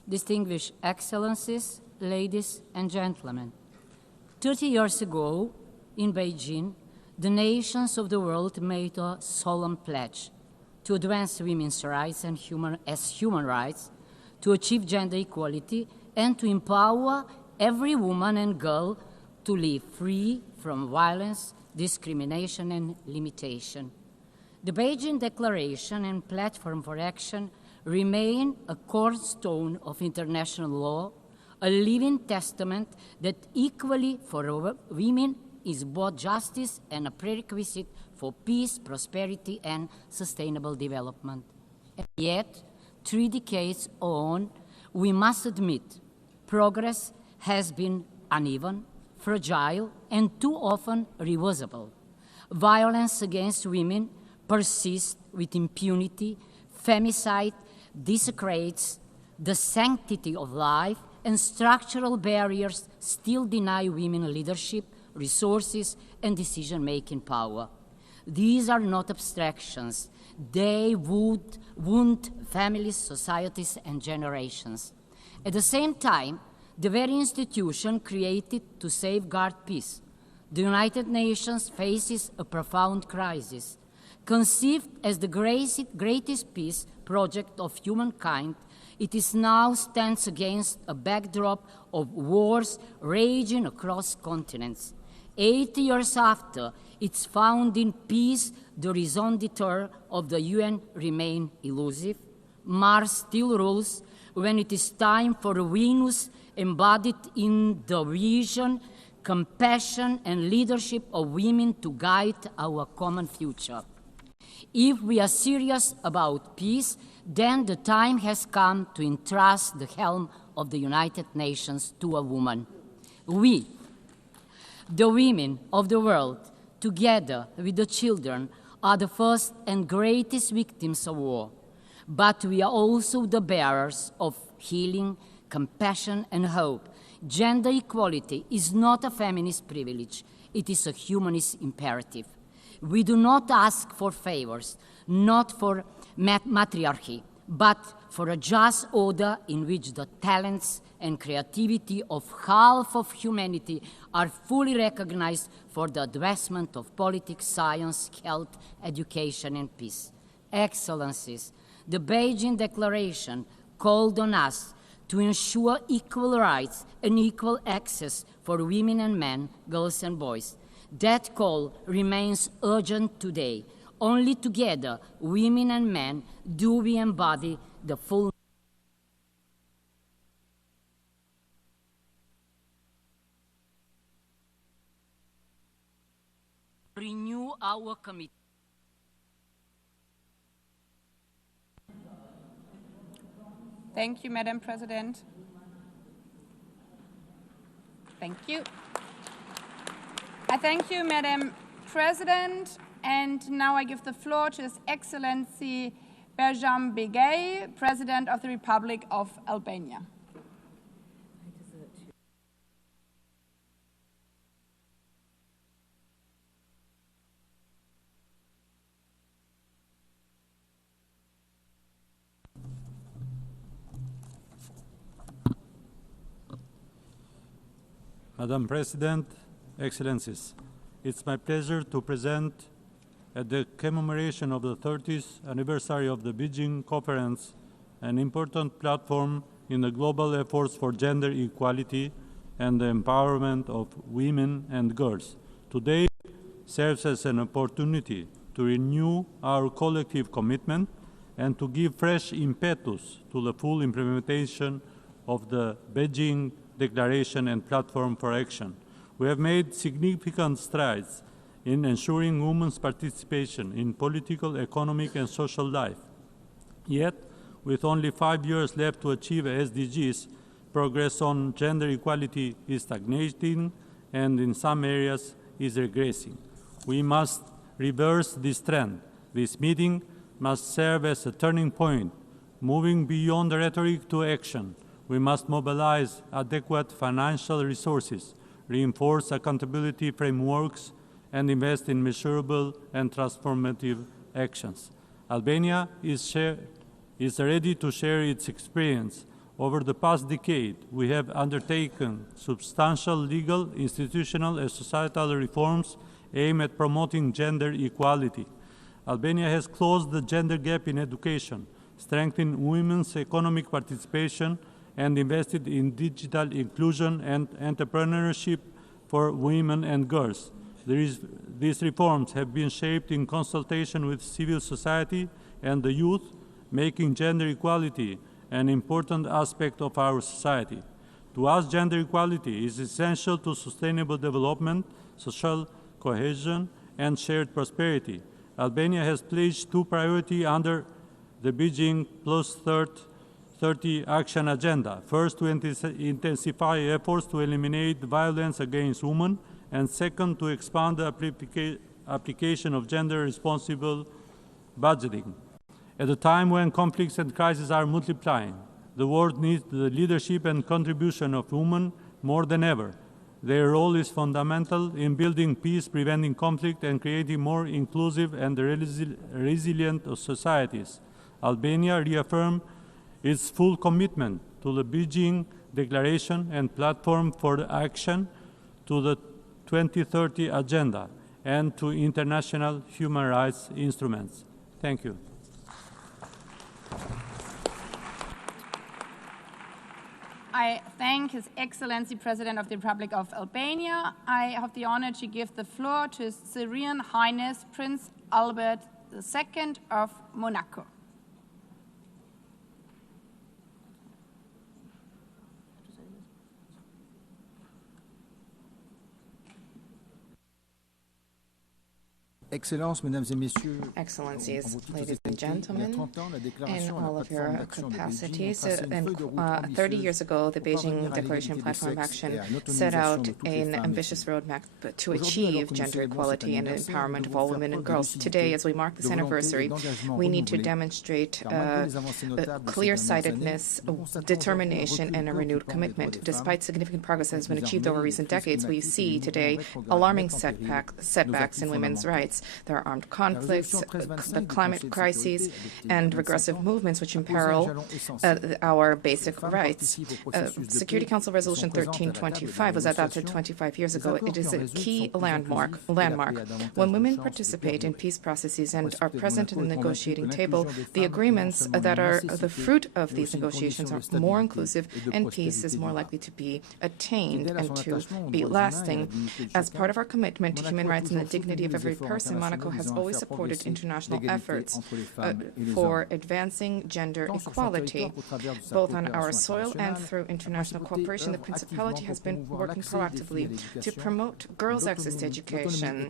Distinguished Excellencies, ladies and gentlemen, 30 years ago, in Beijing, the nations of the world made a solemn pledge to advance women's rights and human rights, to achieve gender equality, and to empower every woman and girl to live free from violence, discrimination, and limitation. The Beijing Declaration and Platform for Action remain a cornerstone of international law, a living testament that equally for women is both justice and a prerequisite for peace, prosperity, and sustainable development. And yet, 3 decades on, we must admit progress has been uneven, fragile, and too often reversible. Violence against women persists with impunity, femicide desecrates the sanctity of life, and structural barriers still deny women leadership, resources, and decision-making power. These are not abstractions. They would wound families, societies, and generations. At the same time, the very institution created to safeguard peace, the United Nations faces a profound crisis. Conceived as the greatest peace project of humankind, it is now stands against a backdrop of wars raging across continents. 80 years after its founding, peace, the raison d'etre of the UN, remain elusive. Mars still rules when it is time for Venus, embodied in the vision, compassion, and leadership of women, to guide our common future. If we are serious about peace, then the time has come to entrust the helm of the United Nations to a woman. We, the women of the world, together with the children, are the first and greatest victims of war. But we are also the bearers of healing, compassion, and hope. Gender equality is not a feminist privilege. It is a humanist imperative. We do not ask for favors, not for matriarchy, but for a just order in which the talents and creativity of half of humanity are fully recognized for the advancement of politics, science, health, education, and peace. Excellencies, the Beijing Declaration called on us to ensure equal rights and equal access for women and men, girls and boys. That call remains urgent today. Only together, women and men, do we embody the full renew our commitment. Thank you, Madam President. Thank you. I thank you, Madam President. And now I give the floor to His Excellency Berjam Begay, President of the Republic of Albania. Madam President, Excellencies, it's my pleasure to present at the commemoration of the 30th anniversary of the Beijing Conference an important platform in the global efforts for gender equality and the empowerment of women and girls. Today serves as an opportunity to renew our collective commitment and to give fresh impetus to the full implementation of the Beijing Declaration and Platform for Action. We have made significant strides in ensuring women's participation in political, economic, and social life. Yet, with only 5 years left to achieve SDGs, progress on gender equality is stagnating and in some areas is regressing. We must reverse this trend. This meeting must serve as a turning point, moving beyond the rhetoric to action. We must mobilize adequate financial resources, reinforce accountability frameworks, and invest in measurable and transformative actions. Albania is ready to share its experience. Over the past decade, we have undertaken substantial legal, institutional, and societal reforms aimed at promoting gender equality. Albania has closed the gender gap in education, strengthened women's economic participation, and invested in digital inclusion and entrepreneurship for women and girls. These reforms have been shaped in consultation with civil society and the youth, making gender equality an important aspect of our society. To us, gender equality is essential to sustainable development, social cohesion, and shared prosperity. Albania has pledged two priorities under the Beijing Plus 30 Action Agenda. First, to intensify efforts to eliminate violence against women, and second, to expand the application of gender-responsible budgeting. At a time when conflicts and crises are multiplying, the world needs the leadership and contribution of women more than ever. Their role is fundamental in building peace, preventing conflict, and creating more inclusive and resilient societies. Albania reaffirmed its full commitment to the Beijing Declaration and Platform for Action to the 2030 Agenda and to international human rights instruments. Thank you. I thank His Excellency President of the Republic of Albania. I have the honor to give the floor to His Serene Highness Prince Albert II of Monaco. Excellencies, ladies and gentlemen, in all of your capacities, 30 years ago, the Beijing Declaration Platform of Action set out an ambitious roadmap to achieve gender equality and empowerment of all women and girls. Today, as we mark this anniversary, we need to demonstrate clear-sightedness, determination, and a renewed commitment. Despite significant progress that has been achieved over recent decades, we see today alarming setbacks in women's rights. There are armed conflicts, the climate crises, and regressive movements which imperil our basic rights. Security Council Resolution 1325 was adopted 25 years ago. It is a key landmark. When women participate in peace processes and are present in the negotiating table, the agreements that are the fruit of these negotiations are more inclusive, and peace is more likely to be attained and to be lasting. As part of our commitment to human rights and the dignity of every person, Monaco has always supported international efforts for advancing gender equality. Both on our soil and through international cooperation, the Principality has been working proactively to promote girls' access to education,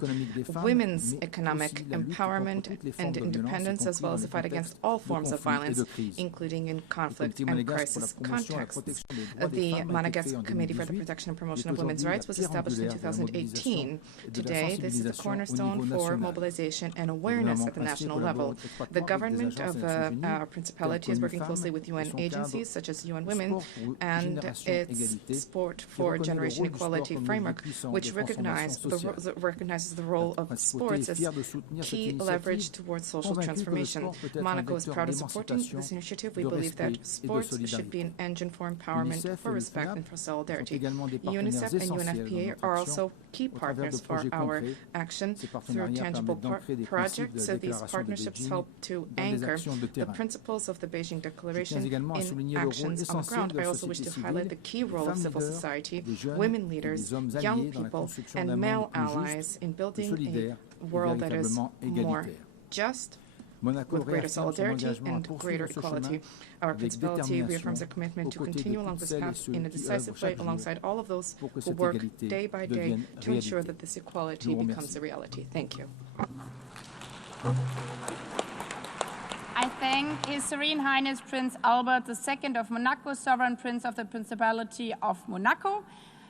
women's economic empowerment and independence, as well as the fight against all forms of violence, including in conflict and crisis contexts. The Monegasque Committee for the Protection and Promotion of Women's Rights was established in 2018. Today, this is the cornerstone for mobilization and awareness at the national level. The government of our Principality is working closely with UN agencies such as UN Women and its Sport for Generation Equality framework, which recognizes the role of sports as key leverage towards social transformation. Monaco is proud of supporting this initiative. We believe that sports should be an engine for empowerment, for respect, and for solidarity. UNICEF and UNFPA are also key partners for our action through tangible projects. So these partnerships help to anchor the principles of the Beijing Declaration in actions on the ground. I also wish to highlight the key role of civil society, women leaders, young people, and male allies in building a world that is more just, with greater solidarity and greater equality. Our Principality reaffirms a commitment to continue along this path in a decisive way alongside all of those who work day by day to ensure that this equality becomes a reality. Thank you. I thank His Serene Highness Prince Albert II of Monaco, Sovereign Prince of the Principality of Monaco.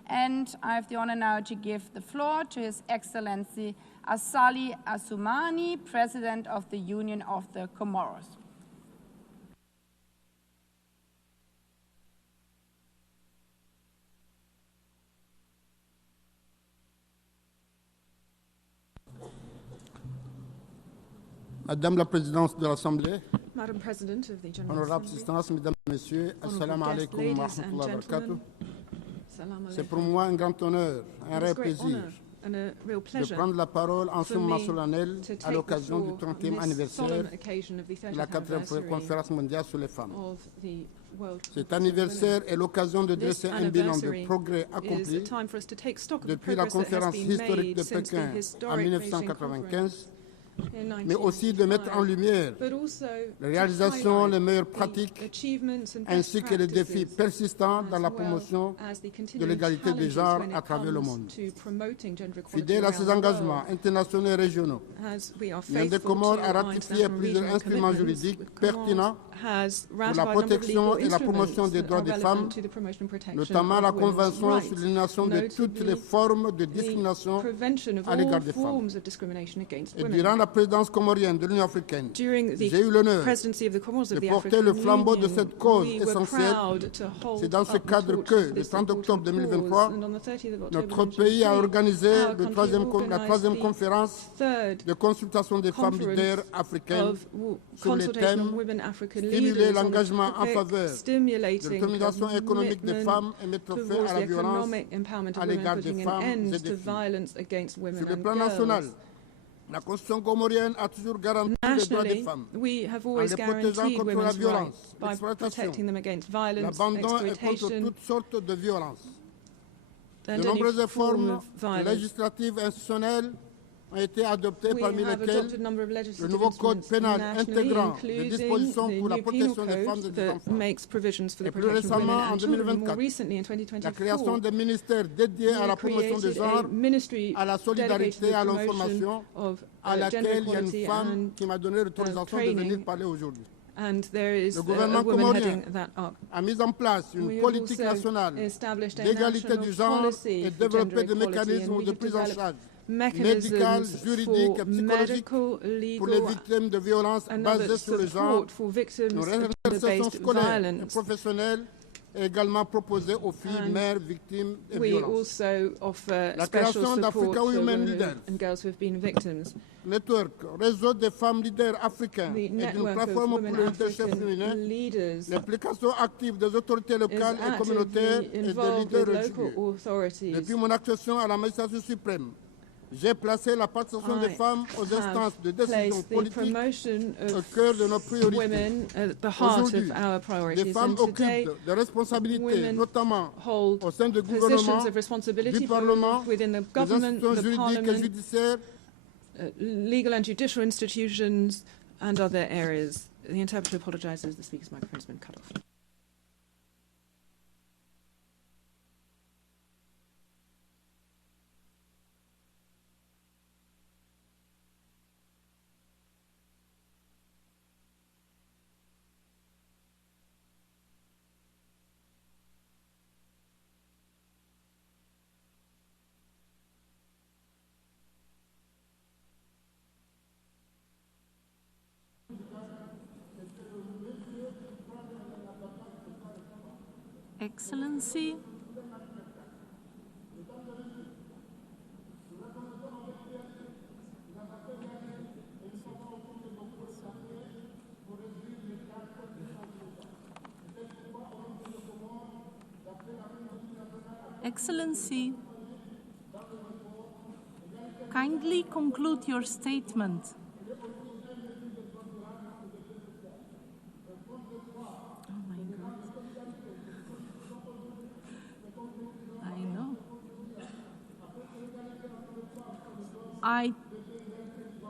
And I have the honor now to give the floor to His Excellency Assali Assoumani, President of the Union of the Comoros. Madame la Présidente de l'Assemblée, Madam President of the General Honorable Assembly, Assistance, Mesdames et Messieurs, Assalamu alaikum wa rahmatullahi wa barakatuh. C'est pour moi un grand honneur, un réel plaisir de prendre la parole en ce moment solennel à l'occasion du 30e anniversaire de la 4e conférence mondiale sur les femmes. Cet anniversaire est l'occasion de dresser un bilan de progrès accomplis depuis la conférence historique de Pékin en 1995, mais aussi de mettre en lumière les réalisations, les meilleures pratiques, ainsi que les défis persistants dans la promotion de l'égalité des genres à travers le monde. Fidèle à ses engagements internationaux et régionaux, l'Inde des Comores a ratifié plusieurs instruments juridiques pertinents pour la protection et la promotion des droits des femmes, notamment la Convention sur l'élimination de toutes les formes de discrimination à l'égard des femmes. Et durant la présidence comorienne de l'Union africaine, During j'ai eu l'honneur de porter le flambeau de cette cause essentielle. C'est dans ce cadre que, le 30 octobre 2023, notre pays a organisé la troisième conférence de consultation des femmes leaders africaines sur les thèmes stimuler l'engagement en faveur de l'autonomisation économique des femmes et mettre fin à la violence à l'égard des femmes et des filles. Sur le plan national, la Constitution comorienne a toujours garanti les droits des femmes en les protégeant contre la violence, l'exploitation, l'abandon et contre toutes sortes de violences. De nombreuses réformes législatives et institutionnelles ont été adoptées, parmi lesquelles le nouveau code pénal intégrant les dispositions pour la protection des femmes et des enfants. Et plus récemment, en 2024, la création des ministères dédiés à la promotion des genres, à la solidarité et à l'information, à laquelle il y a une femme qui m'a donné l'autorisation de venir parler aujourd'hui. Le gouvernement comorien a mis en place une politique nationale d'égalité du genre et développé des mécanismes de prise en charge médicale, juridique et psychologique pour les victimes de violences basées sur le genre. Une réinsertion scolaire et professionnelle est également proposée aux filles mères victimes de violences. La création d'Africa Women Leaders, network, réseau des femmes leaders africains et d'une plateforme pour le leadership féminin, l'implication active des autorités locales et communautaires et des leaders religieux. Depuis mon accession à la magistrature suprême, j'ai placé la participation des femmes aux instances de décision politique au cœur de nos priorités. Aujourd'hui, les femmes occupent des responsabilités, notamment au sein du gouvernement, du Parlement, des institutions juridiques et judiciaires, legal and judicial institutions, and other areas. The interpreter apologizes. The speaker's microphone has been cut off. Excellency, Excellency, kindly conclude your statement.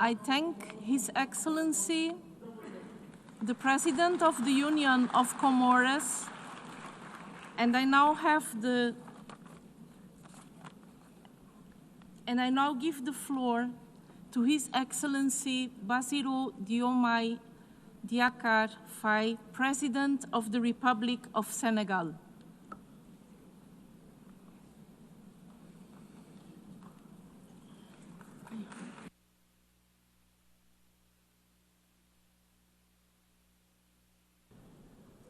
I thank His Excellency, the President of the Union of Comoros, and I now give the floor to His Excellency Bassirou Diomaye Diakhar Faye, President of the Republic of Senegal.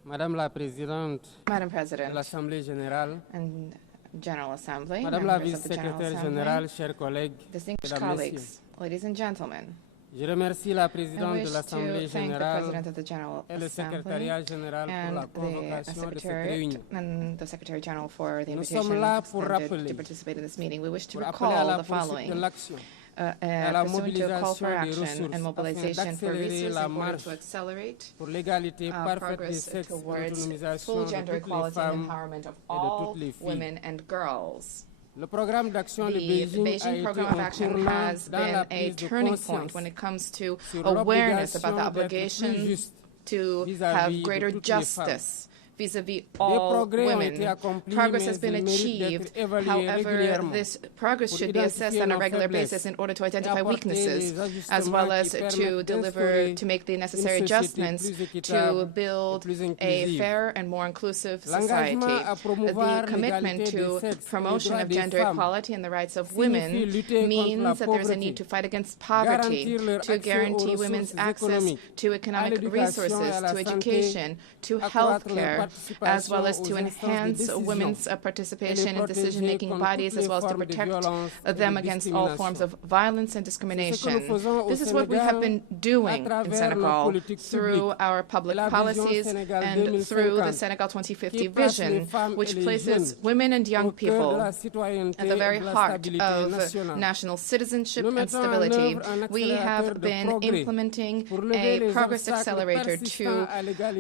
Madame la Présidente de l'Assemblée Générale, and General Assembly, Madame la Vice-Secrétaire Générale, chers collègues, distinguished colleagues, ladies and gentlemen, je remercie la Présidente de l'Assemblée Générale et le Secrétariat Général pour la convocation de cette réunion. the Secretary General for the Nous invitation sommes là pour rappeler, to participate in this meeting. We wish to pour appeler à recall la the poursuite following. de l'action, À la pursuant to a call for mobilisation des action ressources and mobilization afin for d'accélérer resources la in order marche to accelerate pour l'égalité parfaite des progress sexes et towards l'autonomisation full de gender toutes les equality and femmes empowerment of et de all toutes les filles. women and girls. Le programme d'action de The Beijing a Beijing été Program of un Action tournant has dans been la a prise de turning conscience point when it comes to sur awareness about the l'obligation d'être plus obligation juste to vis-à-vis have de greater toutes les femmes. justice vis-à-vis all women. Progress has been achieved. However, this progress should be assessed on a regular basis in order to identify weaknesses, as well as to make the necessary adjustments to build a fair and more inclusive society. The commitment to promotion of gender equality and the rights of women means that there is a need to fight against poverty, to guarantee women's access to economic resources, to education, to health care, as well as to enhance women's participation in decision-making bodies, as well as to protect them against all forms of violence and discrimination. This is what we have been doing in Senegal through our public policies and through the Senegal 2050 vision, which places women and young people at the very heart of national citizenship and stability. We have been implementing a progress accelerator to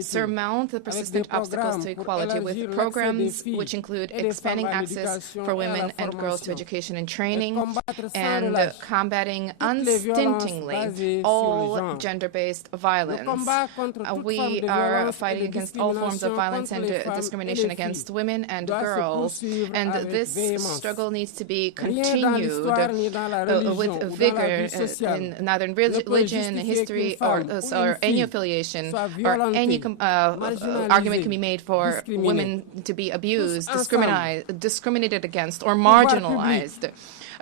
surmount the persistent obstacles to equality with programs which include expanding access for women and girls to education and training, and combating unstintingly all gender-based violence. We are fighting against all forms of violence and discrimination against women and girls, and this struggle needs to be continued with vigor. In neither in religion, history, or any affiliation, or any argument can be made for women to be abused, discriminated against, or marginalized.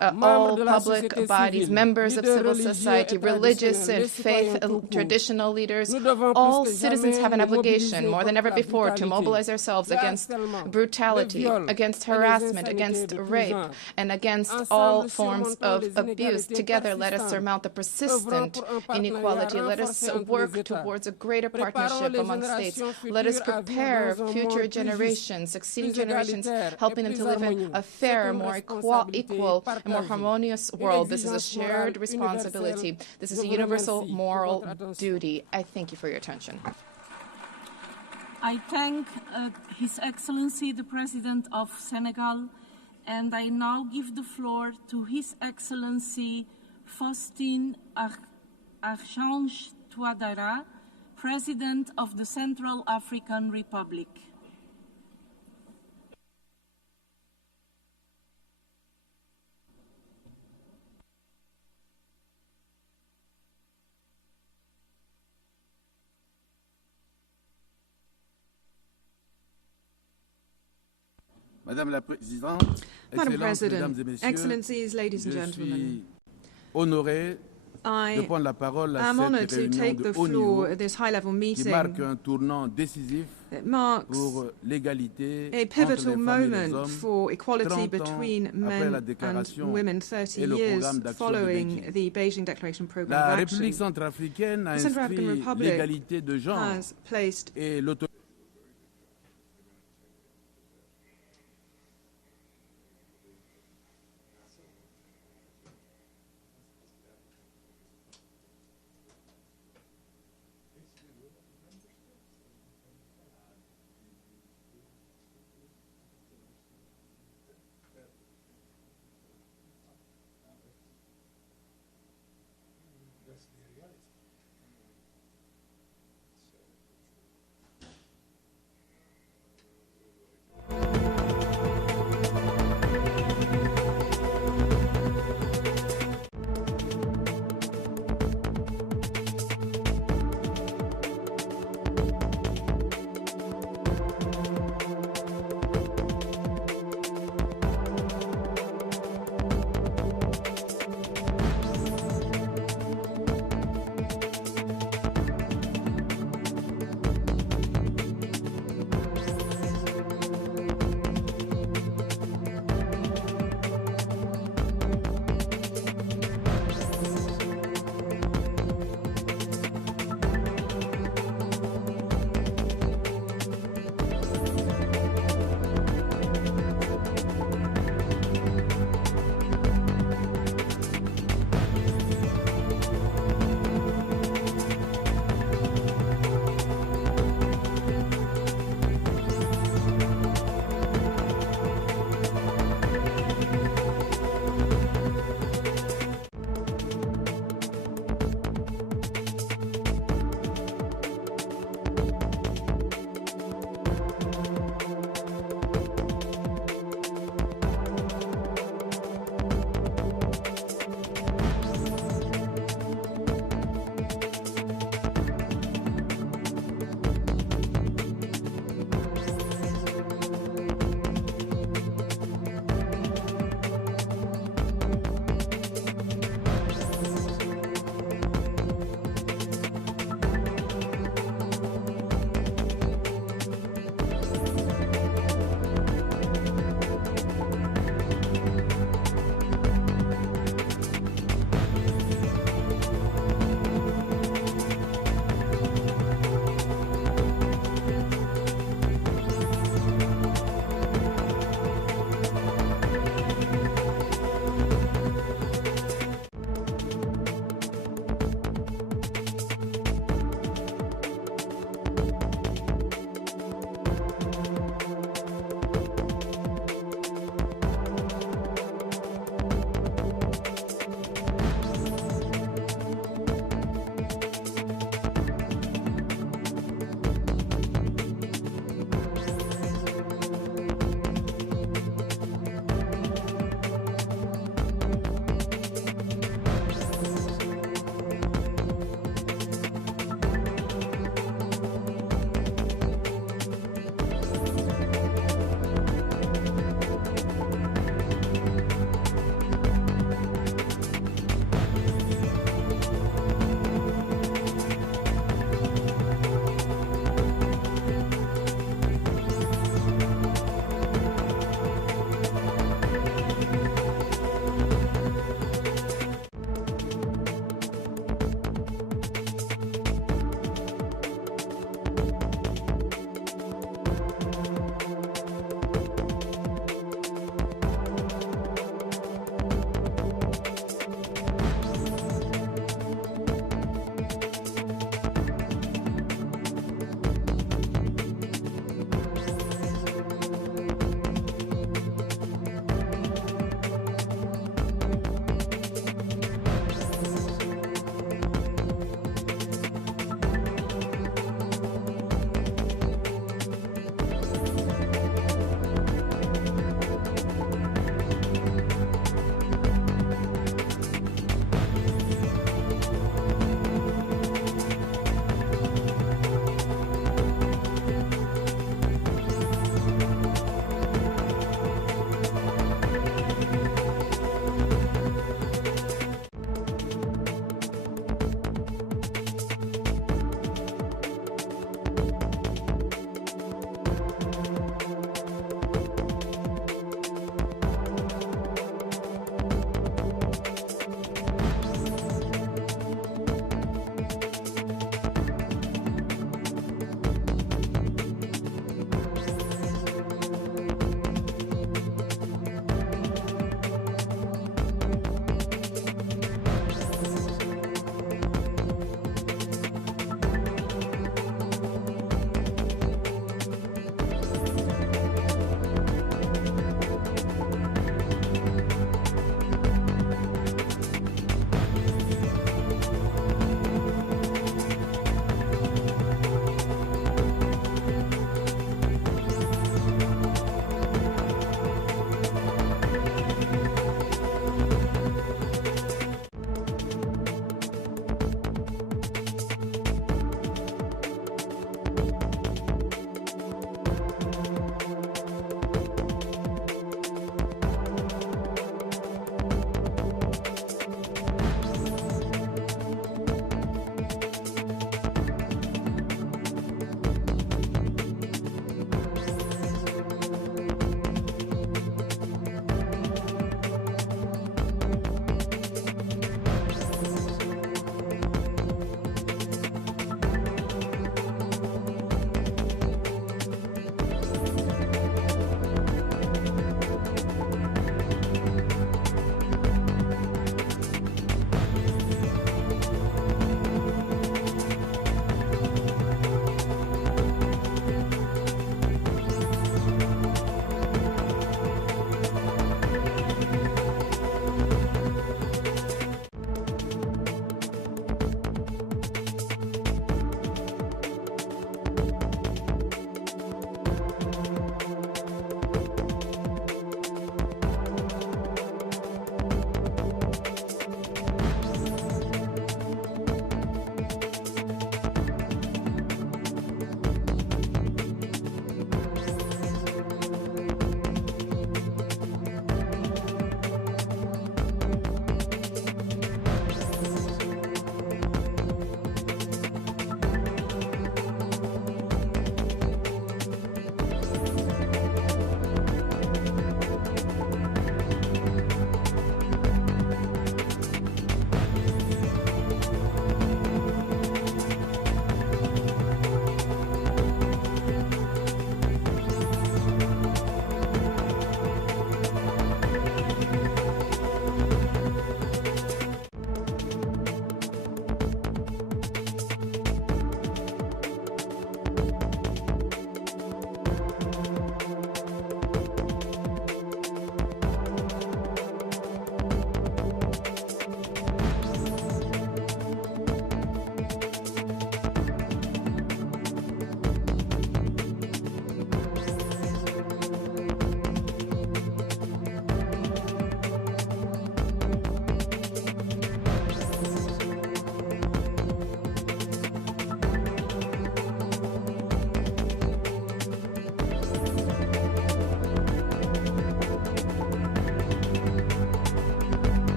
All public bodies, members of civil society, religious and faith traditional leaders, all citizens have an obligation more than ever before to mobilize ourselves against brutality, against harassment, against rape, and against all forms of abuse. Together, let us surmount the persistent inequality. Let us work towards a greater partnership among states. Let us prepare future generations, succeeding generations, helping them to live in a fair, more equal, more harmonious world. This is a shared responsibility. This is a universal moral duty. I thank you for your attention. I thank His Excellency the President of Senegal, and I now give the floor to His Excellency Faustin Archange Touadéra, President of the Central African Republic. Madam President, Excellencies, ladies and gentlemen, I am honored to take the floor at this high-level meeting that marks a pivotal moment for equality between men and women 30 years following the Beijing Declaration Programme of Action. The Central African Republic has placed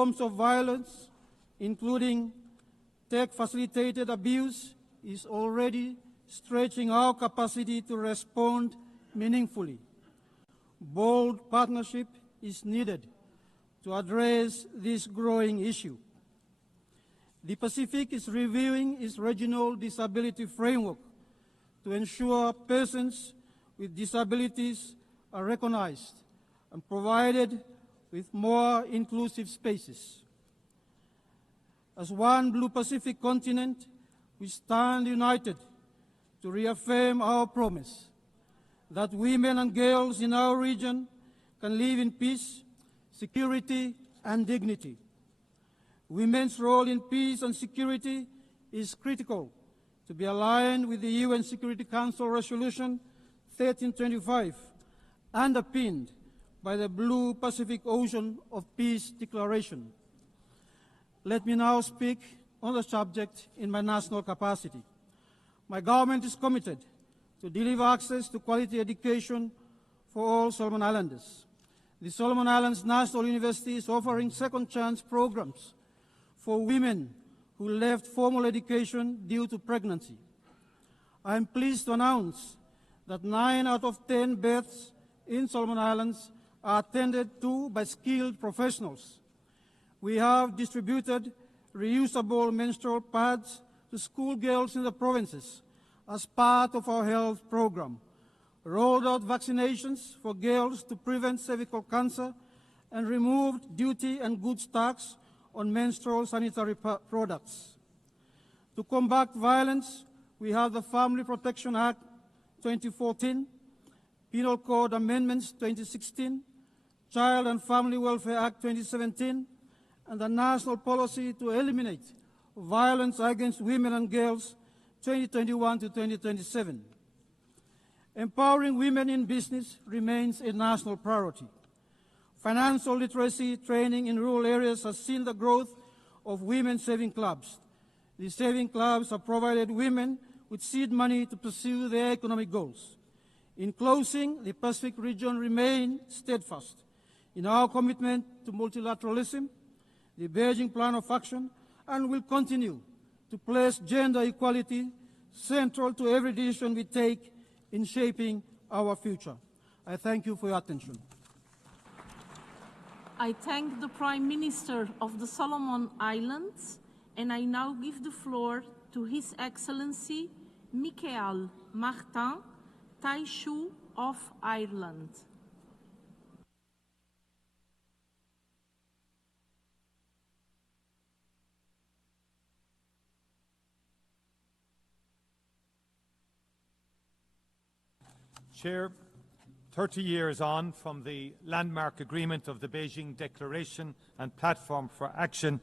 forms of violence, including tech-facilitated abuse, is already stretching our capacity to respond meaningfully. Bold partnership is needed to address this growing issue. The Pacific is reviewing its regional disability framework to ensure persons with disabilities are recognized and provided with more inclusive spaces. As one Blue Pacific continent, we stand united to reaffirm our promise that women and girls in our region can live in peace, security, and dignity. Women's role in peace and security is critical to be aligned with the UN Security Council Resolution 1325, underpinned by the Blue Pacific Ocean of Peace Declaration. Let me now speak on the subject in my national capacity. My government is committed to deliver access to quality education for all Solomon Islanders. The Solomon Islands National University is offering second chance programs for women who left formal education due to pregnancy. I am pleased to announce that 9 out of 10 births in Solomon Islands are attended to by skilled professionals. We have distributed reusable menstrual pads to schoolgirls in the provinces as part of our health program, rolled out vaccinations for girls to prevent cervical cancer, and removed duty and goods tax on menstrual sanitary products. To combat violence, we have the Family Protection Act 2014, Penal Code Amendments 2016, Child and Family Welfare Act 2017, and the National Policy to Eliminate Violence Against Women and Girls 2021 to 2027. Empowering women in business remains a national priority. Financial literacy training in rural areas has seen the growth of women saving clubs. These saving clubs have provided women with seed money to pursue their economic goals. In closing, the Pacific region remains steadfast in our commitment to multilateralism, the Beijing Plan of Action, and will continue to place gender equality central to every decision we take in shaping our future. I thank you for your attention. I thank the Prime Minister of the Solomon Islands, and I now give the floor to His Excellency Michael Martin, Taishu of Ireland. Chair, 30 years on from the landmark agreement of the Beijing Declaration and Platform for Action,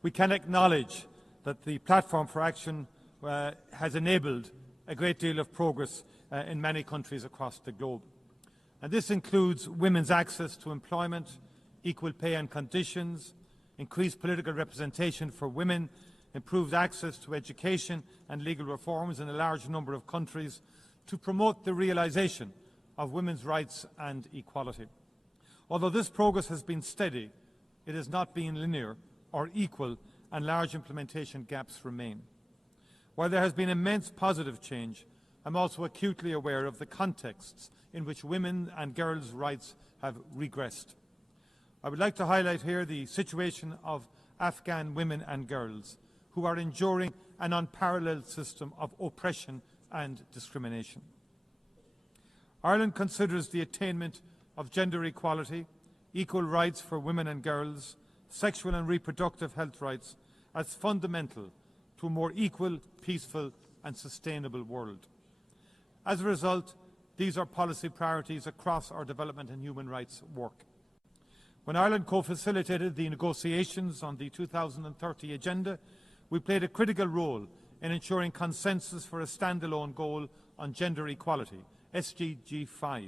we can acknowledge that the Platform for Action has enabled a great deal of progress in many countries across the globe. And this includes women's access to employment, equal pay and conditions, increased political representation for women, improved access to education and legal reforms in a large number of countries to promote the realisation of women's rights and equality. Although this progress has been steady, it has not been linear or equal, and large implementation gaps remain. While there has been immense positive change, I'm also acutely aware of the contexts in which women and girls' rights have regressed. I would like to highlight here the situation of Afghan women and girls who are enduring an unparalleled system of oppression and discrimination. Ireland considers the attainment of gender equality, equal rights for women and girls, sexual and reproductive health rights as fundamental to a more equal, peaceful and sustainable world. As a result, these are policy priorities across our development and human rights work. When Ireland co-facilitated the negotiations on the 2030 agenda, we played a critical role in ensuring consensus for a standalone goal on gender equality, SDG 5,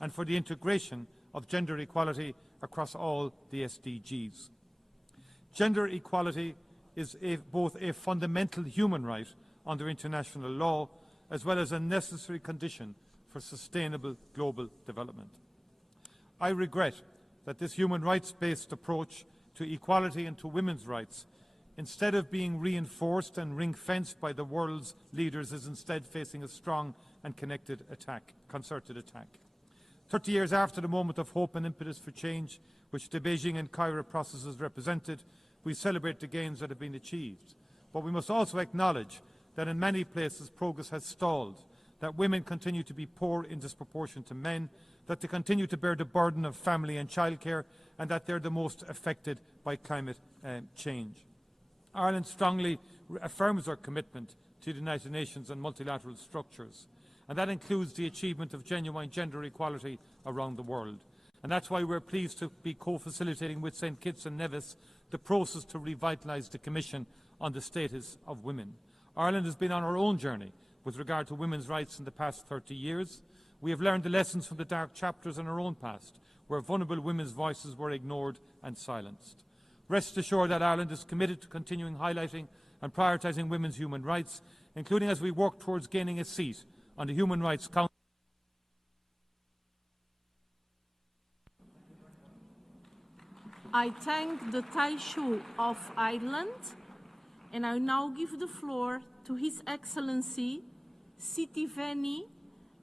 and for the integration of gender equality across all the SDGs. Gender equality is both a fundamental human right under international law, as well as a necessary condition for sustainable global development. I regret that this human rights-based approach to equality and to women's rights, instead of being reinforced and ring-fenced by the world's leaders, is instead facing a strong and concerted attack. 30 years after the moment of hope and impetus for change, which the Beijing and Cairo processes represented, we celebrate the gains that have been achieved. But we must also acknowledge that in many places progress has stalled, that women continue to be poor in disproportion to men, that they continue to bear the burden of family and childcare, and that they're the most affected by climate change. Ireland strongly affirms our commitment to the United Nations and multilateral structures, and that includes the achievement of genuine gender equality around the world. And that's why we're pleased to be co-facilitating with St Kitts and Nevis the process to revitalise the Commission on the Status of Women. Ireland has been on our own journey with regard to women's rights in the past 30 years. We have learned the lessons from the dark chapters in our own past, where vulnerable women's voices were ignored and silenced. Rest assured that Ireland is committed to continuing highlighting and prioritising women's human rights, including as we work towards gaining a seat on the Human Rights Council. I thank the Taishu of Ireland, and I now give the floor to His Excellency Sitiveni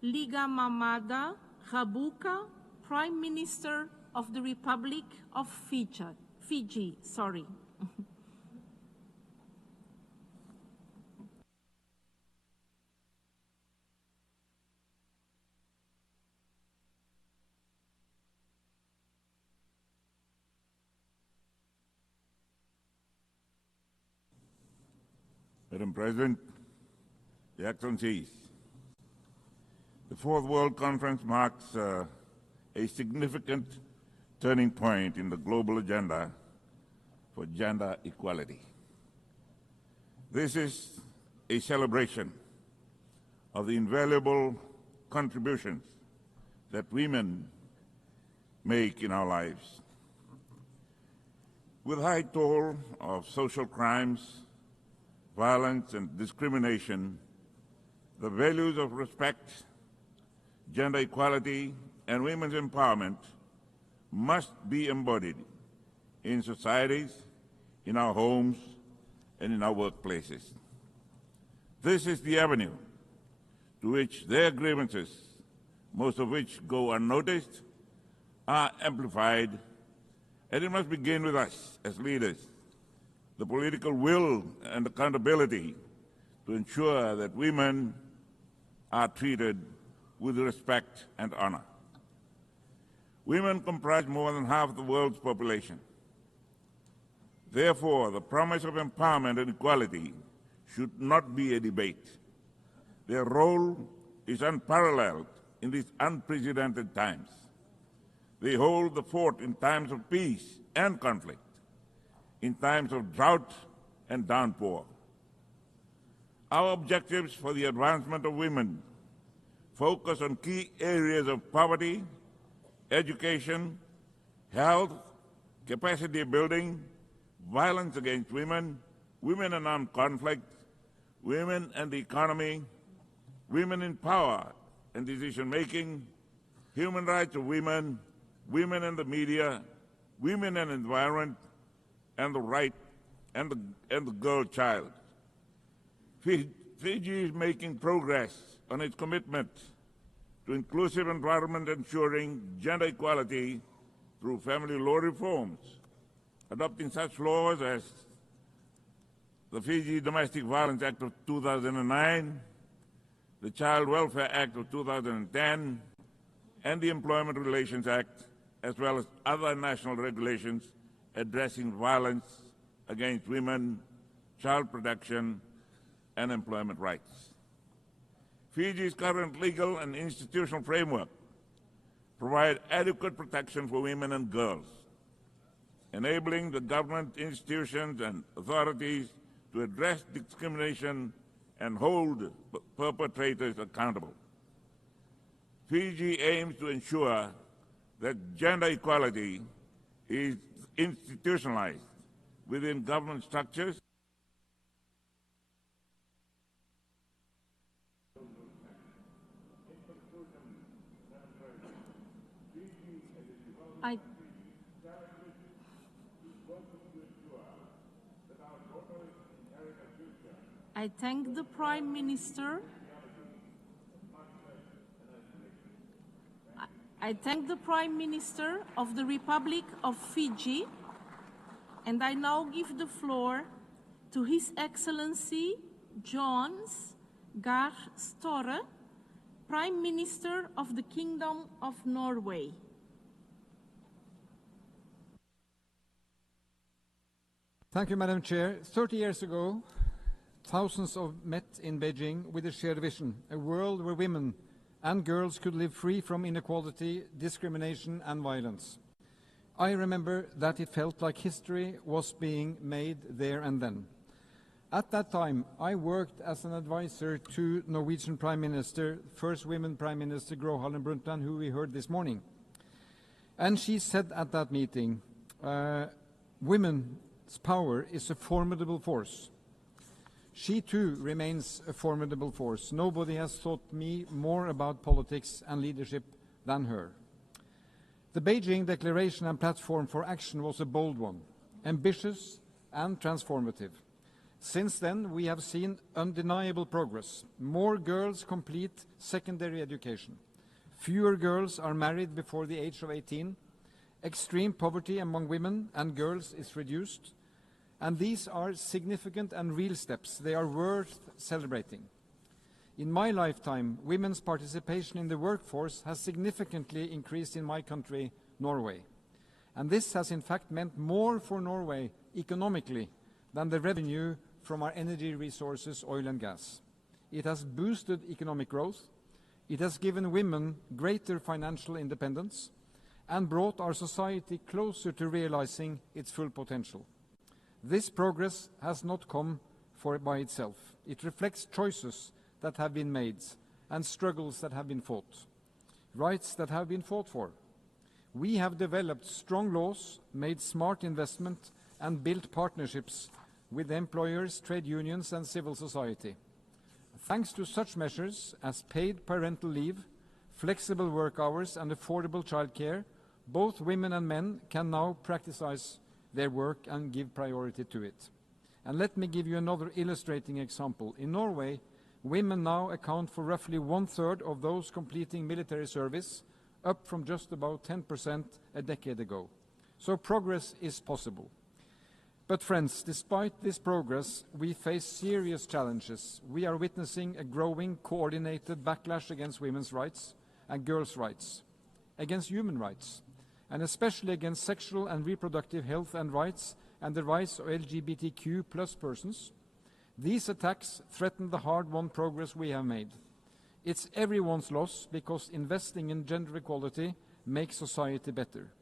Ligamamada Rabuka, Prime Minister of the Republic of Fiji. Madam President, Your Excellencies, the Fourth World Conference marks a significant turning point in the global agenda for gender equality. This is a celebration of the invaluable contributions that women make in our lives. With high toll of social crimes, violence and discrimination, the values of respect, gender equality, and women's empowerment must be embodied in societies, in our homes, and in our workplaces. This is the avenue to which their grievances, most of which go unnoticed, are amplified, and it must begin with us as leaders, the political will and accountability to ensure that women are treated with respect and honor. Women comprise more than half the world's population. Therefore, the promise of empowerment and equality should not be a debate. Their role is unparalleled in these unprecedented times. They hold the fort in times of peace and conflict, in times of drought and downpour. Our objectives for the advancement of women focus on key areas of poverty, education, health, capacity building, violence against women, women in armed conflict, women and the economy, women in power and decision-making, human rights of women, women in the media, women and environment, and the right and the girl child. Fiji is making progress on its commitment to inclusive environment ensuring gender equality through family law reforms, adopting such laws as the Fiji Domestic Violence Act of 2009, the Child Welfare Act of 2010, and the Employment Relations Act, as well as other national regulations addressing violence against women, child protection, and employment rights. Fiji's current legal and institutional framework provide adequate protection for women and girls, enabling the government, institutions, and authorities to address discrimination and hold perpetrators accountable. Fiji aims to ensure that gender equality is institutionalized within government structures. I thank the Prime Minister. I thank the Prime Minister of the Republic of Fiji, and I now give the floor to His Excellency Jonas Gahr Støre, Prime Minister of the Kingdom of Norway. Thank you, Madam Chair. 30 years ago, thousands met in Beijing with a shared vision, a world where women and girls could live free from inequality, discrimination and violence. I remember that it felt like history was being made there and then. At that time, I worked as an advisor to Norwegian Prime Minister, first women Prime Minister Gro Harlem Brundtland, who we heard this morning. And she said at that meeting, women's power is a formidable force. She too remains a formidable force. Nobody has taught me more about politics and leadership than her. The Beijing Declaration and Platform for Action was a bold one, ambitious and transformative. Since then, we have seen undeniable progress. More girls complete secondary education. Fewer girls are married before the age of 18. Extreme poverty among women and girls is reduced. And these are significant and real steps. They are worth celebrating. In my lifetime, women's participation in the workforce has significantly increased in my country, Norway. And this has in fact meant more for Norway economically than the revenue from our energy resources, oil and gas. It has boosted economic growth. It has given women greater financial independence and brought our society closer to realizing its full potential. This progress has not come by itself. It reflects choices that have been made and struggles that have been fought, rights that have been fought for. We have developed strong laws, made smart investment, and built partnerships with employers, trade unions, and civil society. Thanks to such measures as paid parental leave, flexible work hours, and affordable childcare, both women and men can now practice their work and give priority to it. And let me give you another illustrating example. In Norway, women now account for roughly 1/3 of those completing military service, up from just about 10% a decade ago. So progress is possible. But friends, despite this progress, we face serious challenges. We are witnessing a growing coordinated backlash against women's rights and girls' rights, against human rights, and especially against sexual and reproductive health and rights and the rights of LGBTQ+ persons. These attacks threaten the hard-won progress we have made. It's everyone's loss because investing in gender equality makes society better.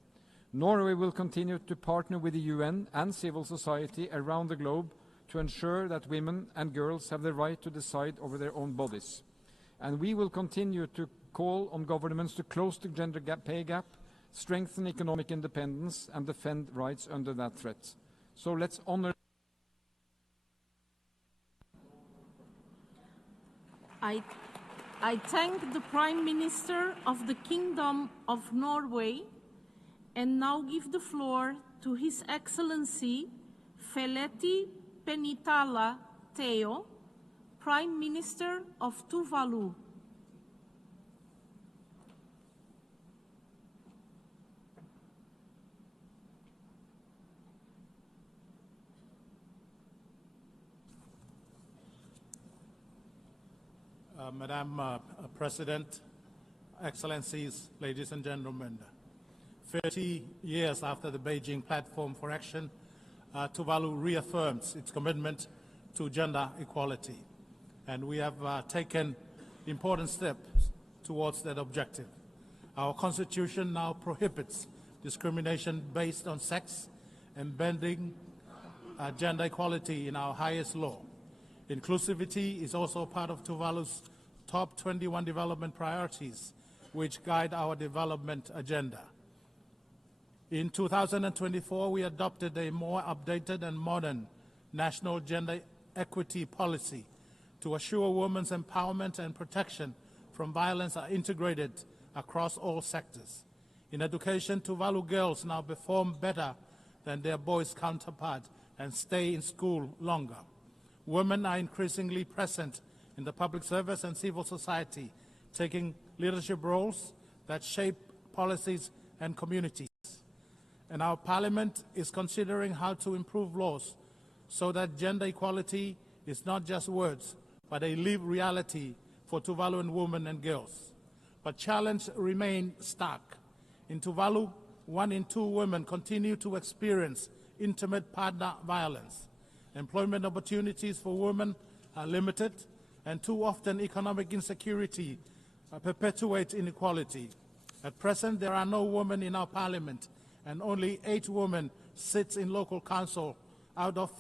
Norway will continue to partner with the UN and civil society around the globe to ensure that women and girls have the right to decide over their own bodies. And we will continue to call on governments to close the gender pay gap, strengthen economic independence, and defend rights under that threat. So let's honor. I thank the Prime Minister of the Kingdom of Norway and now give the floor to His Excellency Feleti Penitala Teo, Prime Minister of Tuvalu. Madam President, Excellencies, ladies and gentlemen, 30 years after the Beijing Platform for Action, Tuvalu reaffirms its commitment to gender equality, and we have taken important steps towards that objective. Our Constitution now prohibits discrimination based on sex, embedding gender equality in our highest law. Inclusivity is also part of Tuvalu's top 21 development priorities, which guide our development agenda. In 2024, we adopted a more updated and modern national gender equity policy to assure women's empowerment and protection from violence are integrated across all sectors. In education, Tuvalu girls now perform better than their boys' counterparts and stay in school longer. women are increasingly present in the public service and civil society, taking leadership roles that shape policies and communities. And our Parliament is considering how to improve laws so that gender equality is not just words, but a lived reality for Tuvaluan women and girls. But challenges remain stark. In Tuvalu, 1 in 2 women continue to experience intimate partner violence. Employment opportunities for women are limited, and too often economic insecurity perpetuates inequality. At present, there are no women in our Parliament, and only 8 women sit in local council out of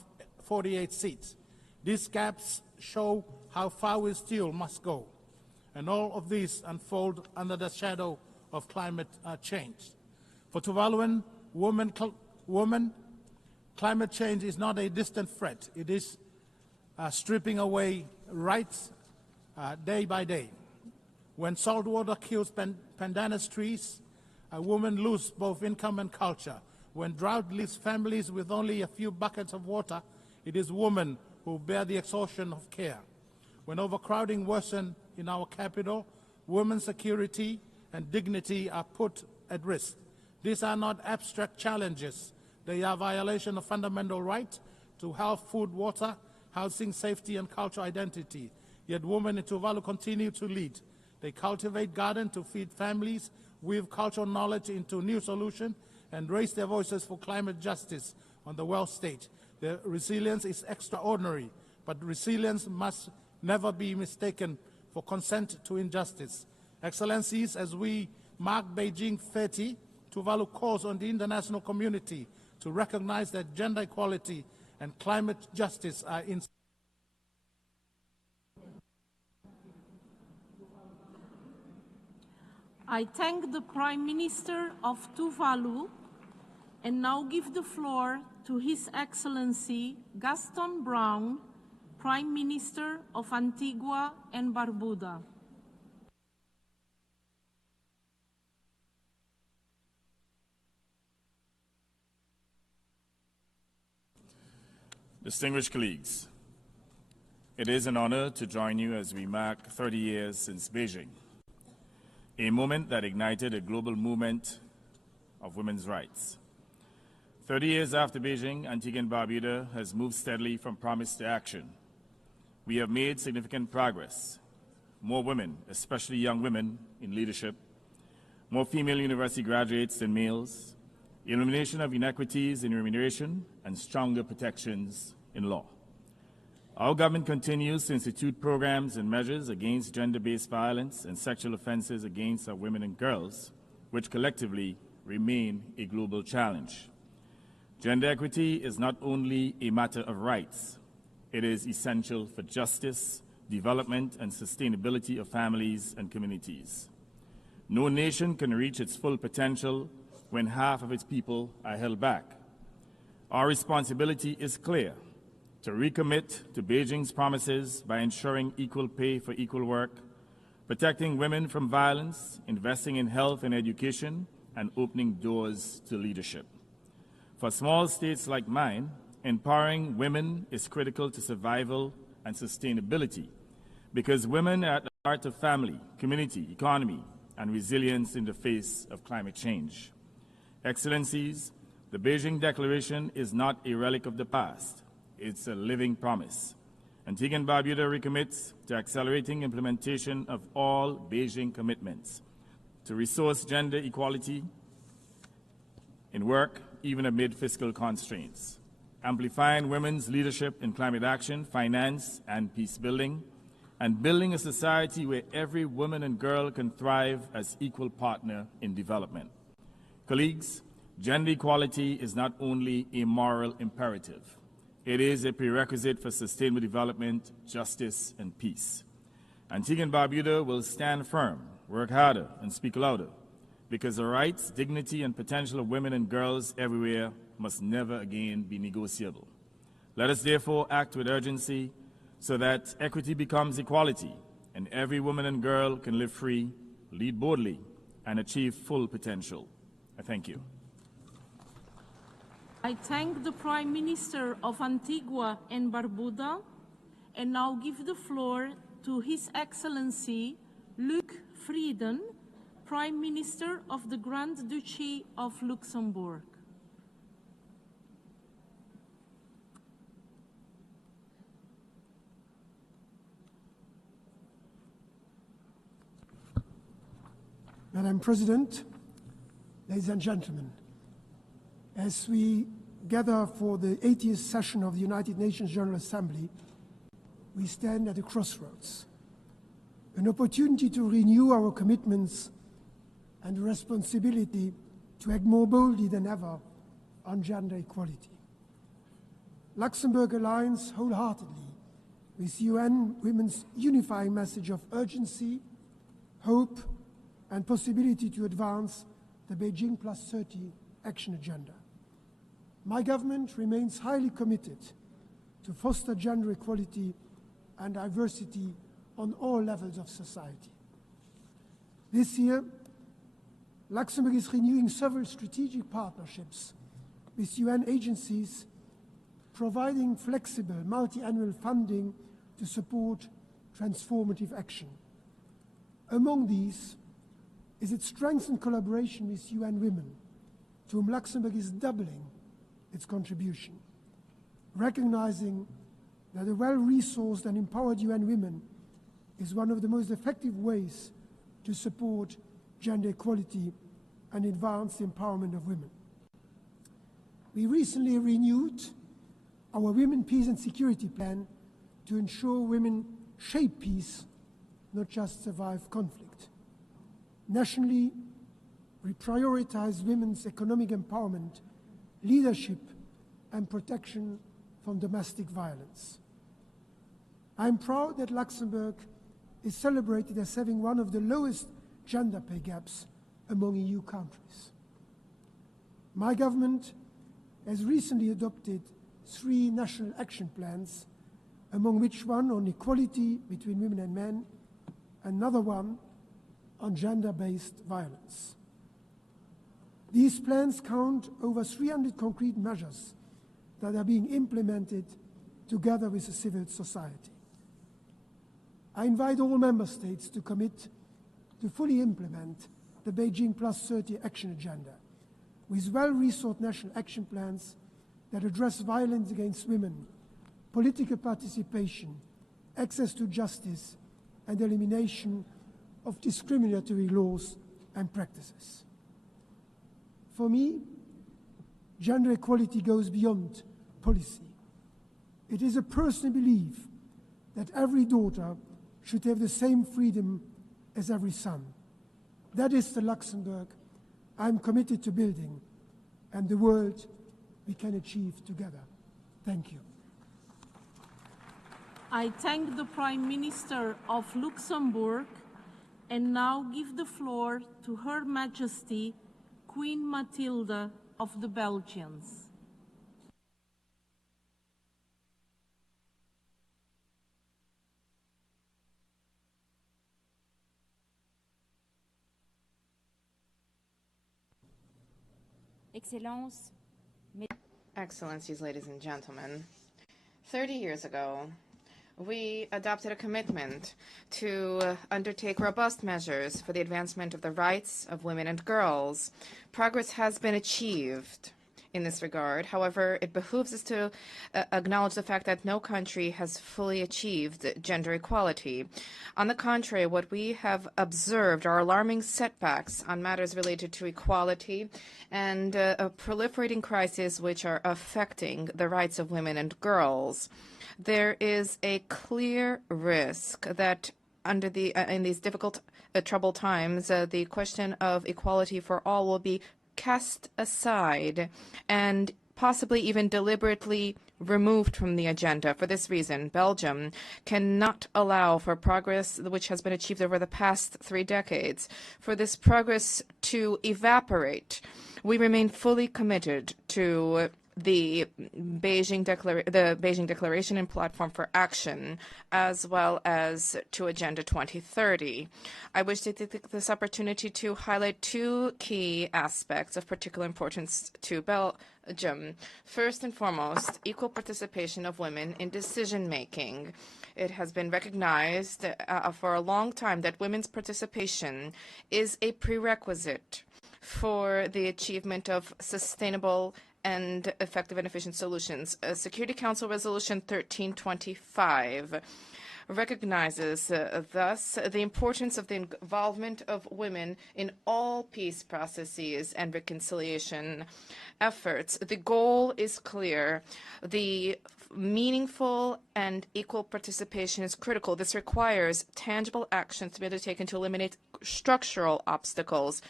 48 seats. These gaps show how far we still must go, and all of these unfold under the shadow of climate change. For Tuvaluan women, climate change is not a distant threat. It is stripping away rights day by day. When saltwater kills pandanus trees, women lose both income and culture. When drought leaves families with only a few buckets of water, it is women who bear the exhaustion of care. When overcrowding worsens in our capital, women's security and dignity are put at risk. These are not abstract challenges. They are violation of fundamental rights to health, food, water, housing, safety, and cultural identity. Yet women in Tuvalu continue to lead. They cultivate gardens to feed families, weave cultural knowledge into new solutions, and raise their voices for climate justice on the world stage. Their resilience is extraordinary, but resilience must never be mistaken for consent to injustice. Excellencies, as we mark Beijing 30, Tuvalu calls on the international community to recognize that gender equality and climate justice are in. I thank the Prime Minister of Tuvalu and now give the floor to His Excellency Gaston Brown, Prime Minister of Antigua and Barbuda. Distinguished colleagues, it is an honor to join you as we mark 30 years since Beijing, a moment that ignited a global movement of women's rights. 30 years after Beijing, Antigua and Barbuda has moved steadily from promise to action. We have made significant progress. More women, especially young women, in leadership, more female university graduates than males, elimination of inequities in remuneration, and stronger protections in law. Our government continues to institute programs and measures against gender-based violence and sexual offenses against our women and girls, which collectively remain a global challenge. Gender equity is not only a matter of rights, it is essential for justice, development, and sustainability of families and communities. No nation can reach its full potential when half of its people are held back. Our responsibility is clear: to recommit to Beijing's promises by ensuring equal pay for equal work, protecting women from violence, investing in health and education, and opening doors to leadership. For small states like mine, empowering women is critical to survival and sustainability, because women are at the heart of family, community, economy, and resilience in the face of climate change. Excellencies, the Beijing Declaration is not a relic of the past. It's a living promise. Antigua and Barbuda recommits to accelerating implementation of all Beijing commitments to resource gender equality in work, even amid fiscal constraints, amplifying women's leadership in climate action, finance, and peace building, and building a society where every woman and girl can thrive as equal partner in development. Colleagues, gender equality is not only a moral imperative, it is a prerequisite for sustainable development, justice, and peace. Antigua and Barbuda will stand firm, work harder, and speak louder, because the rights, dignity, and potential of women and girls everywhere must never again be negotiable. Let us therefore act with urgency so that equity becomes equality, and every woman and girl can live free, lead boldly, and achieve full potential. I thank you. I thank the Prime Minister of Antigua and Barbuda and now give the floor to His Excellency Luc Frieden, Prime Minister of the Grand Duchy of Luxembourg. Madam President, ladies and gentlemen, as we gather for the 80th session of the United Nations General Assembly, we stand at a crossroads, an opportunity to renew our commitments and responsibility to act more boldly than ever on gender equality. Luxembourg aligns wholeheartedly with UN Women's unifying message of urgency, hope, and possibility to advance the Beijing +30 action agenda. My government remains highly committed to foster gender equality and diversity on all levels of society. This year, Luxembourg is renewing several strategic partnerships with UN agencies, providing flexible multi-annual funding to support transformative action. Among these is its strengthened collaboration with UN Women, to whom Luxembourg is doubling its contribution, recognizing that a well-resourced and empowered UN Women is one of the most effective ways to support gender equality and advance the empowerment of women. We recently renewed our Women, Peace and Security Plan to ensure women shape peace, not just survive conflict. Nationally, we prioritize women's economic empowerment, leadership, and protection from domestic violence. I am proud that Luxembourg is celebrated as having one of the lowest gender pay gaps among EU countries. My government has recently adopted 3 national action plans, among which one on equality between women and men, another one on gender-based violence. These plans count over 300 concrete measures that are being implemented together with the civil society. I invite all member states to commit to fully implement the Beijing +30 action agenda with well-resourced national action plans that address violence against women, political participation, access to justice, and elimination of discriminatory laws and practices. For me, gender equality goes beyond policy. It is a personal belief that every daughter should have the same freedom as every son. That is the Luxembourg I'm committed to building and the world we can achieve together. Thank you. I thank the Prime Minister of Luxembourg and now give the floor to Her Majesty Queen Mathilde of the Belgians. Excellencies, ladies and gentlemen, 30 years ago, we adopted a commitment to undertake robust measures for the advancement of the rights of women and girls. Progress has been achieved in this regard. However, it behooves us to acknowledge the fact that no country has fully achieved gender equality. On the contrary, what we have observed are alarming setbacks on matters related to equality and a proliferating crisis which are affecting the rights of women and girls. There is a clear risk that in these difficult, troubled times, the question of equality for all will be cast aside and possibly even deliberately removed from the agenda. For this reason, Belgium cannot allow for progress which has been achieved over the past 3 decades. For this progress to evaporate, we remain fully committed to the Beijing Declaration and Platform for Action, as well as to Agenda 2030. I wish to take this opportunity to highlight 2 key aspects of particular importance to Belgium. First and foremost, equal participation of women in decision-making. It has been recognized for a long time that women's participation is a prerequisite for the achievement of sustainable and effective and efficient solutions. Security Council Resolution 1325 recognizes thus the importance of the involvement of women in all peace processes and reconciliation efforts. The goal is clear. The meaningful and equal participation is critical. This requires tangible actions to be undertaken to eliminate structural obstacles,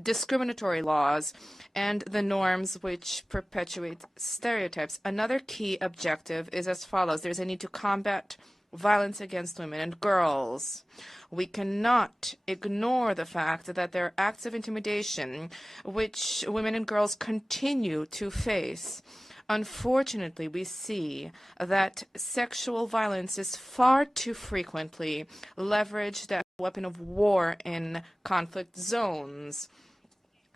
discriminatory laws, and the norms which perpetuate stereotypes. Another key objective is as follows. There's a need to combat violence against women and girls. We cannot ignore the fact that there are acts of intimidation which women and girls continue to face. Unfortunately, we see that sexual violence is far too frequently leveraged as a weapon of war in conflict zones.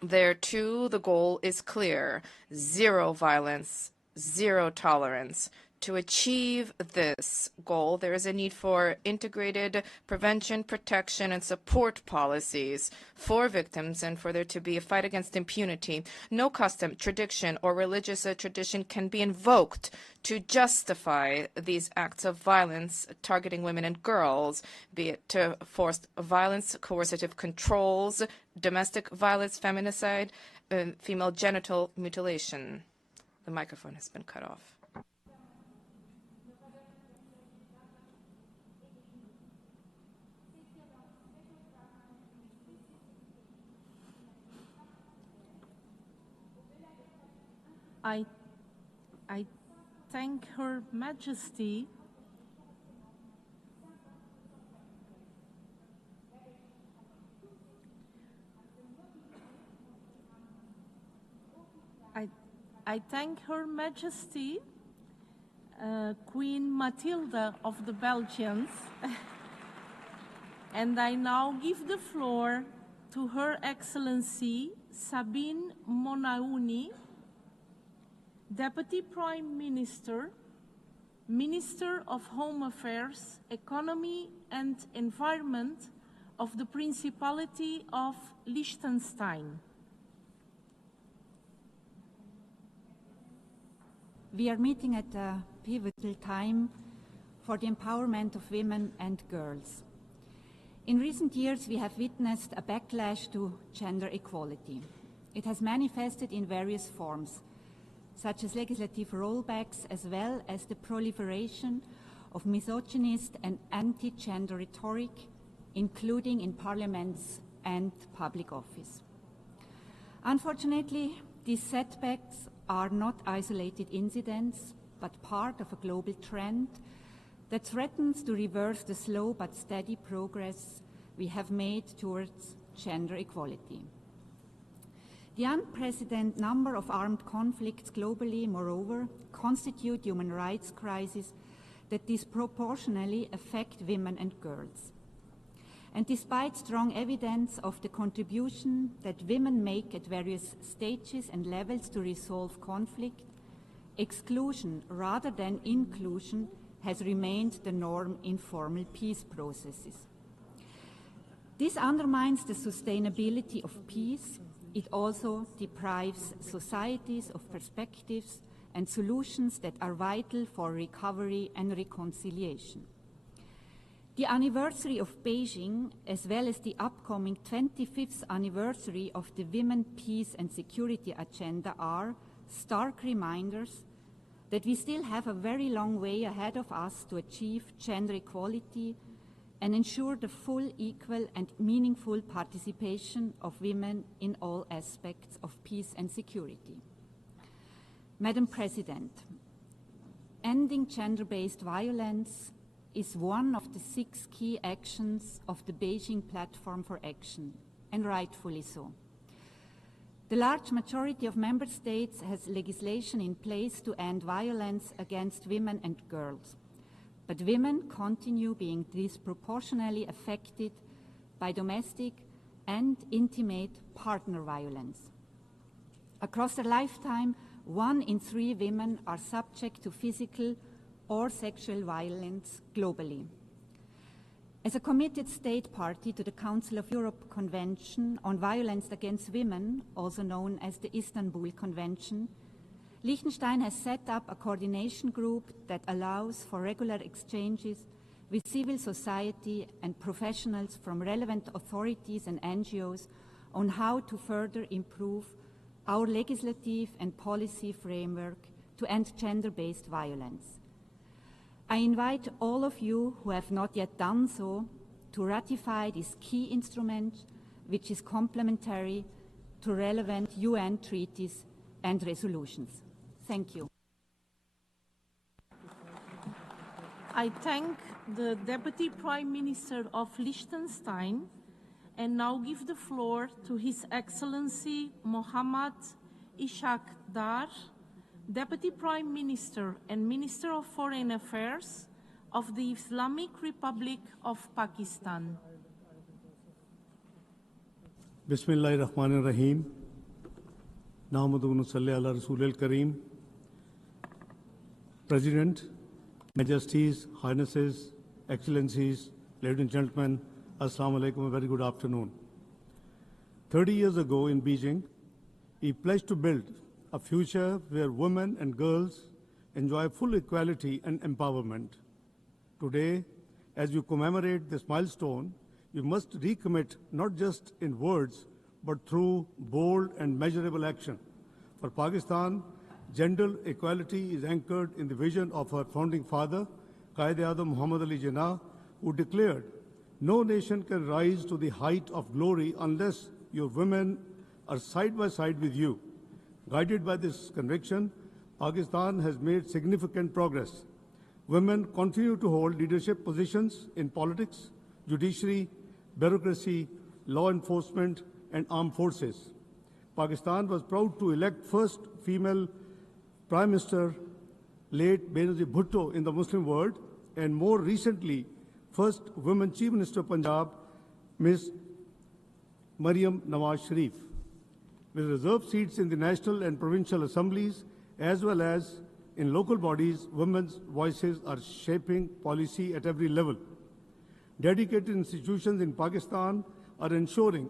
There, too, the goal is clear: zero violence, zero tolerance. To achieve this goal, there is a need for integrated prevention, protection, and support policies for victims and for there to be a fight against impunity. No custom, tradition, or religious tradition can be invoked to justify these acts of violence targeting women and girls, be it forced violence, coercive controls, domestic violence, feminicide, female genital mutilation. The microphone has been cut off. I thank Her Majesty I thank Her Majesty Queen Matilda of the Belgians and I now give the floor to Her Excellency Sabine Monauni, Deputy Prime Minister, Minister of Home Affairs, Economy and Environment of the Principality of Liechtenstein. We are meeting at a pivotal time for the empowerment of women and girls. In recent years, we have witnessed a backlash to gender equality. It has manifested in various forms, such as legislative rollbacks, as well as the proliferation of misogynist and anti-gender rhetoric, including in parliaments and public office. Unfortunately, these setbacks are not isolated incidents, but part of a global trend that threatens to reverse the slow but steady progress we have made towards gender equality. The unprecedented number of armed conflicts globally, moreover, constitute human rights crises that disproportionately affect women and girls. And despite strong evidence of the contribution that women make at various stages and levels to resolve conflict, exclusion rather than inclusion has remained the norm in formal peace processes. This undermines the sustainability of peace. It also deprives societies of perspectives and solutions that are vital for recovery and reconciliation. The anniversary of Beijing, as well as the upcoming 25th anniversary of the Women, Peace and Security Agenda, are stark reminders that we still have a very long way ahead of us to achieve gender equality and ensure the full, equal and meaningful participation of women in all aspects of peace and security. Madam President, ending gender-based violence is one of the 6 key actions of the Beijing Platform for Action, and rightfully so. The large majority of member states has legislation in place to end violence against women and girls. But women continue being disproportionately affected by domestic and intimate partner violence. Across their lifetime, 1 in 3 women are subject to physical or sexual violence globally. As a committed state party to the Council of Europe Convention on Violence Against Women, also known as the Istanbul Convention, Liechtenstein has set up a coordination group that allows for regular exchanges with civil society and professionals from relevant authorities and NGOs on how to further improve our legislative and policy framework to end gender-based violence. I invite all of you who have not yet done so to ratify this key instrument, which is complementary to relevant UN treaties and resolutions. Thank you. I thank the Deputy Prime Minister of Liechtenstein and now give the floor to His Excellency Mohammad Ishaq Dar, Deputy Prime Minister and Minister of Foreign Affairs of the Islamic Republic of Pakistan. Bismillahirrahmanirrahim. Nahmaduhu salli ala Rasulil Kareem. President, Majesties, Highnesses, Excellencies, ladies and gentlemen, Assalamu alaikum, a very good afternoon. 30 years ago in Beijing, we pledged to build a future where women and girls enjoy full equality and empowerment. Today, as you commemorate this milestone, you must recommit not just in words, but through bold and measurable action. For Pakistan, gender equality is anchored in the vision of our founding father, Qaid-e-Azam Muhammad Ali Jinnah, who declared, "No nation can rise to the height of glory unless your women are side by side with you." Guided by this conviction, Pakistan has made significant progress. Women continue to hold leadership positions in politics, judiciary, bureaucracy, law enforcement, and armed forces. Pakistan was proud to elect first female Prime Minister, late Benazir Bhutto in the Muslim world, and more recently, first woman Chief Minister of Punjab, Ms. Maryam Nawaz Sharif. With reserved seats in the national and provincial assemblies, as well as in local bodies, women's voices are shaping policy at every level. Dedicated institutions in Pakistan are ensuring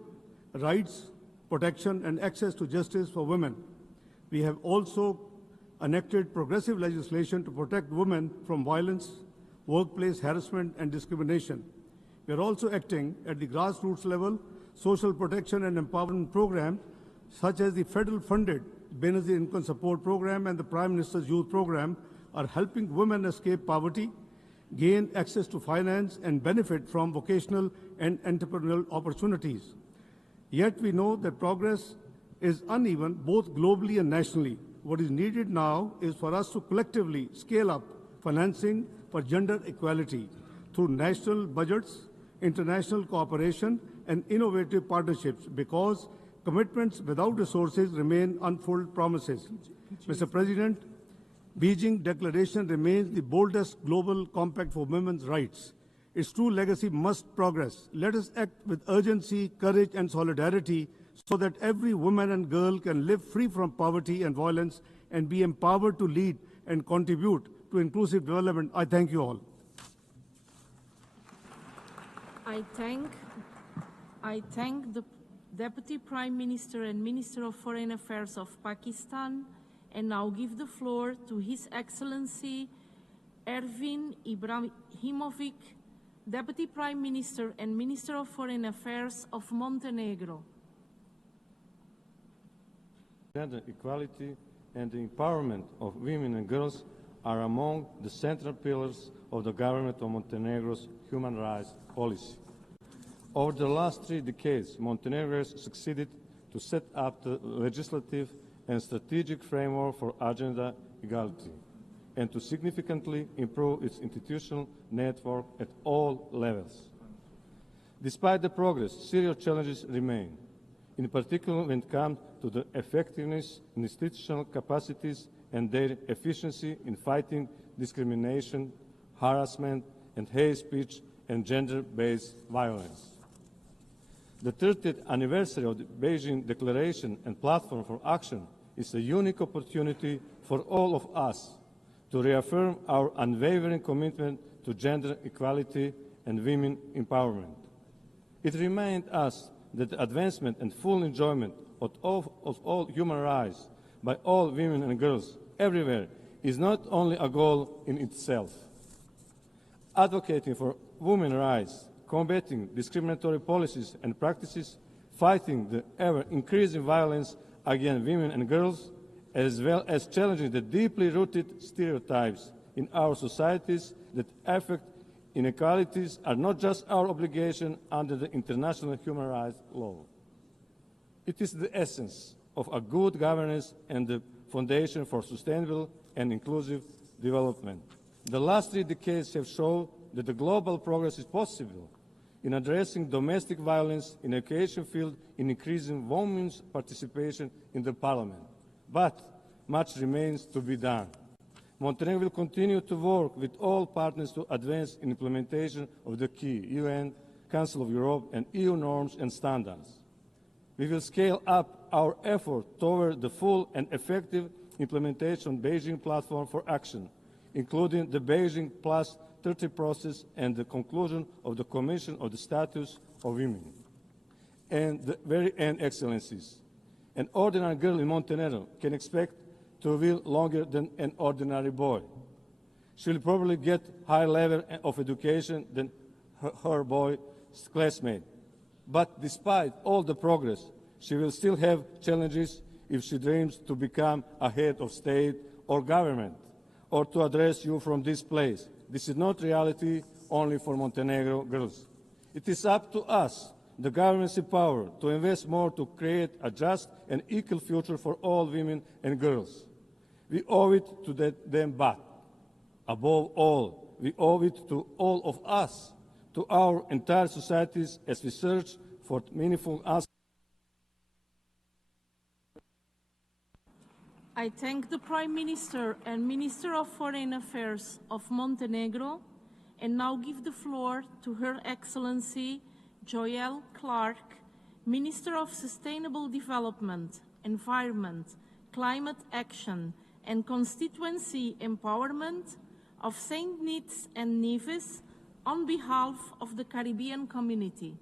rights, protection, and access to justice for women. We have also enacted progressive legislation to protect women from violence, workplace harassment, and discrimination. We are also acting at the grassroots level. Social protection and empowerment programs, such as the federal-funded Benazir Income Support Program and the Prime Minister's Youth Program, are helping women escape poverty, gain access to finance, and benefit from vocational and entrepreneurial opportunities. Yet we know that progress is uneven both globally and nationally. What is needed now is for us to collectively scale up financing for gender equality through national budgets, international cooperation, and innovative partnerships, because commitments without resources remain unfulfilled promises. Mr. President, Beijing Declaration remains the boldest global compact for women's rights. Its true legacy must progress. Let us act with urgency, courage, and solidarity so that every woman and girl can live free from poverty and violence and be empowered to lead and contribute to inclusive development. I thank you all. I thank the Deputy Prime Minister and Minister of Foreign Affairs of Pakistan and now give the floor to His Excellency Ervin Ibrahimovic, Deputy Prime Minister and Minister of Foreign Affairs of Montenegro. Gender equality and the empowerment of women and girls are among the central pillars of the government of Montenegro's human rights policy. Over the last 3 decades, Montenegro has succeeded to set up the legislative and strategic framework for agenda equality and to significantly improve its institutional network at all levels. Despite the progress, serious challenges remain, in particular when it comes to the effectiveness in institutional capacities and their efficiency in fighting discrimination, harassment, and hate speech and gender-based violence. The 30th anniversary of the Beijing Declaration and Platform for Action is a unique opportunity for all of us to reaffirm our unwavering commitment to gender equality and women empowerment. It reminds us that the advancement and full enjoyment of all human rights by all women and girls everywhere is not only a goal in itself. Advocating for women's rights, combating discriminatory policies and practices, fighting the ever-increasing violence against women and girls, as well as challenging the deeply rooted stereotypes in our societies that affect inequalities are not just our obligation under the international human rights law. It is the essence of a good governance and the foundation for sustainable and inclusive development. The last 3 decades have shown that the global progress is possible in addressing domestic violence in the education field, in increasing women's participation in the parliament. But much remains to be done. Montenegro will continue to work with all partners to advance in implementation of the key UN, Council of Europe, and EU norms and standards. We will scale up our effort toward the full and effective implementation of the Beijing Platform for Action, including the Beijing Plus 30 process and the conclusion of the Commission of the Status of Women. And the very end, Excellencies, an ordinary girl in Montenegro can expect to live longer than an ordinary boy. She will probably get higher level of education than her boy's classmate. But despite all the progress, she will still have challenges if she dreams to become a head of state or government, or to address you from this place. This is not reality only for Montenegro girls. It is up to us, the governments in power, to invest more to create a just and equal future for all women and girls. We owe it to them, but above all, we owe it to all of us, to our entire societies, as we search for meaningful answers. I thank the Prime Minister and Minister of Foreign Affairs of Montenegro and now give the floor to Her Excellency Joelle Clark, Minister of Sustainable Development, Environment, Climate Action and Constituency Empowerment of St. Neots and Nevis on behalf of the Caribbean community.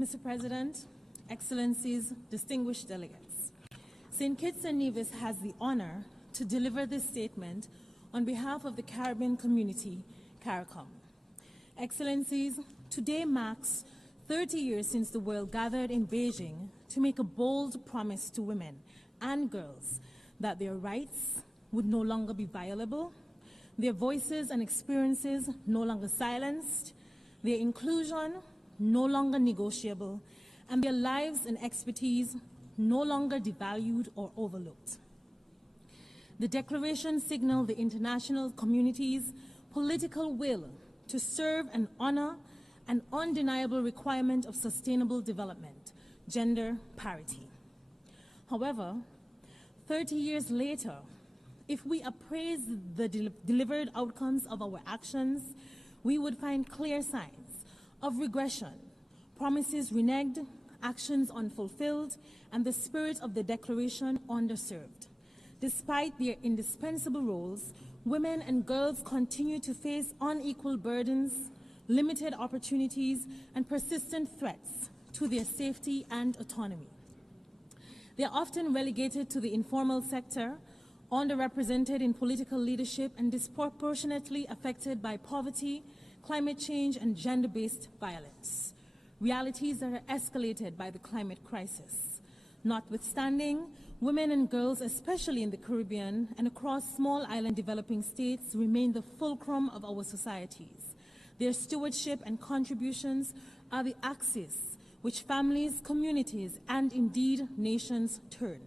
Mr. President, Excellencies, distinguished delegates, St. Kitts and Nevis has the honor to deliver this statement on behalf of the Caribbean community, CARICOM. Excellencies, today marks 30 years since the world gathered in Beijing to make a bold promise to women and girls that their rights would no longer be violable, their voices and experiences no longer silenced, their inclusion no longer negotiable, and their lives and expertise no longer devalued or overlooked. The declaration signaled the international community's political will to serve and honor an undeniable requirement of sustainable development, gender parity. However, 30 years later, if we appraise the delivered outcomes of our actions, we would find clear signs of regression, promises reneged, actions unfulfilled, and the spirit of the declaration underserved. Despite their indispensable roles, women and girls continue to face unequal burdens, limited opportunities, and persistent threats to their safety and autonomy. They are often relegated to the informal sector, underrepresented in political leadership, and disproportionately affected by poverty, climate change, and gender-based violence, realities that are escalated by the climate crisis. Notwithstanding, women and girls, especially in the Caribbean and across small island developing states, remain the fulcrum of our societies. Their stewardship and contributions are the axis which families, communities, and indeed nations turn.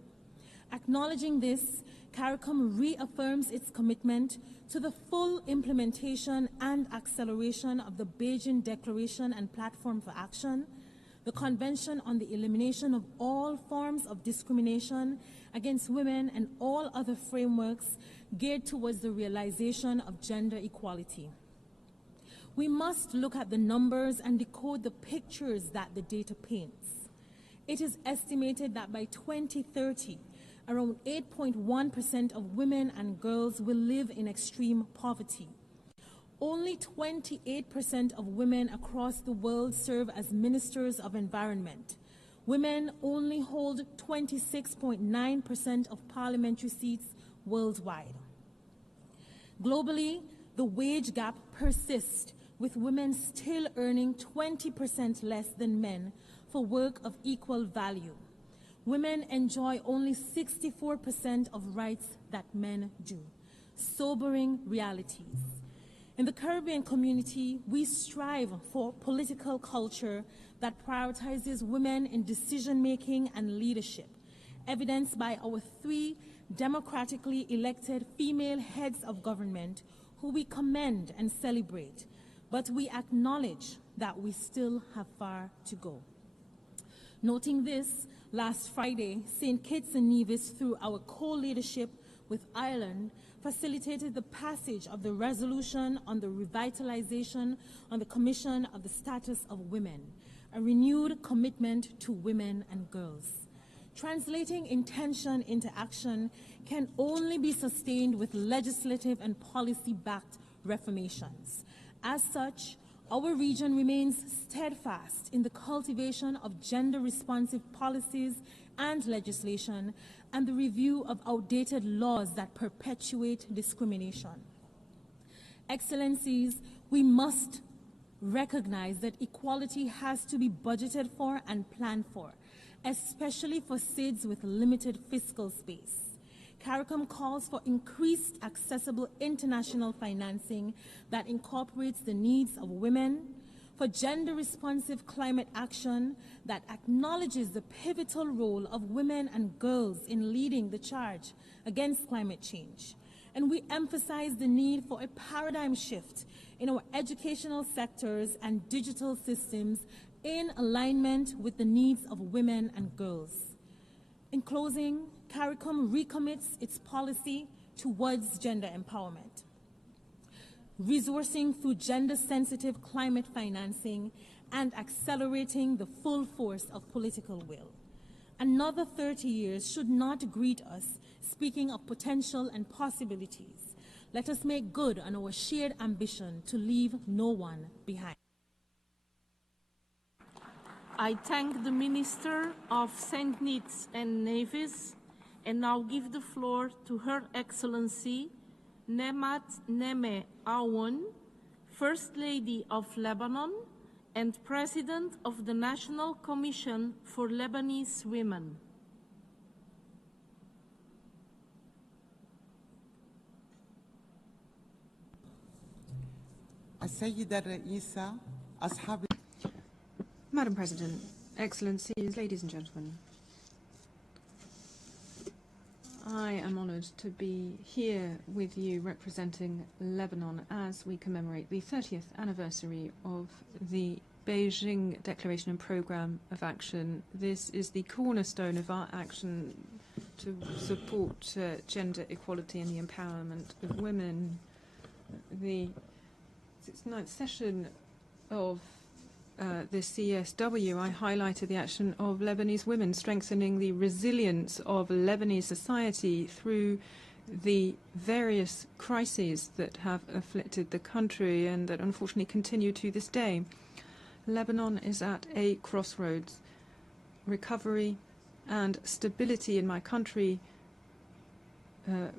Acknowledging this, CARICOM reaffirms its commitment to the full implementation and acceleration of the Beijing Declaration and Platform for Action, the Convention on the Elimination of All Forms of Discrimination against Women, and all other frameworks geared towards the realization of gender equality. We must look at the numbers and decode the pictures that the data paints. It is estimated that by 2030, around 8.1% of women and girls will live in extreme poverty. Only 28% of women across the world serve as ministers of environment. Women only hold 26.9% of parliamentary seats worldwide. Globally, the wage gap persists, with women still earning 20% less than men for work of equal value. Women enjoy only 64% of rights that men do. Sobering realities. In the Caribbean community, we strive for political culture that prioritizes women in decision-making and leadership, evidenced by our 3 democratically elected female heads of government who we commend and celebrate, but we acknowledge that we still have far to go. Noting this, last Friday, St. Kitts and Nevis, through our co-leadership with Ireland, facilitated the passage of the resolution on the revitalization on the Commission of the Status of Women, a renewed commitment to women and girls. Translating intention into action can only be sustained with legislative and policy-backed reformations. As such, our region remains steadfast in the cultivation of gender-responsive policies and legislation and the review of outdated laws that perpetuate discrimination. Excellencies, we must recognize that equality has to be budgeted for and planned for, especially for SIDS with limited fiscal space. CARICOM calls for increased accessible international financing that incorporates the needs of women, for gender-responsive climate action that acknowledges the pivotal role of women and girls in leading the charge against climate change. And we emphasize the need for a paradigm shift in our educational sectors and digital systems in alignment with the needs of women and girls. In closing, CARICOM recommits its policy towards gender empowerment, resourcing through gender-sensitive climate financing, and accelerating the full force of political will. Another 30 years should not greet us speaking of potential and possibilities. Let us make good on our shared ambition to leave no one behind. I thank the Minister of St. Kitts and Nevis and now give the floor to Her Excellency Nemat Neme Aoun, First Lady of Lebanon and President of the National Commission for Lebanese Women. Madam President, Excellencies, ladies and gentlemen, I am honoured to be here with you representing Lebanon as we commemorate the 30th anniversary of the Beijing Declaration and Programme of Action. This is the cornerstone of our action to support gender equality and the empowerment of women. The 69th session of the CEDAW, I highlighted the action of Lebanese women strengthening the resilience of Lebanese society through the various crises that have afflicted the country and that unfortunately continue to this day. Lebanon is at a crossroads. Recovery and stability in my country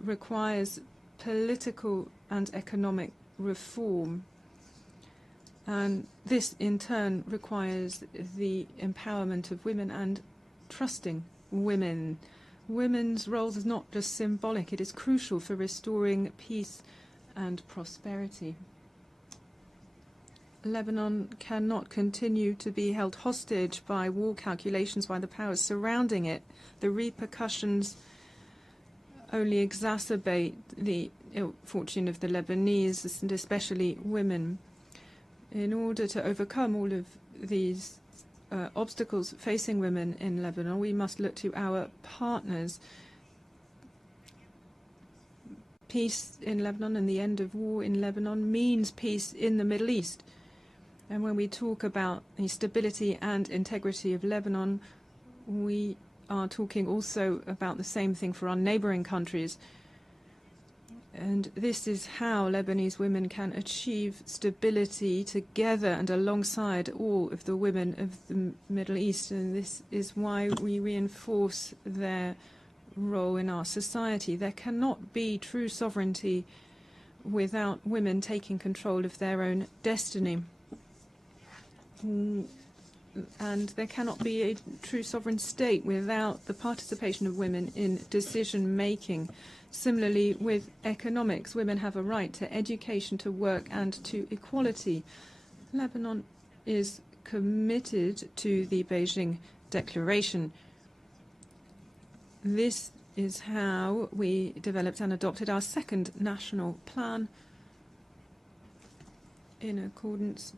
requires political and economic reform. And this, in turn, requires the empowerment of women and trusting women. Women's role is not just symbolic, it is crucial for restoring peace and prosperity. Lebanon cannot continue to be held hostage by war calculations by the powers surrounding it. The repercussions only exacerbate the ill fortune of the Lebanese, and especially women. In order to overcome all of these obstacles facing women in Lebanon, we must look to our partners. peace in Lebanon and the end of war in Lebanon means peace in the Middle East. And when we talk about the stability and integrity of Lebanon, we are talking also about the same thing for our neighboring countries. And this is how Lebanese women can achieve stability together and alongside all of the women of the Middle East. And this is why we reinforce their role in our society. There cannot be true sovereignty without women taking control of their own destiny. And there cannot be a true sovereign state without the participation of women in decision-making. Similarly, with economics, women have a right to education, to work, and to equality. Lebanon is committed to the Beijing Declaration. This is how we developed and adopted our second national plan in accordance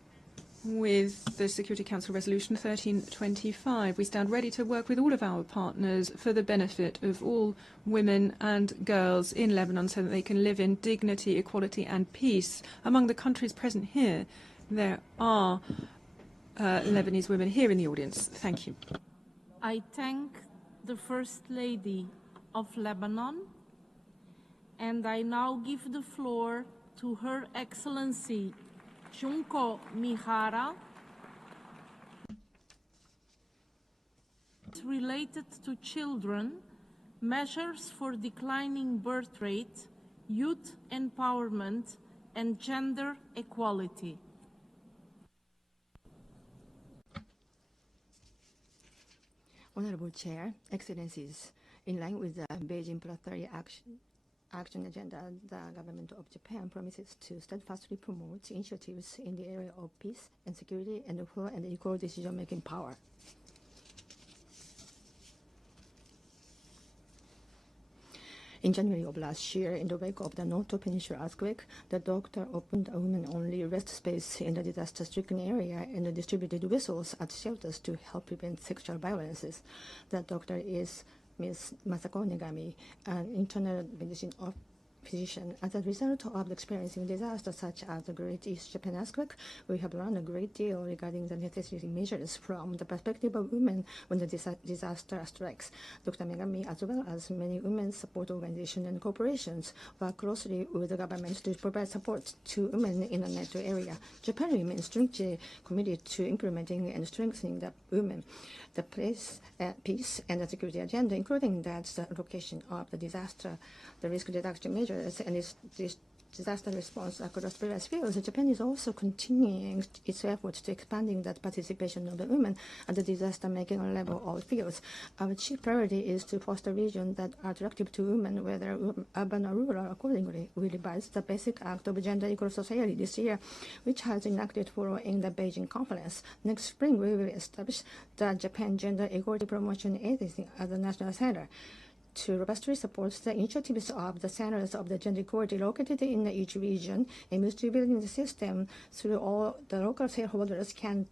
with the Security Council Resolution 1325. We stand ready to work with all of our partners for the benefit of all women and girls in Lebanon so that they can live in dignity, equality and peace. Among the countries present here, there are Lebanese women here in the audience. Thank you. I thank the First Lady of Lebanon, and I now give the floor to Her Excellency Junko Mihara, related to children, measures for declining birth rate, youth empowerment, and gender equality. Honorable Chair, Excellencies, in line with the Beijing Plus-30 action agenda, the government of Japan promises to steadfastly promote initiatives in the area of peace and security and full and equal decision-making power. In January of last year, in the wake of the Noto Peninsula earthquake, the doctor opened a women-only rest space in the disaster-stricken area and distributed whistles at shelters to help prevent sexual violences. The doctor is Ms. Masako Negami, an internal medicine physician. As a result of experiencing disasters such as the Great East Japan earthquake, we have learned a great deal regarding the necessary measures from the perspective of women when the disaster strikes. Dr. Megami, as well as many women's support organizations and corporations, work closely with the government to provide support to women in the metro area. Japan remains strongly committed to implementing and strengthening the women, the peace and the security agenda, including that the location of the disaster, the risk reduction measures, and its disaster response across various fields. Japan is also continuing its efforts to expanding the participation of the women at the disaster-making level of fields. Our chief priority is to foster regions that are attractive to women, whether urban or rural. Accordingly, we revised the Basic Act of Gender Equal Society this year, which has enacted following the Beijing conference. Next spring, we will establish the Japan Gender Equality Promotion Agency as a national center to robustly support the initiatives of the centers of the gender equality located in each region, aims to building the system through all the local stakeholders can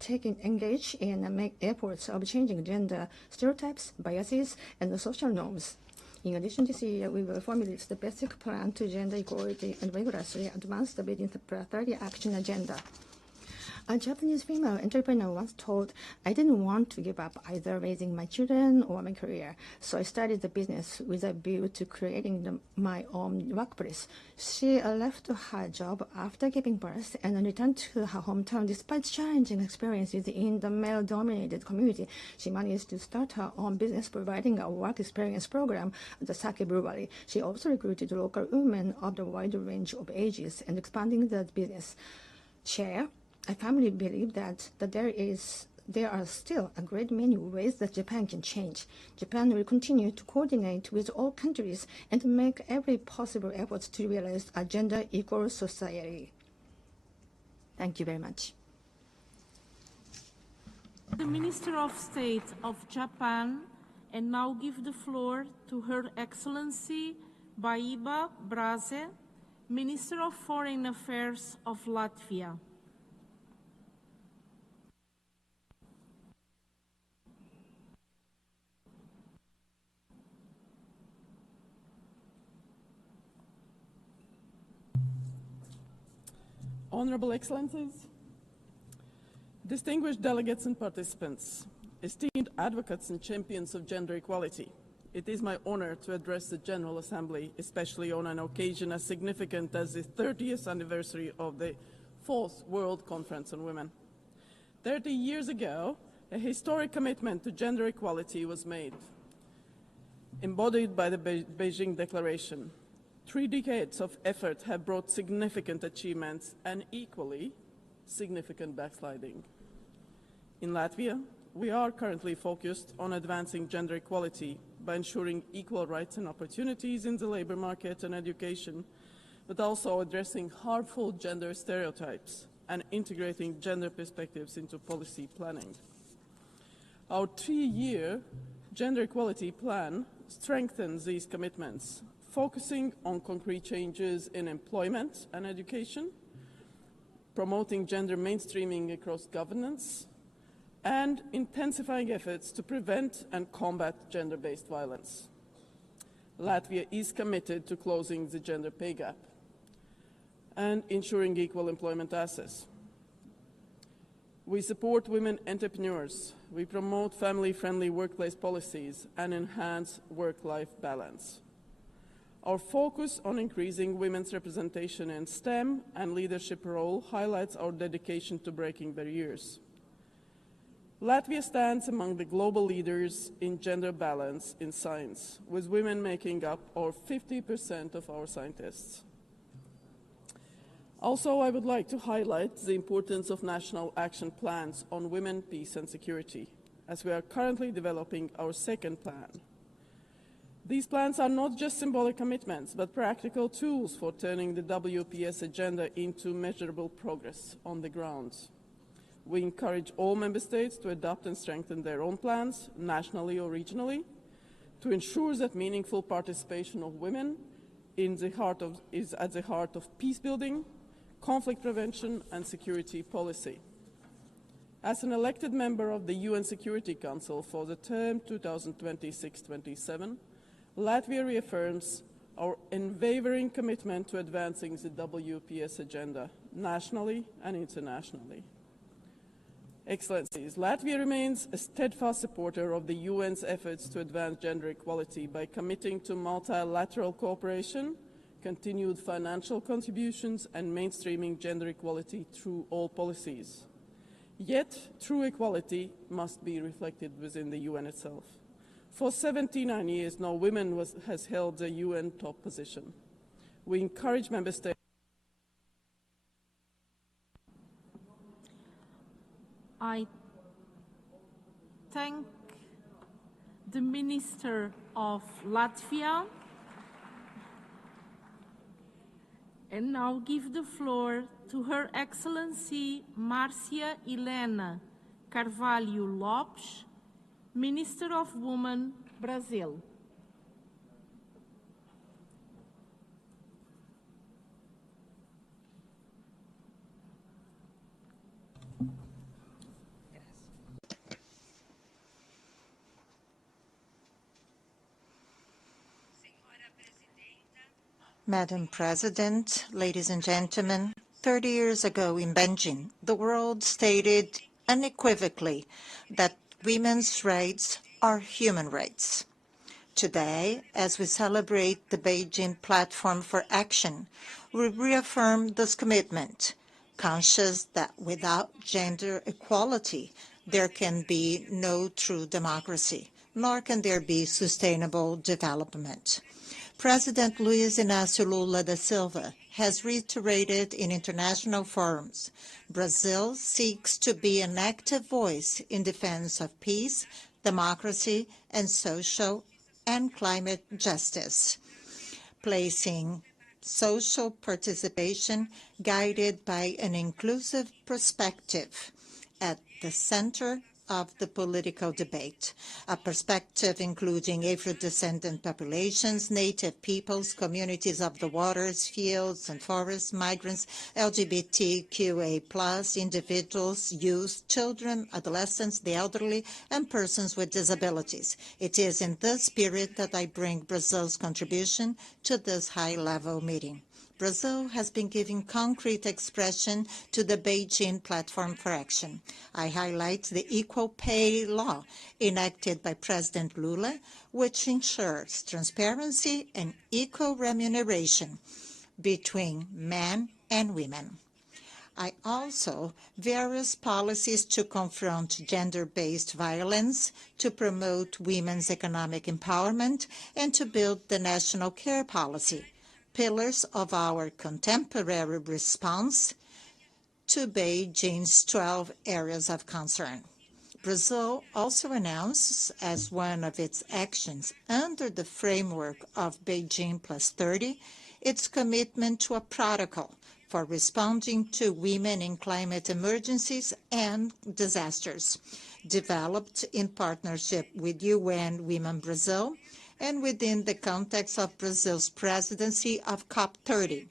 engage and make efforts of changing gender stereotypes, biases, and social norms. In addition, this year, we will formulate the basic plan to gender equality and vigorously advance the Beijing Plus-30 action agenda. A Japanese female entrepreneur once told, "I didn't want to give up either raising my children or my career, so I started the business with a view to creating my own workplace." She left her job after giving birth and returned to her hometown. Despite challenging experiences in the male-dominated community, she managed to start her own business, providing a work experience program at the sake brewery. She also recruited local women of a wide range of ages and expanding the business. Chair, I firmly believe that there are still a great many ways that Japan can change. Japan will continue to coordinate with all countries and make every possible effort to realize a gender equal society. Thank you very much. The Minister of State of Japan, and now give the floor to Her Excellency Baiba Braze, Minister of Foreign Affairs of Latvia. Honorable Excellencies, distinguished delegates and participants, esteemed advocates and champions of gender equality, it is my honor to address the General Assembly, especially on an occasion as significant as the 30th anniversary of the 4th World Conference on Women. 30 years ago, a historic commitment to gender equality was made, embodied by the Beijing Declaration. 3 decades of effort have brought significant achievements and equally significant backsliding. In Latvia, we are currently focused on advancing gender equality by ensuring equal rights and opportunities in the labor market and education, but also addressing harmful gender stereotypes and integrating gender perspectives into policy planning. Our 3-year gender equality plan strengthens these commitments, focusing on concrete changes in employment and education, promoting gender mainstreaming across governance, and intensifying efforts to prevent and combat gender-based violence. Latvia is committed to closing the gender pay gap and ensuring equal employment access. We support women entrepreneurs. We promote family-friendly workplace policies and enhance work-life balance. Our focus on increasing women's representation in STEM and leadership role highlights our dedication to breaking barriers. Latvia stands among the global leaders in gender balance in science, with women making up over 50% of our scientists. Also, I would like to highlight the importance of national action plans on women, peace and security, as we are currently developing our 2nd plan. These plans are not just symbolic commitments, but practical tools for turning the WPS agenda into measurable progress on the ground. We encourage all member states to adopt and strengthen their own plans, nationally or regionally, to ensure that meaningful participation of women is at the heart of peace building, conflict prevention and security policy. As an elected member of the UN Security Council for the term 2026-27, Latvia reaffirms our unwavering commitment to advancing the WPS agenda nationally and internationally. Excellencies, Latvia remains a steadfast supporter of the UN's efforts to advance gender equality by committing to multilateral cooperation, continued financial contributions, and mainstreaming gender equality through all policies. Yet, true equality must be reflected within the UN itself. For 79 years, no woman has held the UN top position. We encourage member states. I thank the Minister of Latvia and now give the floor to Her Excellency Marcia Helena Carvalho Lopes, Minister of Women, Brazil. Madam President, ladies and gentlemen, 30 years ago in Beijing, the world stated unequivocally that women's rights are human rights. Today, as we celebrate the Beijing Platform for Action, we reaffirm this commitment, conscious that without gender equality, there can be no true democracy, nor can there be sustainable development. President Luiz Inácio Lula da Silva has reiterated in international forums, Brazil seeks to be an active voice in defense of peace, democracy, and social and climate justice, placing social participation guided by an inclusive perspective at the center of the political debate, a perspective including Afro-descendant populations, native peoples, communities of the waters, fields and forests, migrants, LGBTQA+, individuals, youth, children, adolescents, the elderly, and persons with disabilities. It is in this spirit that I bring Brazil's contribution to this high-level meeting. Brazil has been giving concrete expression to the Beijing Platform for Action. I highlight the equal pay law enacted by President Lula, which ensures transparency and equal remuneration between men and women. I also various policies to confront gender-based violence, to promote women's economic empowerment, and to build the national care policy, pillars of our contemporary response to Beijing's 12 areas of concern. Brazil also announces as one of its actions under the framework of Beijing +30 its commitment to a protocol for responding to women in climate emergencies and disasters, developed in partnership with UN Women Brazil and within the context of Brazil's presidency of COP30.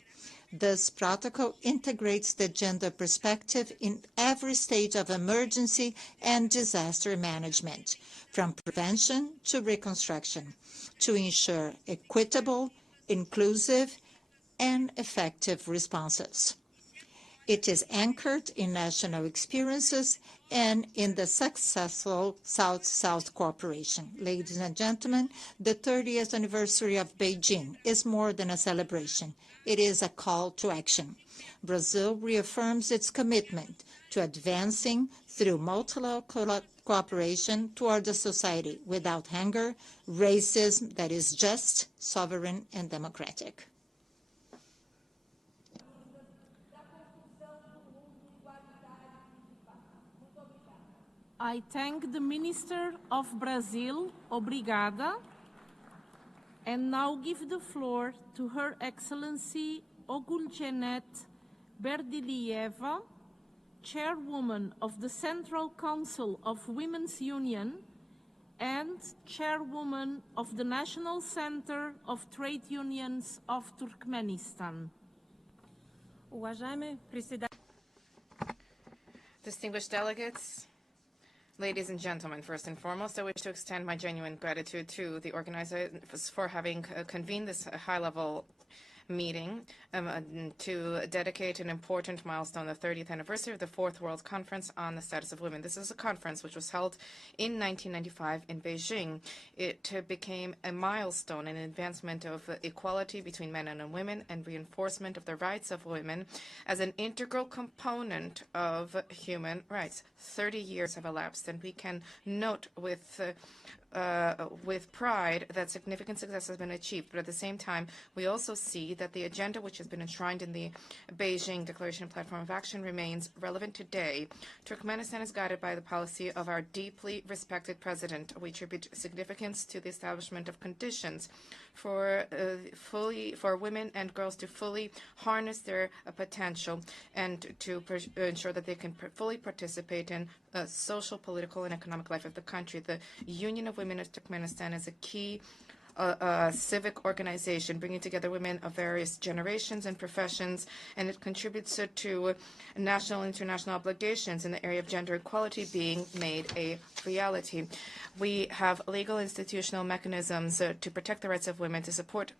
This protocol integrates the gender perspective in every stage of emergency and disaster management, from prevention to reconstruction, to ensure equitable, inclusive, and effective responses. It is anchored in national experiences and in the successful South-South cooperation. Ladies and gentlemen, the 30th anniversary of Beijing is more than a celebration. It is a call to action. Brazil reaffirms its commitment to advancing through multilateral cooperation toward a society without hunger, racism that is just, sovereign, and democratic. I thank the Minister of Brazil, obrigada, and now give the floor to Her Excellency Oguljenet Berdilieva, Chairwoman of the Central Council of Women's Union and Chairwoman of the National Center of Trade Unions of Turkmenistan. Distinguished delegates, ladies and gentlemen, first and foremost, I wish to extend my genuine gratitude to the organizers for having convened this high-level meeting to dedicate an important milestone, the 30th anniversary of the Fourth World Conference on the Status of Women. This is a conference which was held in 1995 in Beijing. It became a milestone in advancement of equality between men and women and reinforcement of the rights of women as an integral component of human rights. 30 years have elapsed, and we can note with pride that significant success has been achieved. But at the same time, we also see that the agenda which has been enshrined in the Beijing Declaration Platform of Action remains relevant today. Turkmenistan is guided by the policy of our deeply respected president. We attribute significance to the establishment of conditions for women and girls to fully harness their potential and to ensure that they can fully participate in social, political, and economic life of the country. The Union of Women of Turkmenistan is a key civic organization bringing together women of various generations and professions, and it contributes to national and international obligations in the area of gender equality being made a reality. We have legal institutional mechanisms to protect the rights of women, to support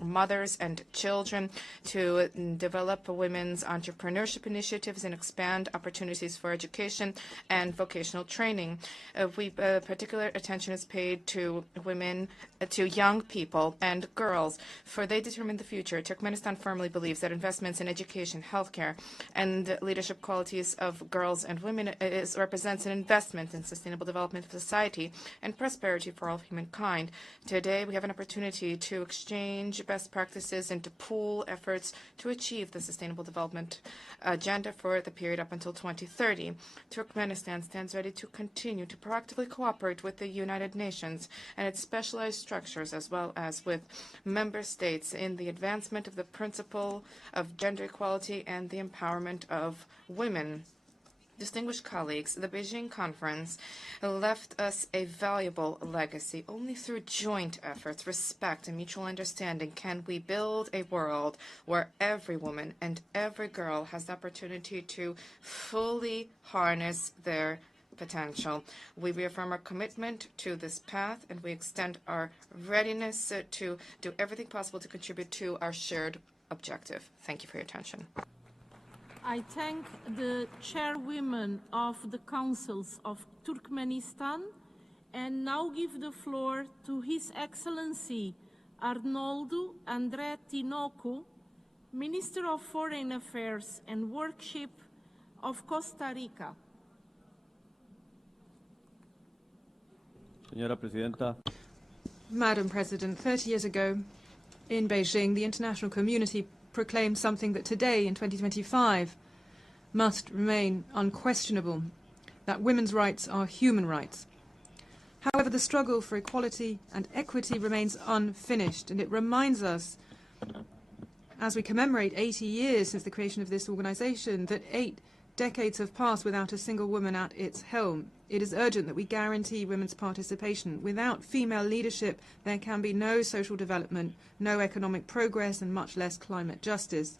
mothers and children, to develop women's entrepreneurship initiatives and expand opportunities for education and vocational training. Particular attention is paid to women, to young people and girls, for they determine the future. Turkmenistan firmly believes that investments in education, healthcare, and leadership qualities of girls and women represents an investment in sustainable development of society and prosperity for all humankind. Today, we have an opportunity to exchange best practices and to pool efforts to achieve the sustainable development agenda for the period up until 2030. Turkmenistan stands ready to continue to proactively cooperate with the United Nations and its specialized structures, as well as with member states, in the advancement of the principle of gender equality and the empowerment of women. Distinguished colleagues, the Beijing Conference left us a valuable legacy. Only through joint efforts, respect, and mutual understanding can we build a world where every woman and every girl has the opportunity to fully harness their potential. We reaffirm our commitment to this path, and we extend our readiness to do everything possible to contribute to our shared objective. Thank you for your attention. I thank the chairwomen of the councils of Turkmenistan and now give the floor to His Excellency Arnoldo André Tinoco, Minister of Foreign Affairs and Worship of Costa Rica. Señora Presidenta. Madam President, 30 years ago in Beijing, the international community proclaimed something that today, in 2025, must remain unquestionable, that women's rights are human rights. However, the struggle for equality and equity remains unfinished, and it reminds us, as we commemorate 80 years since the creation of this organization, that 8 decades have passed without a single woman at its helm. It is urgent that we guarantee women's participation. Without female leadership, there can be no social development, no economic progress, and much less climate justice.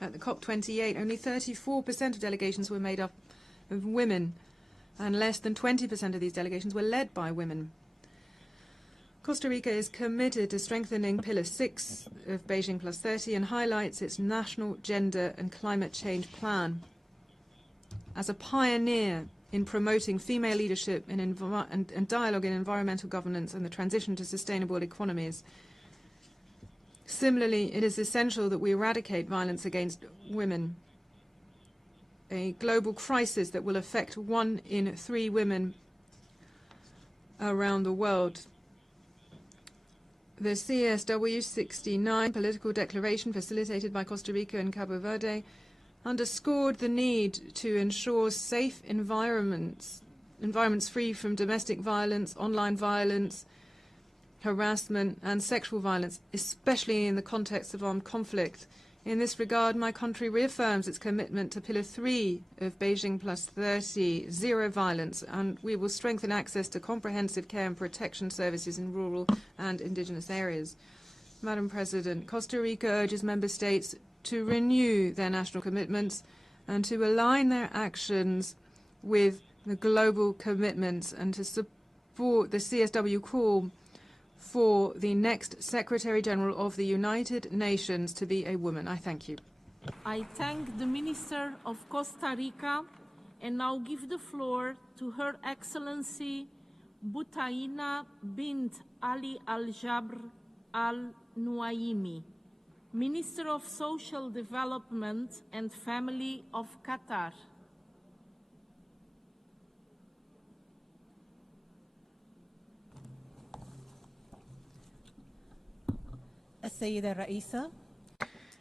At the COP28, only 34% of delegations were made up of women, and less than 20% of these delegations were led by women. Costa Rica is committed to strengthening Pillar 6 of Beijing Plus 30 and highlights its national gender and climate change plan. As a pioneer in promoting female leadership and dialogue in environmental governance and the transition to sustainable economies. Similarly, it is essential that we eradicate violence against women, a global crisis that will affect 1 in 3 women around the world. The CEDAW 69 political declaration facilitated by Costa Rica and Cabo Verde underscored the need to ensure safe environments free from domestic violence, online violence, harassment and sexual violence, especially in the context of armed conflict. In this regard, my country reaffirms its commitment to Pillar 3 of Beijing Plus 30, zero violence, and we will strengthen access to comprehensive care and protection services in rural and indigenous areas. Madam President, Costa Rica urges member states to renew their national commitments and to align their actions with the global commitments and to support the CSW call for the next Secretary General of the United Nations to be a woman. I thank you. I thank the Minister of Costa Rica and now give the floor to Her Excellency Boutaina bint Ali Al-Jabr Al-Nuaimi, Minister of Social Development and Family of Qatar.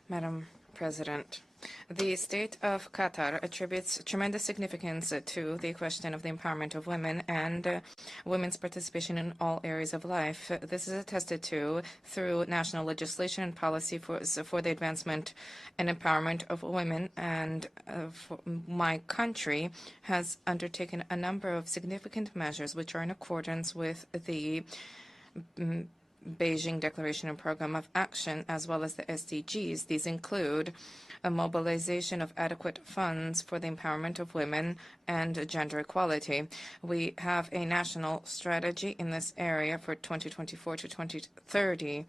Madam President, the state of Qatar attributes tremendous significance to the question of the empowerment of women and women's participation in all areas of life. This is attested to through national legislation and policy for the advancement and empowerment of women, and my country has undertaken a number of significant measures which are in accordance with the Beijing Declaration and Program of Action, as well as the SDGs. These include a mobilization of adequate funds for the empowerment of women and gender equality. We have a national strategy in this area for 2024 to 2030,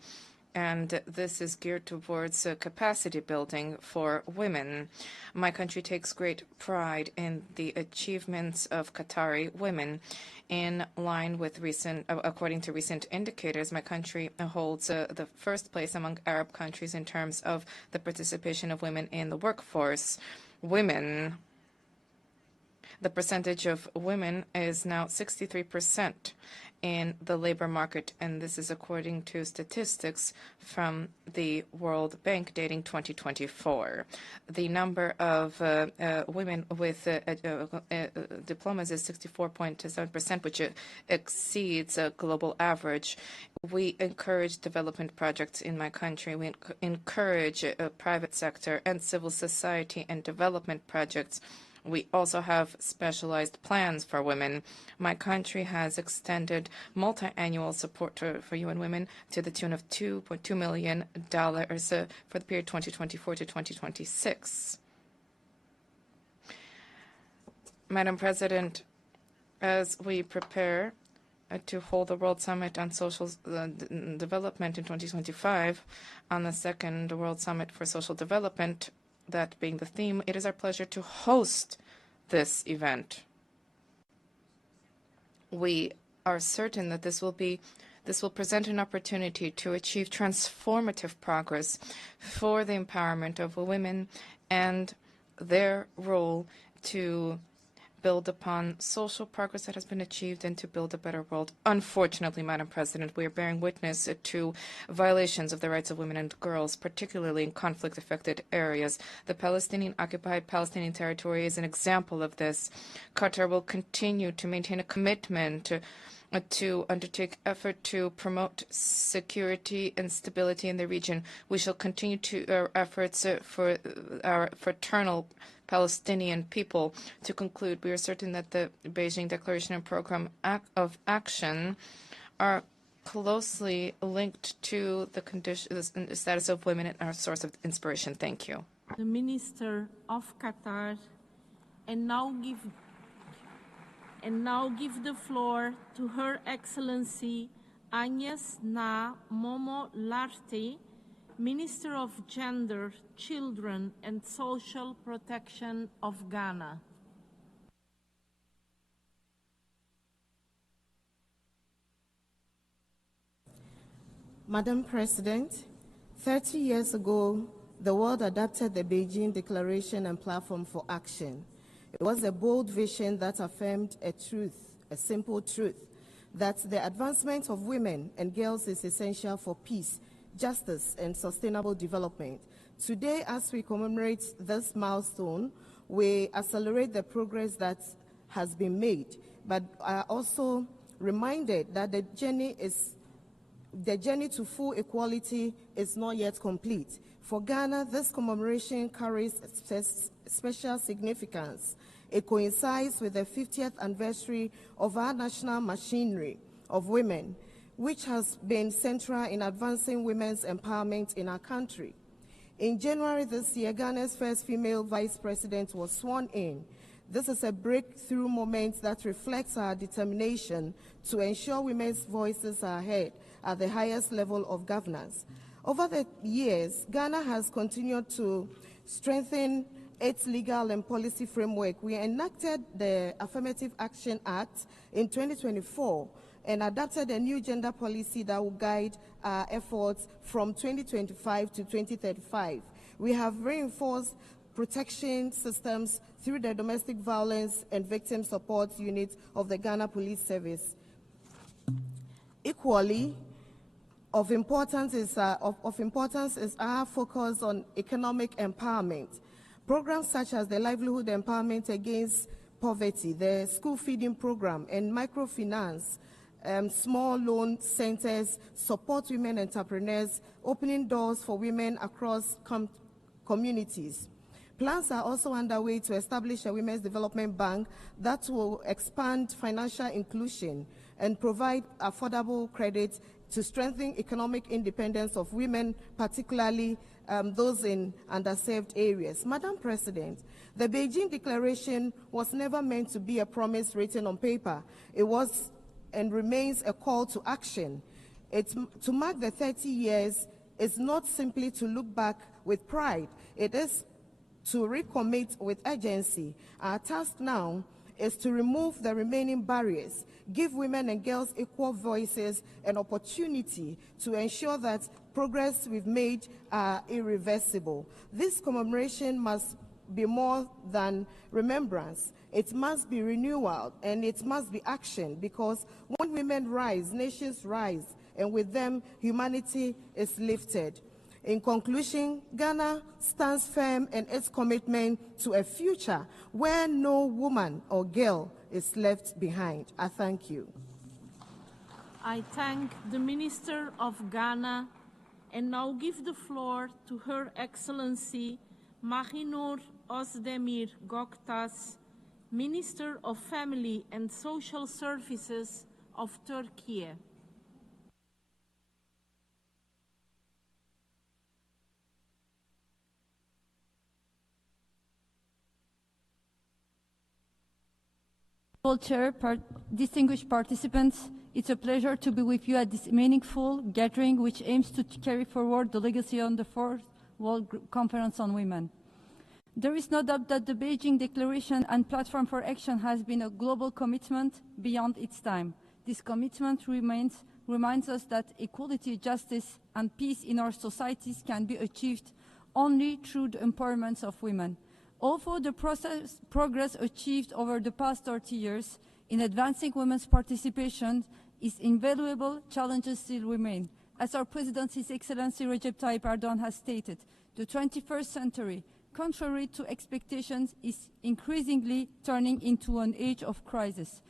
and this is geared towards capacity building for women. My country takes great pride in the achievements of Qatari women. In line with according to recent indicators, my country holds the first place among Arab countries in terms of the participation of women in the workforce. The percentage of women is now 63% in the labor market, and this is according to statistics from the World Bank dating 2024. The number of women with diplomas is 64.7%, which exceeds a global average. We encourage development projects in my country. We encourage private sector and civil society and development projects. We also have specialized plans for women. My country has extended multi-annual support for UN Women to the tune of $2.2 million for the period 2024 to 2026. Madam President, as we prepare to hold the World Summit on Social Development in 2025, on the second World Summit for Social Development, that being the theme, it is our pleasure to host this event. We are certain that this will present an opportunity to achieve transformative progress for the empowerment of women and their role to build upon social progress that has been achieved and to build a better world. Unfortunately, Madam President, we are bearing witness to violations of the rights of women and girls, particularly in conflict-affected areas. The Palestinian-occupied Palestinian territory is an example of this. Qatar will continue to maintain a commitment to undertake effort to promote security and stability in the region. We shall continue to our efforts for our fraternal Palestinian people. To conclude, we are certain that the Beijing Declaration and Program of Action are closely linked to the status of women and our source of inspiration. Thank you. The Minister of Qatar, and now give the floor to Her Excellency Agnes Na Momo Lartey, Minister of Gender, Children and Social Protection of Ghana. Madam President, 30 years ago, the world adopted the Beijing Declaration and Platform for Action. It was a bold vision that affirmed a truth, a simple truth, that the advancement of women and girls is essential for peace, justice, and sustainable development. Today, as we commemorate this milestone, we accelerate the progress that has been made, but are also reminded that the journey to full equality is not yet complete. For Ghana, this commemoration carries special significance. It coincides with the 50th anniversary of our national machinery of women, which has been central in advancing women's empowerment in our country. In January this year, Ghana's first female vice president was sworn in. This is a breakthrough moment that reflects our determination to ensure women's voices are heard at the highest level of governance. Over the years, Ghana has continued to strengthen its legal and policy framework. We enacted the Affirmative Action Act in 2024 and adopted a new gender policy that will guide our efforts from 2025 to 2035. We have reinforced protection systems through the Domestic Violence and Victim Support Unit of the Ghana Police Service. Equally, of importance is our focus on economic empowerment. Programs such as the Livelihood Empowerment Against Poverty, the School Feeding Program, and microfinance, small loan centers support women entrepreneurs, opening doors for women across communities. Plans are also underway to establish a Women's Development Bank that will expand financial inclusion and provide affordable credit to strengthen economic independence of women, particularly those in underserved areas. Madam President, the Beijing Declaration was never meant to be a promise written on paper. It was and remains a call to action. To mark the 30 years is not simply to look back with pride. It is to recommit with urgency. Our task now is to remove the remaining barriers, give women and girls equal voices and opportunity to ensure that progress we've made are irreversible. This commemoration must be more than remembrance. It must be renewal and it must be action, because when women rise, nations rise, and with them, humanity is lifted. In conclusion, Ghana stands firm in its commitment to a future where no woman or girl is left behind. I thank you. I thank the Minister of Ghana and now give the floor to Her Excellency Mahinur Özdemir Göktaş, Minister of Family and Social Services of Turkey. Chair, distinguished participants, it's a pleasure to be with you at this meaningful gathering which aims to carry forward the legacy on the 4th World Conference on Women. There is no doubt that the Beijing Declaration and Platform for Action has been a global commitment beyond its time. This commitment reminds us that equality, justice, and peace in our societies can be achieved only through the empowerment of women. Although the progress achieved over the past 30 years in advancing women's participation is invaluable, challenges still remain. As our President, His Excellency Recep Tayyip Erdogan has stated, the 21st century, contrary to expectations, is increasingly turning into an age of crisis.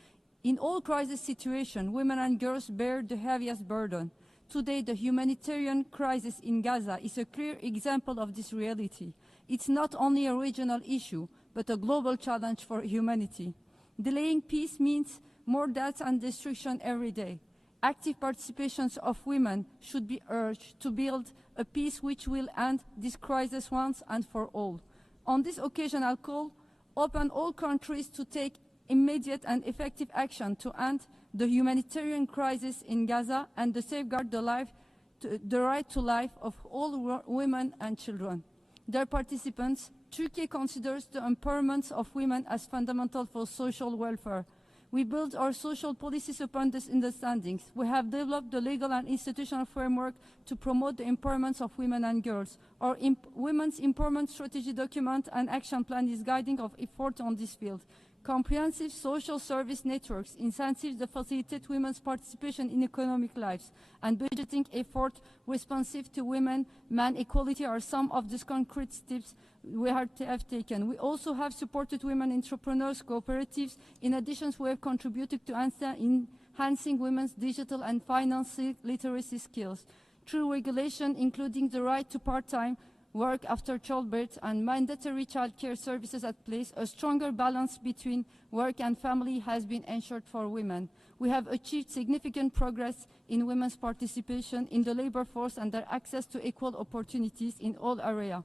In all crisis situations, women and girls bear the heaviest burden. Today, the humanitarian crisis in Gaza is a clear example of this reality. It's not only a regional issue, but a global challenge for humanity. Delaying peace means more deaths and destruction every day. Active participation of women should be urged to build a peace which will end this crisis once and for all. On this occasion, I'll call upon all countries to take immediate and effective action to end the humanitarian crisis in Gaza and to safeguard the right to life of all women and children. Dear participants, Turkey considers the empowerment of women as fundamental for social welfare. We build our social policies upon these understandings. We have developed the legal and institutional framework to promote the empowerment of women and girls. Our Women's Empowerment Strategy document and action plan is guiding of effort on this field. Comprehensive social service networks, incentives that facilitate women's participation in economic lives, and budgeting effort responsive to women-man equality are some of these concrete steps we have taken. We also have supported women entrepreneurs, cooperatives. In addition, we have contributed to enhancing women's digital and financial literacy skills through regulation, including the right to part-time work after childbirth and mandatory child care services at place. A stronger balance between work and family has been ensured for women. We have achieved significant progress in women's participation in the labor force and their access to equal opportunities in all areas.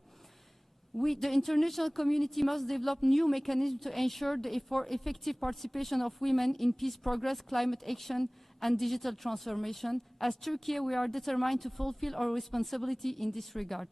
The international community must develop new mechanisms to ensure the effective participation of women in peace progress, climate action, and digital transformation. As Turkey, we are determined to fulfill our responsibility in this regard.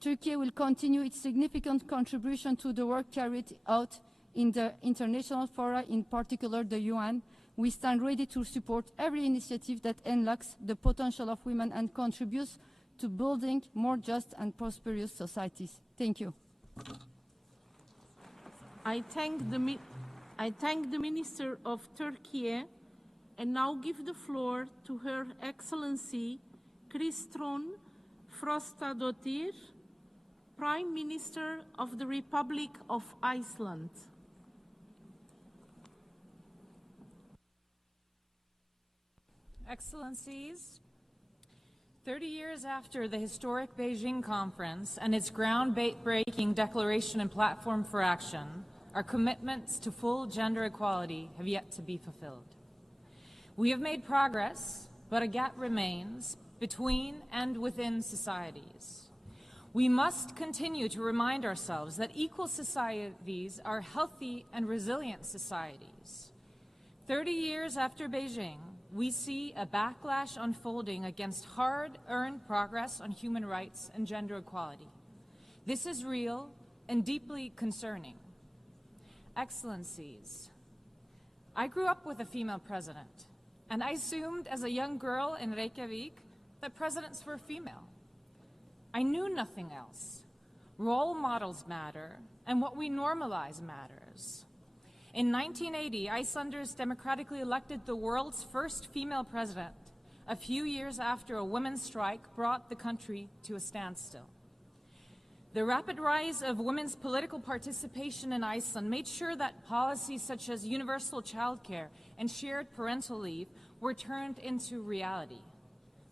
Turkey will continue its significant contribution to the work carried out in the international fora, in particular the UN. We stand ready to support every initiative that unlocks the potential of women and contributes to building more just and prosperous societies. Thank you. I thank the Minister of Turkey and now give the floor to Her Excellency Kristrún Frostadóttir, Prime Minister of the Republic of Iceland. Excellencies, 30 years after the historic Beijing Conference and its groundbreaking declaration and platform for action, our commitments to full gender equality have yet to be fulfilled. We have made progress, but a gap remains between and within societies. We must continue to remind ourselves that equal societies are healthy and resilient societies. 30 years after Beijing, we see a backlash unfolding against hard-earned progress on human rights and gender equality. This is real and deeply concerning. Excellencies, I grew up with a female president, and I assumed as a young girl in Reykjavik that presidents were female. I knew nothing else. Role models matter, and what we normalize matters. In 1980, Icelanders democratically elected the world's first female president, a few years after a women's strike brought the country to a standstill. The rapid rise of women's political participation in Iceland made sure that policies such as universal childcare and shared parental leave were turned into reality.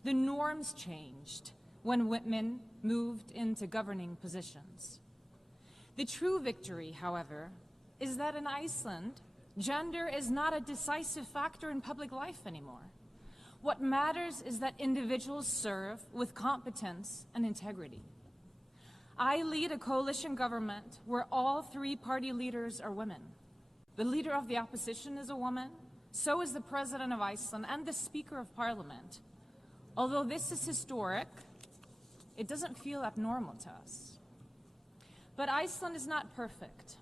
The norms changed when women moved into governing positions. The true victory, however, is that in Iceland, gender is not a decisive factor in public life anymore. What matters is that individuals serve with competence and integrity. I lead a coalition government where all three party leaders are women. The leader of the opposition is a woman, so is the President of Iceland and the Speaker of Parliament. Although this is historic, it doesn't feel abnormal to us. But Iceland is not perfect.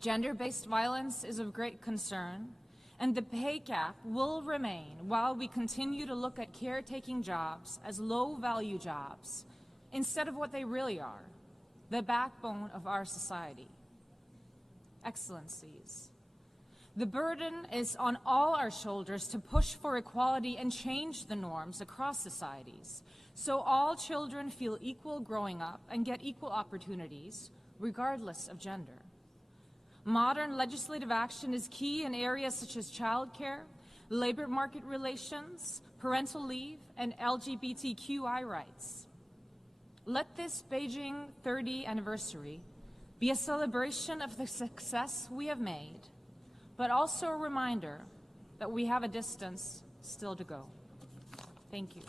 Gender-based violence is of great concern, and the pay gap will remain while we continue to look at caretaking jobs as low-value jobs instead of what they really are, the backbone of our society. Excellencies, the burden is on all our shoulders to push for equality and change the norms across societies, so all children feel equal growing up and get equal opportunities, regardless of gender. Modern legislative action is key in areas such as childcare, labor market relations, parental leave, and LGBTQI rights. Let this Beijing 30th anniversary be a celebration of the success we have made, but also a reminder that we have a distance still to go. Thank you.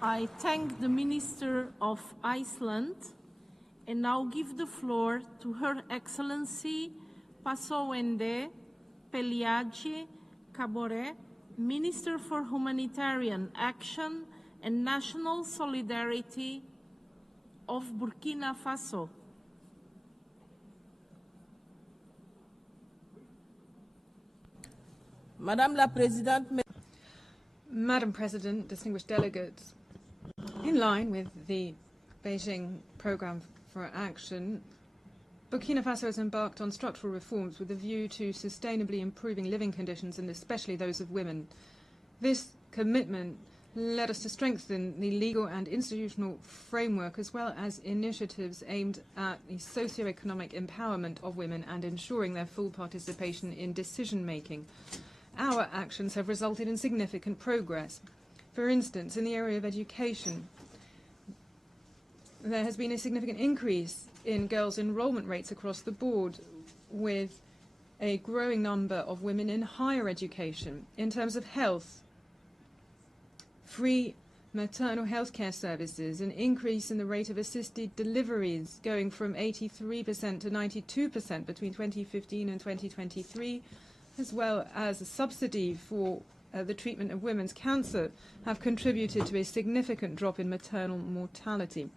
I thank the Minister of Iceland and now give the floor to Her Excellency Pasowende Peliadje Kabore, Minister for Humanitarian Action and National Solidarity of Burkina Faso. Madame la Présidente, Madam President, distinguished delegates, in line with the Beijing Programme for Action, Burkina Faso has embarked on structural reforms with a view to sustainably improving living conditions and especially those of women. This commitment led us to strengthen the legal and institutional framework as well as initiatives aimed at the socio-economic empowerment of women and ensuring their full participation in decision-making. Our actions have resulted in significant progress. For instance, in the area of education, there has been a significant increase in girls' enrollment rates across the board, with a growing number of women in higher education. In terms of health, free maternal health care services, an increase in the rate of assisted deliveries going from 83% to 92% between 2015 and 2023, as well as a subsidy for the treatment of women's cancer, have contributed to a significant drop in maternal mortality.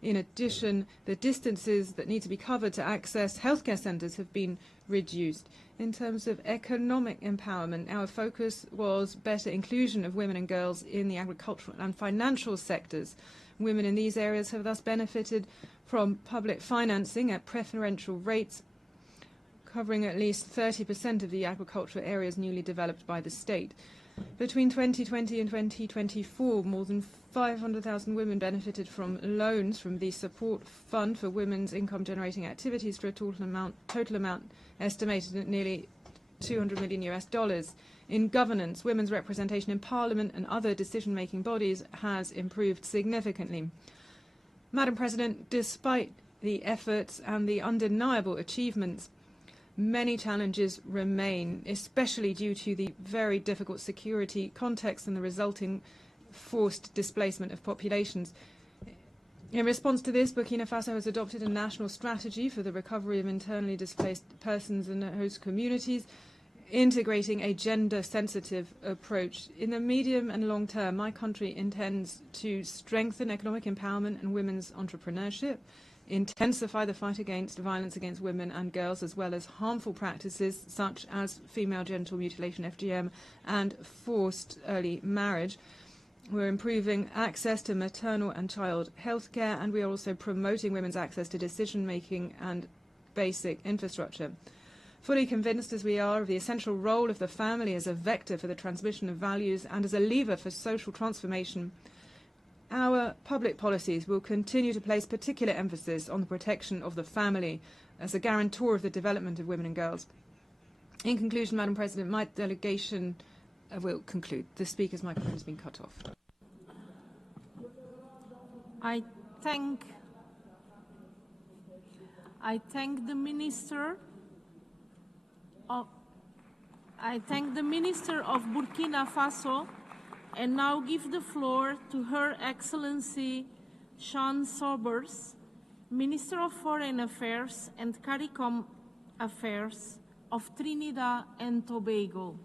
In addition, the distances that need to be covered to access healthcare centres have been reduced. In terms of economic empowerment, our focus was better inclusion of women and girls in the agricultural and financial sectors. Women in these areas have thus benefited from public financing at preferential rates, covering at least 30% of the agricultural areas newly developed by the state. Between 2020 and 2024, more than 500,000 women benefited from loans from the Support Fund for Women's Income-Generating Activities for a total amount estimated at nearly $200 million. In governance, women's representation in Parliament and other decision-making bodies has improved significantly. Madam President, despite the efforts and the undeniable achievements, many challenges remain, especially due to the very difficult security context and the resulting forced displacement of populations. In response to this, Burkina Faso has adopted a national strategy for the recovery of internally displaced persons and host communities, integrating a gender-sensitive approach. In the medium and long term, my country intends to strengthen economic empowerment and women's entrepreneurship, intensify the fight against violence against women and girls, as well as harmful practices such as female genital mutilation, FGM, and forced early marriage. We're improving access to maternal and child health care, and we are also promoting women's access to decision-making and basic infrastructure. Fully convinced as we are of the essential role of the family as a vector for the transmission of values and as a lever for social transformation, our public policies will continue to place particular emphasis on the protection of the family as a guarantor of the development of women and girls. In conclusion, Madam President, my delegation will conclude. The Speaker's microphone has been cut off. I thank the Minister of Burkina Faso and now give the floor to Her Excellency Sean Sobers, Minister of Foreign Affairs and CARICOM Affairs of Trinidad and Tobago.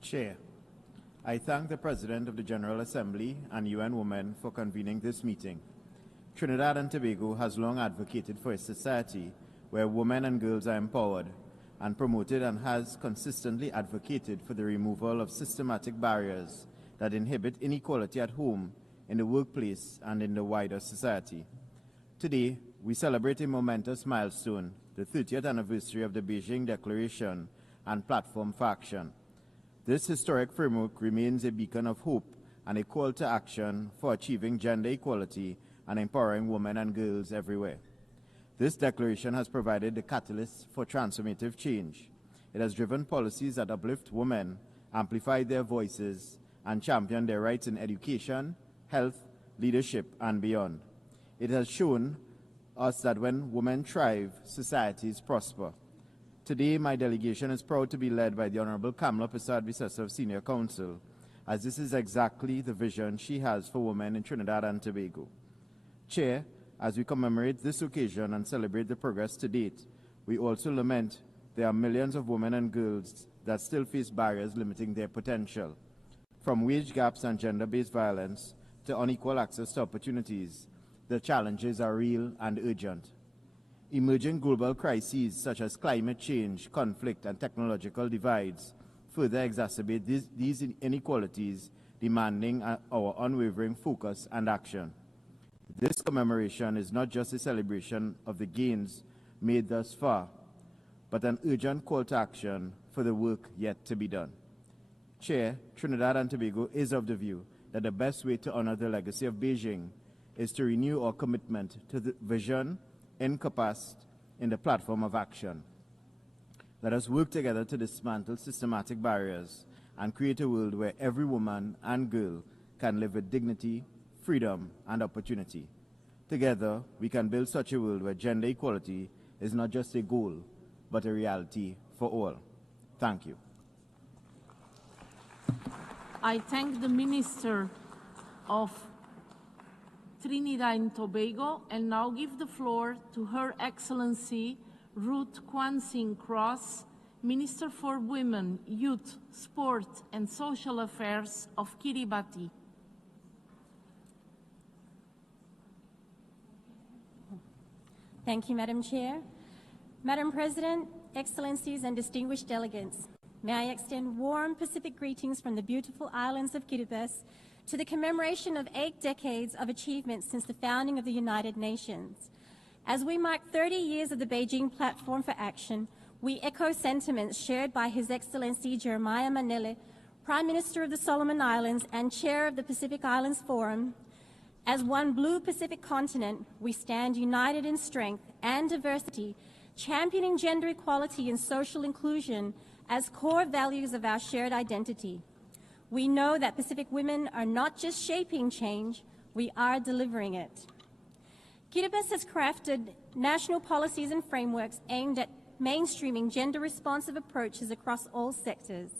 Chair, I thank the President of the General Assembly and UN Women for convening this meeting. Trinidad and Tobago has long advocated for a society where women and girls are empowered and promoted, and has consistently advocated for the removal of systematic barriers that inhibit inequality at home, in the workplace, and in the wider society. Today, we celebrate a momentous milestone, the 30th anniversary of the Beijing Declaration and Platform for Action. This historic framework remains a beacon of hope and a call to action for achieving gender equality and empowering women and girls everywhere. This declaration has provided the catalyst for transformative change. It has driven policies that uplift women, amplify their voices, and champion their rights in education, health, leadership, and beyond. It has shown us that when women thrive, societies prosper. Today, my delegation is proud to be led by the Honorable Kamala Persad-Bissessar of Senior Council, as this is exactly the vision she has for women in Trinidad and Tobago. Chair, as we commemorate this occasion and celebrate the progress to date, we also lament there are millions of women and girls that still face barriers limiting their potential. From wage gaps and gender-based violence to unequal access to opportunities, the challenges are real and urgent. Emerging global crises such as climate change, conflict, and technological divides further exacerbate these inequalities, demanding our unwavering focus and action. This commemoration is not just a celebration of the gains made thus far, but an urgent call to action for the work yet to be done. Chair, Trinidad and Tobago is of the view that the best way to honor the legacy of Beijing is to renew our commitment to the vision encompassed in the platform of action. Let us work together to dismantle systematic barriers and create a world where every woman and girl can live with dignity, freedom, and opportunity. Together, we can build such a world where gender equality is not just a goal, but a reality for all. Thank you. I thank the Minister of Trinidad and Tobago, and now give the floor to Her Excellency Ruth Kwan-Sing Cross, Minister for Women, Youth, Sport and Social Affairs of Kiribati. Thank you, Madam Chair. Madam President, Excellencies and distinguished delegates, may I extend warm Pacific greetings from the beautiful islands of Kiribati to the commemoration of 8 decades of achievements since the founding of the United Nations. As we mark 30 years of the Beijing Platform for Action, we echo sentiments shared by His Excellency Jeremiah Manele, Prime Minister of the Solomon Islands and Chair of the Pacific Islands Forum. As one blue Pacific continent, we stand united in strength and diversity, championing gender equality and social inclusion as core values of our shared identity. We know that Pacific women are not just shaping change, we are delivering it. Kiribati has crafted national policies and frameworks aimed at mainstreaming gender-responsive approaches across all sectors.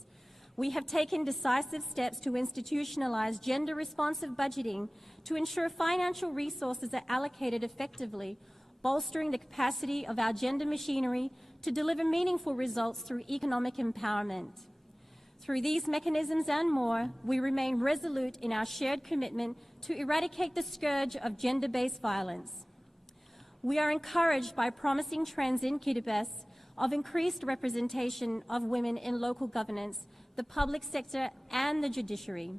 We have taken decisive steps to institutionalize gender-responsive budgeting to ensure financial resources are allocated effectively, bolstering the capacity of our gender machinery to deliver meaningful results through economic empowerment. Through these mechanisms and more, we remain resolute in our shared commitment to eradicate the scourge of gender-based violence. We are encouraged by promising trends in Kiribati of increased representation of women in local governance, the public sector, and the judiciary.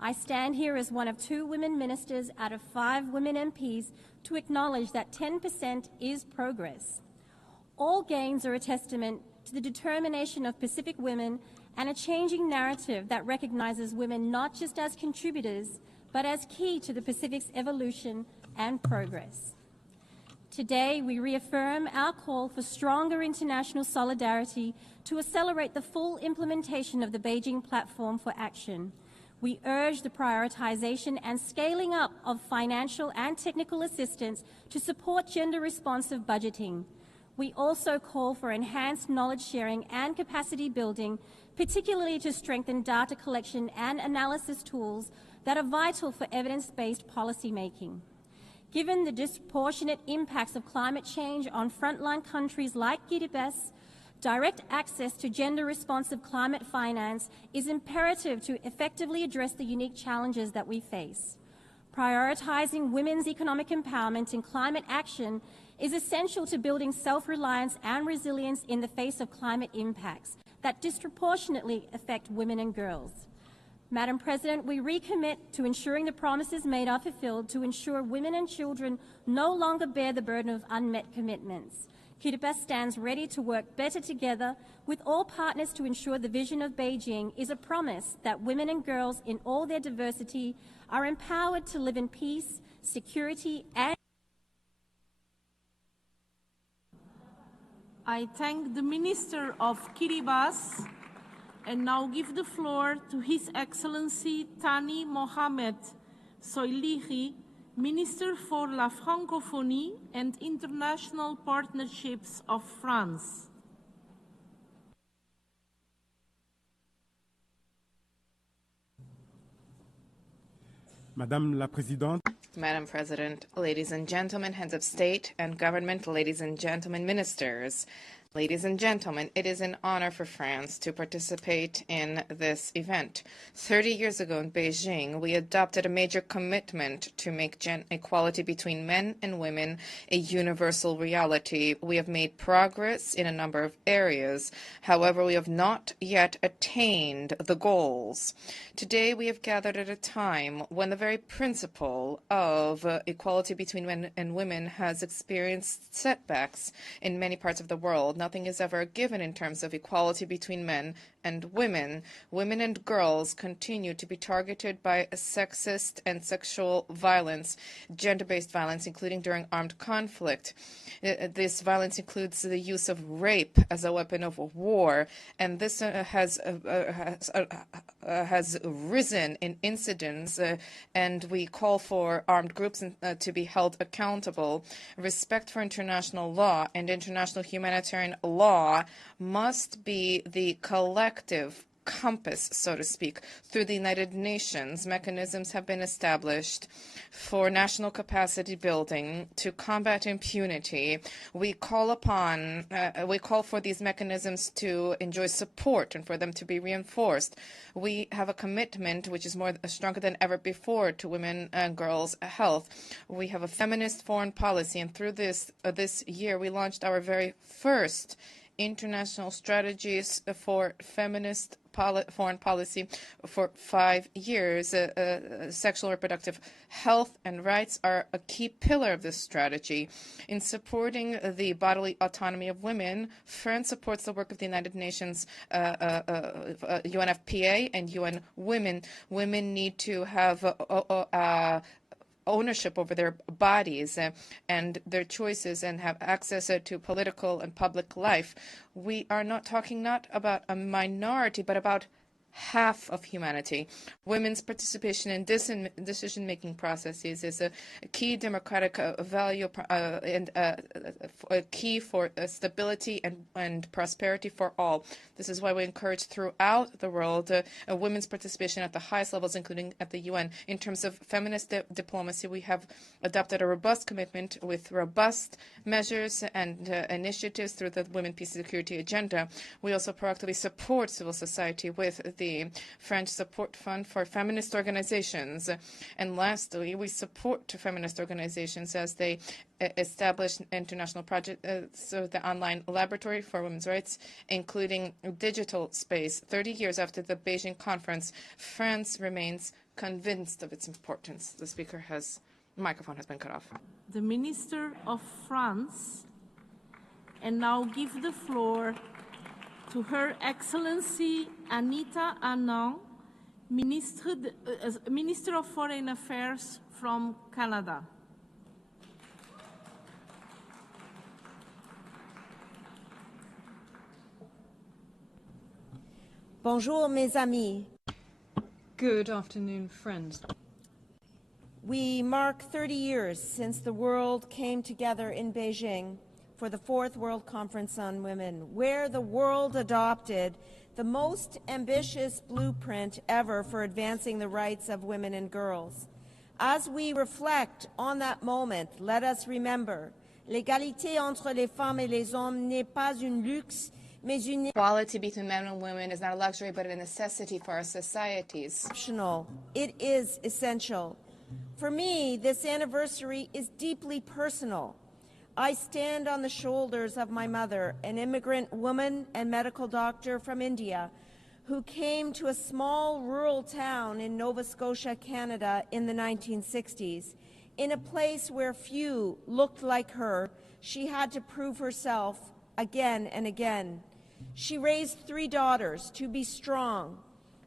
I stand here as one of 2 women ministers out of 5 women MPs to acknowledge that 10% is progress. All gains are a testament to the determination of Pacific women and a changing narrative that recognizes women not just as contributors, but as key to the Pacific's evolution and progress. Today, we reaffirm our call for stronger international solidarity to accelerate the full implementation of the Beijing Platform for Action. We urge the prioritization and scaling up of financial and technical assistance to support gender-responsive budgeting. We also call for enhanced knowledge sharing and capacity building, particularly to strengthen data collection and analysis tools that are vital for evidence-based policy making. Given the disproportionate impacts of climate change on frontline countries like Kiribati, direct access to gender-responsive climate finance is imperative to effectively address the unique challenges that we face. Prioritizing women's economic empowerment in climate action is essential to building self-reliance and resilience in the face of climate impacts that disproportionately affect women and girls. Madam President, we recommit to ensuring the promises made are fulfilled to ensure women and children no longer bear the burden of unmet commitments. Kiribati stands ready to work better together with all partners to ensure the vision of Beijing is a promise that women and girls in all their diversity are empowered to live in peace, security, and I thank the Minister of Kiribati and now give the floor to His Excellency Thani Mohamed Soilihi, Minister for la Francophonie and International Partnerships of France. Madame la Présidente, Madam President, ladies and gentlemen, heads of state and government, ladies and gentlemen, ministers, ladies and gentlemen, it is an honor for France to participate in this event. 30 years ago in Beijing, we adopted a major commitment to make equality between men and women a universal reality. We have made progress in a number of areas. However, we have not yet attained the goals. Today, we have gathered at a time when the very principle of equality between men and women has experienced setbacks in many parts of the world. Nothing is ever given in terms of equality between men and women. Women and girls continue to be targeted by sexist and sexual violence, gender-based violence, including during armed conflict. This violence includes the use of rape as a weapon of war, and this has risen in incidents, and we call for armed groups to be held accountable. Respect for international law and international humanitarian law must be the collective compass, so to speak. Through the United Nations, mechanisms have been established for national capacity building to combat impunity. We call for these mechanisms to enjoy support and for them to be reinforced. We have a commitment which is stronger than ever before to women and girls' health. We have a feminist foreign policy, and through this year we launched our very first international strategies for feminist foreign policy for 5 years. Sexual reproductive health and rights are a key pillar of this strategy. In supporting the bodily autonomy of women, France supports the work of the United Nations, UNFPA and UN Women. Women need to have ownership over their bodies and their choices and have access to political and public life. We are not talking about a minority, but about half of humanity. Women's participation in decision-making processes is a key democratic value and a key for stability and prosperity for all. This is why we encourage throughout the world women's participation at the highest levels, including at the UN. In terms of feminist diplomacy, we have adopted a robust commitment with robust measures and initiatives through the Women, Peace, and Security agenda. We also proactively support civil society with the French Support Fund for Feminist Organizations. And lastly, we support feminist organizations as they establish international projects, so the online laboratory for women's rights, including digital space. 30 years after the Beijing conference, France remains convinced of its importance. The microphone has been cut off. The Minister of France, and now give the floor to Her Excellency Anita Anand, Minister of Foreign Affairs from Canada. Bonjour, mes amis. Good afternoon, friends. We mark 30 years since the world came together in Beijing for the 4th World Conference on Women, where the world adopted the most ambitious blueprint ever for advancing the rights of women and girls. As we reflect on that moment, let us remember, l'égalité entre les femmes et les hommes n'est pas un luxe, mais une Equality between men and women is not a luxury, but a necessity for our societies. optional. It is essential. For me, this anniversary is deeply personal. I stand on the shoulders of my mother, an immigrant woman and medical doctor from India, who came to a small rural town in Nova Scotia, Canada in the 1960s. In a place where few looked like her, she had to prove herself again and again. She raised 3 daughters to be strong,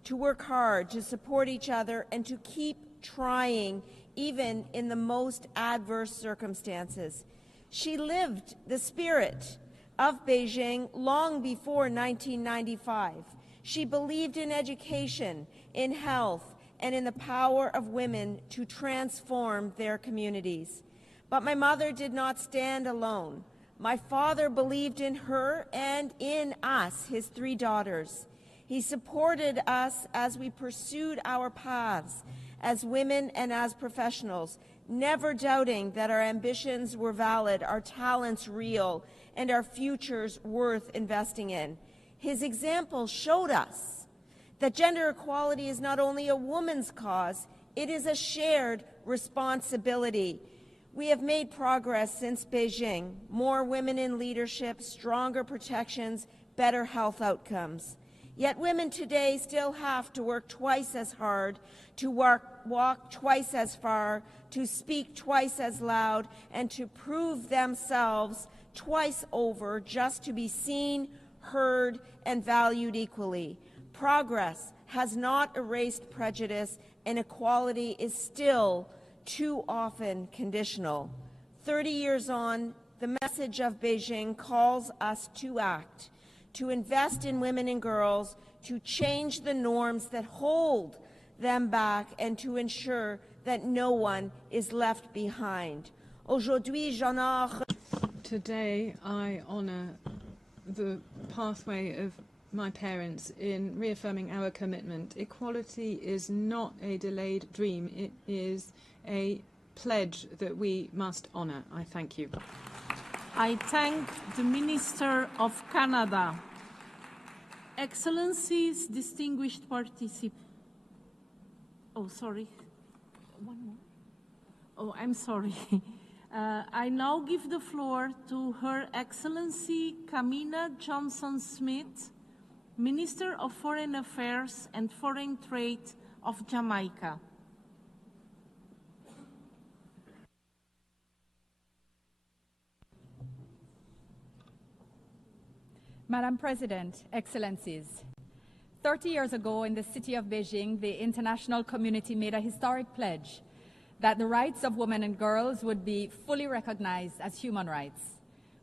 to work hard, to support each other, and to keep trying even in the most adverse circumstances. She lived the spirit of Beijing long before 1995. She believed in education, in health, and in the power of women to transform their communities. But my mother did not stand alone. My father believed in her and in us, his 3 daughters. He supported us as we pursued our paths as women and as professionals, never doubting that our ambitions were valid, our talents real, and our futures worth investing in. His example showed us that gender equality is not only a woman's cause, it is a shared responsibility. We have made progress since Beijing, more women in leadership, stronger protections, better health outcomes. Yet women today still have to work twice as hard, to walk twice as far, to speak twice as loud, and to prove themselves twice over just to be seen, heard, and valued equally. Progress has not erased prejudice, and equality is still too often conditional. 30 years on, the message of Beijing calls us to act, to invest in women and girls, to change the norms that hold them back, and to ensure that no one is left behind. Aujourd'hui, j'honore. Today, I honor the pathway of my parents in reaffirming our commitment. Equality is not a delayed dream. It is a pledge that we must honor. I thank you. I thank the Minister of Canada. Excellencies, distinguished participants. Oh, sorry. One more. Oh, I'm sorry. I now give the floor to Her Excellency Kamina Johnson-Smith, Minister of Foreign Affairs and Foreign Trade of Jamaica. Madam President, Excellencies, 30 years ago in the city of Beijing, the international community made a historic pledge that the rights of women and girls would be fully recognized as human rights.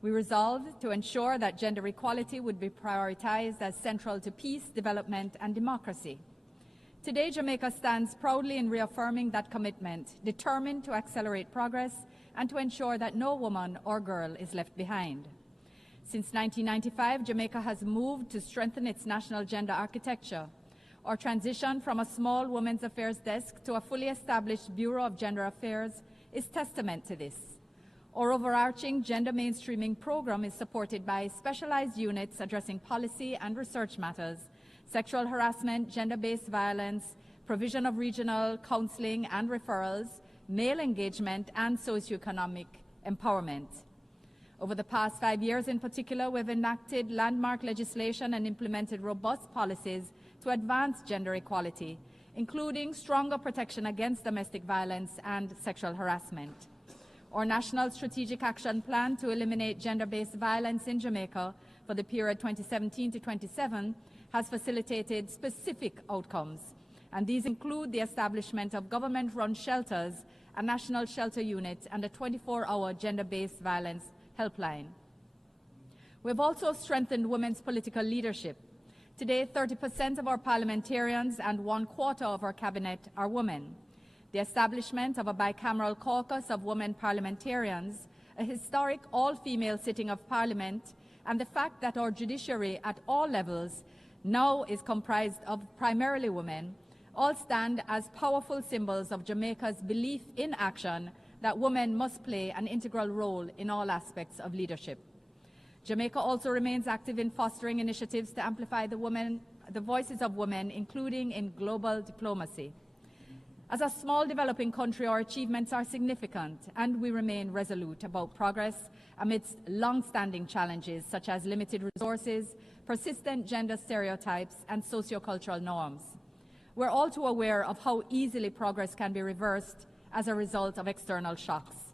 We resolved to ensure that gender equality would be prioritized as central to peace, development, and democracy. Today, Jamaica stands proudly in reaffirming that commitment, determined to accelerate progress and to ensure that no woman or girl is left behind. Since 1995, Jamaica has moved to strengthen its national gender architecture. Our transition from a small women's affairs desk to a fully established Bureau of Gender Affairs is testament to this. Our overarching gender mainstreaming program is supported by specialized units addressing policy and research matters, sexual harassment, gender-based violence, provision of regional counseling and referrals, male engagement, and socioeconomic empowerment. Over the past 5 years in particular, we've enacted landmark legislation and implemented robust policies to advance gender equality, including stronger protection against domestic violence and sexual harassment. Our National Strategic Action Plan to eliminate gender-based violence in Jamaica for the period 2017 to 2027 has facilitated specific outcomes, and these include the establishment of government-run shelters, a national shelter unit, and a 24-hour gender-based violence helpline. We've also strengthened women's political leadership. Today, 30% of our parliamentarians and 1/4 of our cabinet are women. The establishment of a bicameral caucus of women parliamentarians, a historic all-female sitting of parliament, and the fact that our judiciary at all levels now is comprised of primarily women, all stand as powerful symbols of Jamaica's belief in action that women must play an integral role in all aspects of leadership. Jamaica also remains active in fostering initiatives to amplify the voices of women, including in global diplomacy. As a small developing country, our achievements are significant, and we remain resolute about progress amidst long-standing challenges such as limited resources, persistent gender stereotypes, and sociocultural norms. We're all too aware of how easily progress can be reversed as a result of external shocks.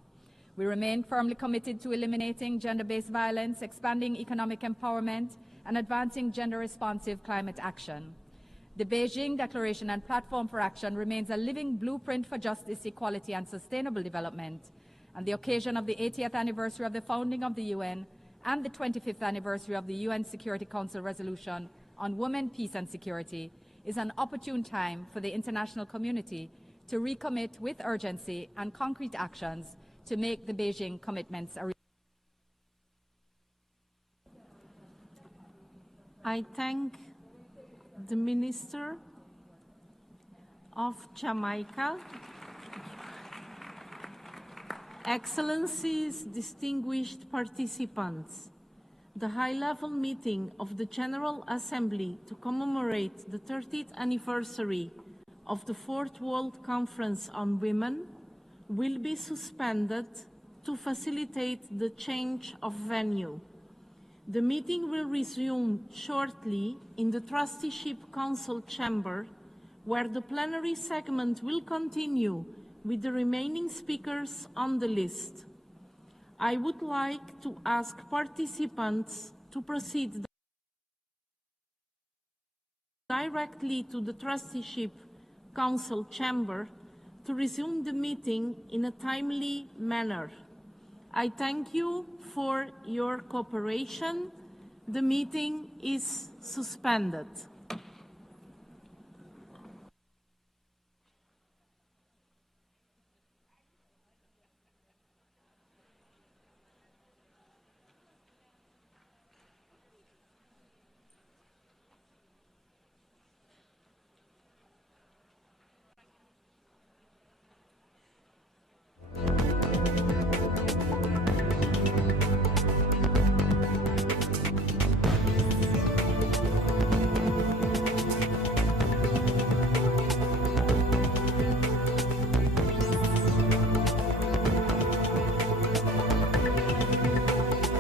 We remain firmly committed to eliminating gender-based violence, expanding economic empowerment, and advancing gender-responsive climate action. The Beijing Declaration and Platform for Action remains a living blueprint for justice, equality, and sustainable development. On the occasion of the 80th anniversary of the founding of the UN and the 25th anniversary of the UN Security Council resolution on women, peace, and security, is an opportune time for the international community to recommit with urgency and concrete actions to make the Beijing commitments a reality. I thank the Minister of Jamaica. Excellencies, distinguished participants, the high-level meeting of the General Assembly to commemorate the 30th anniversary of the Fourth World Conference on Women will be suspended to facilitate the change of venue. The meeting will resume shortly in the Trusteeship Council chamber, where the plenary segment will continue with the remaining speakers on the list. I would like to ask participants to proceed directly to the Trusteeship Council chamber to resume the meeting in a timely manner. I thank you for your cooperation. The meeting is suspended.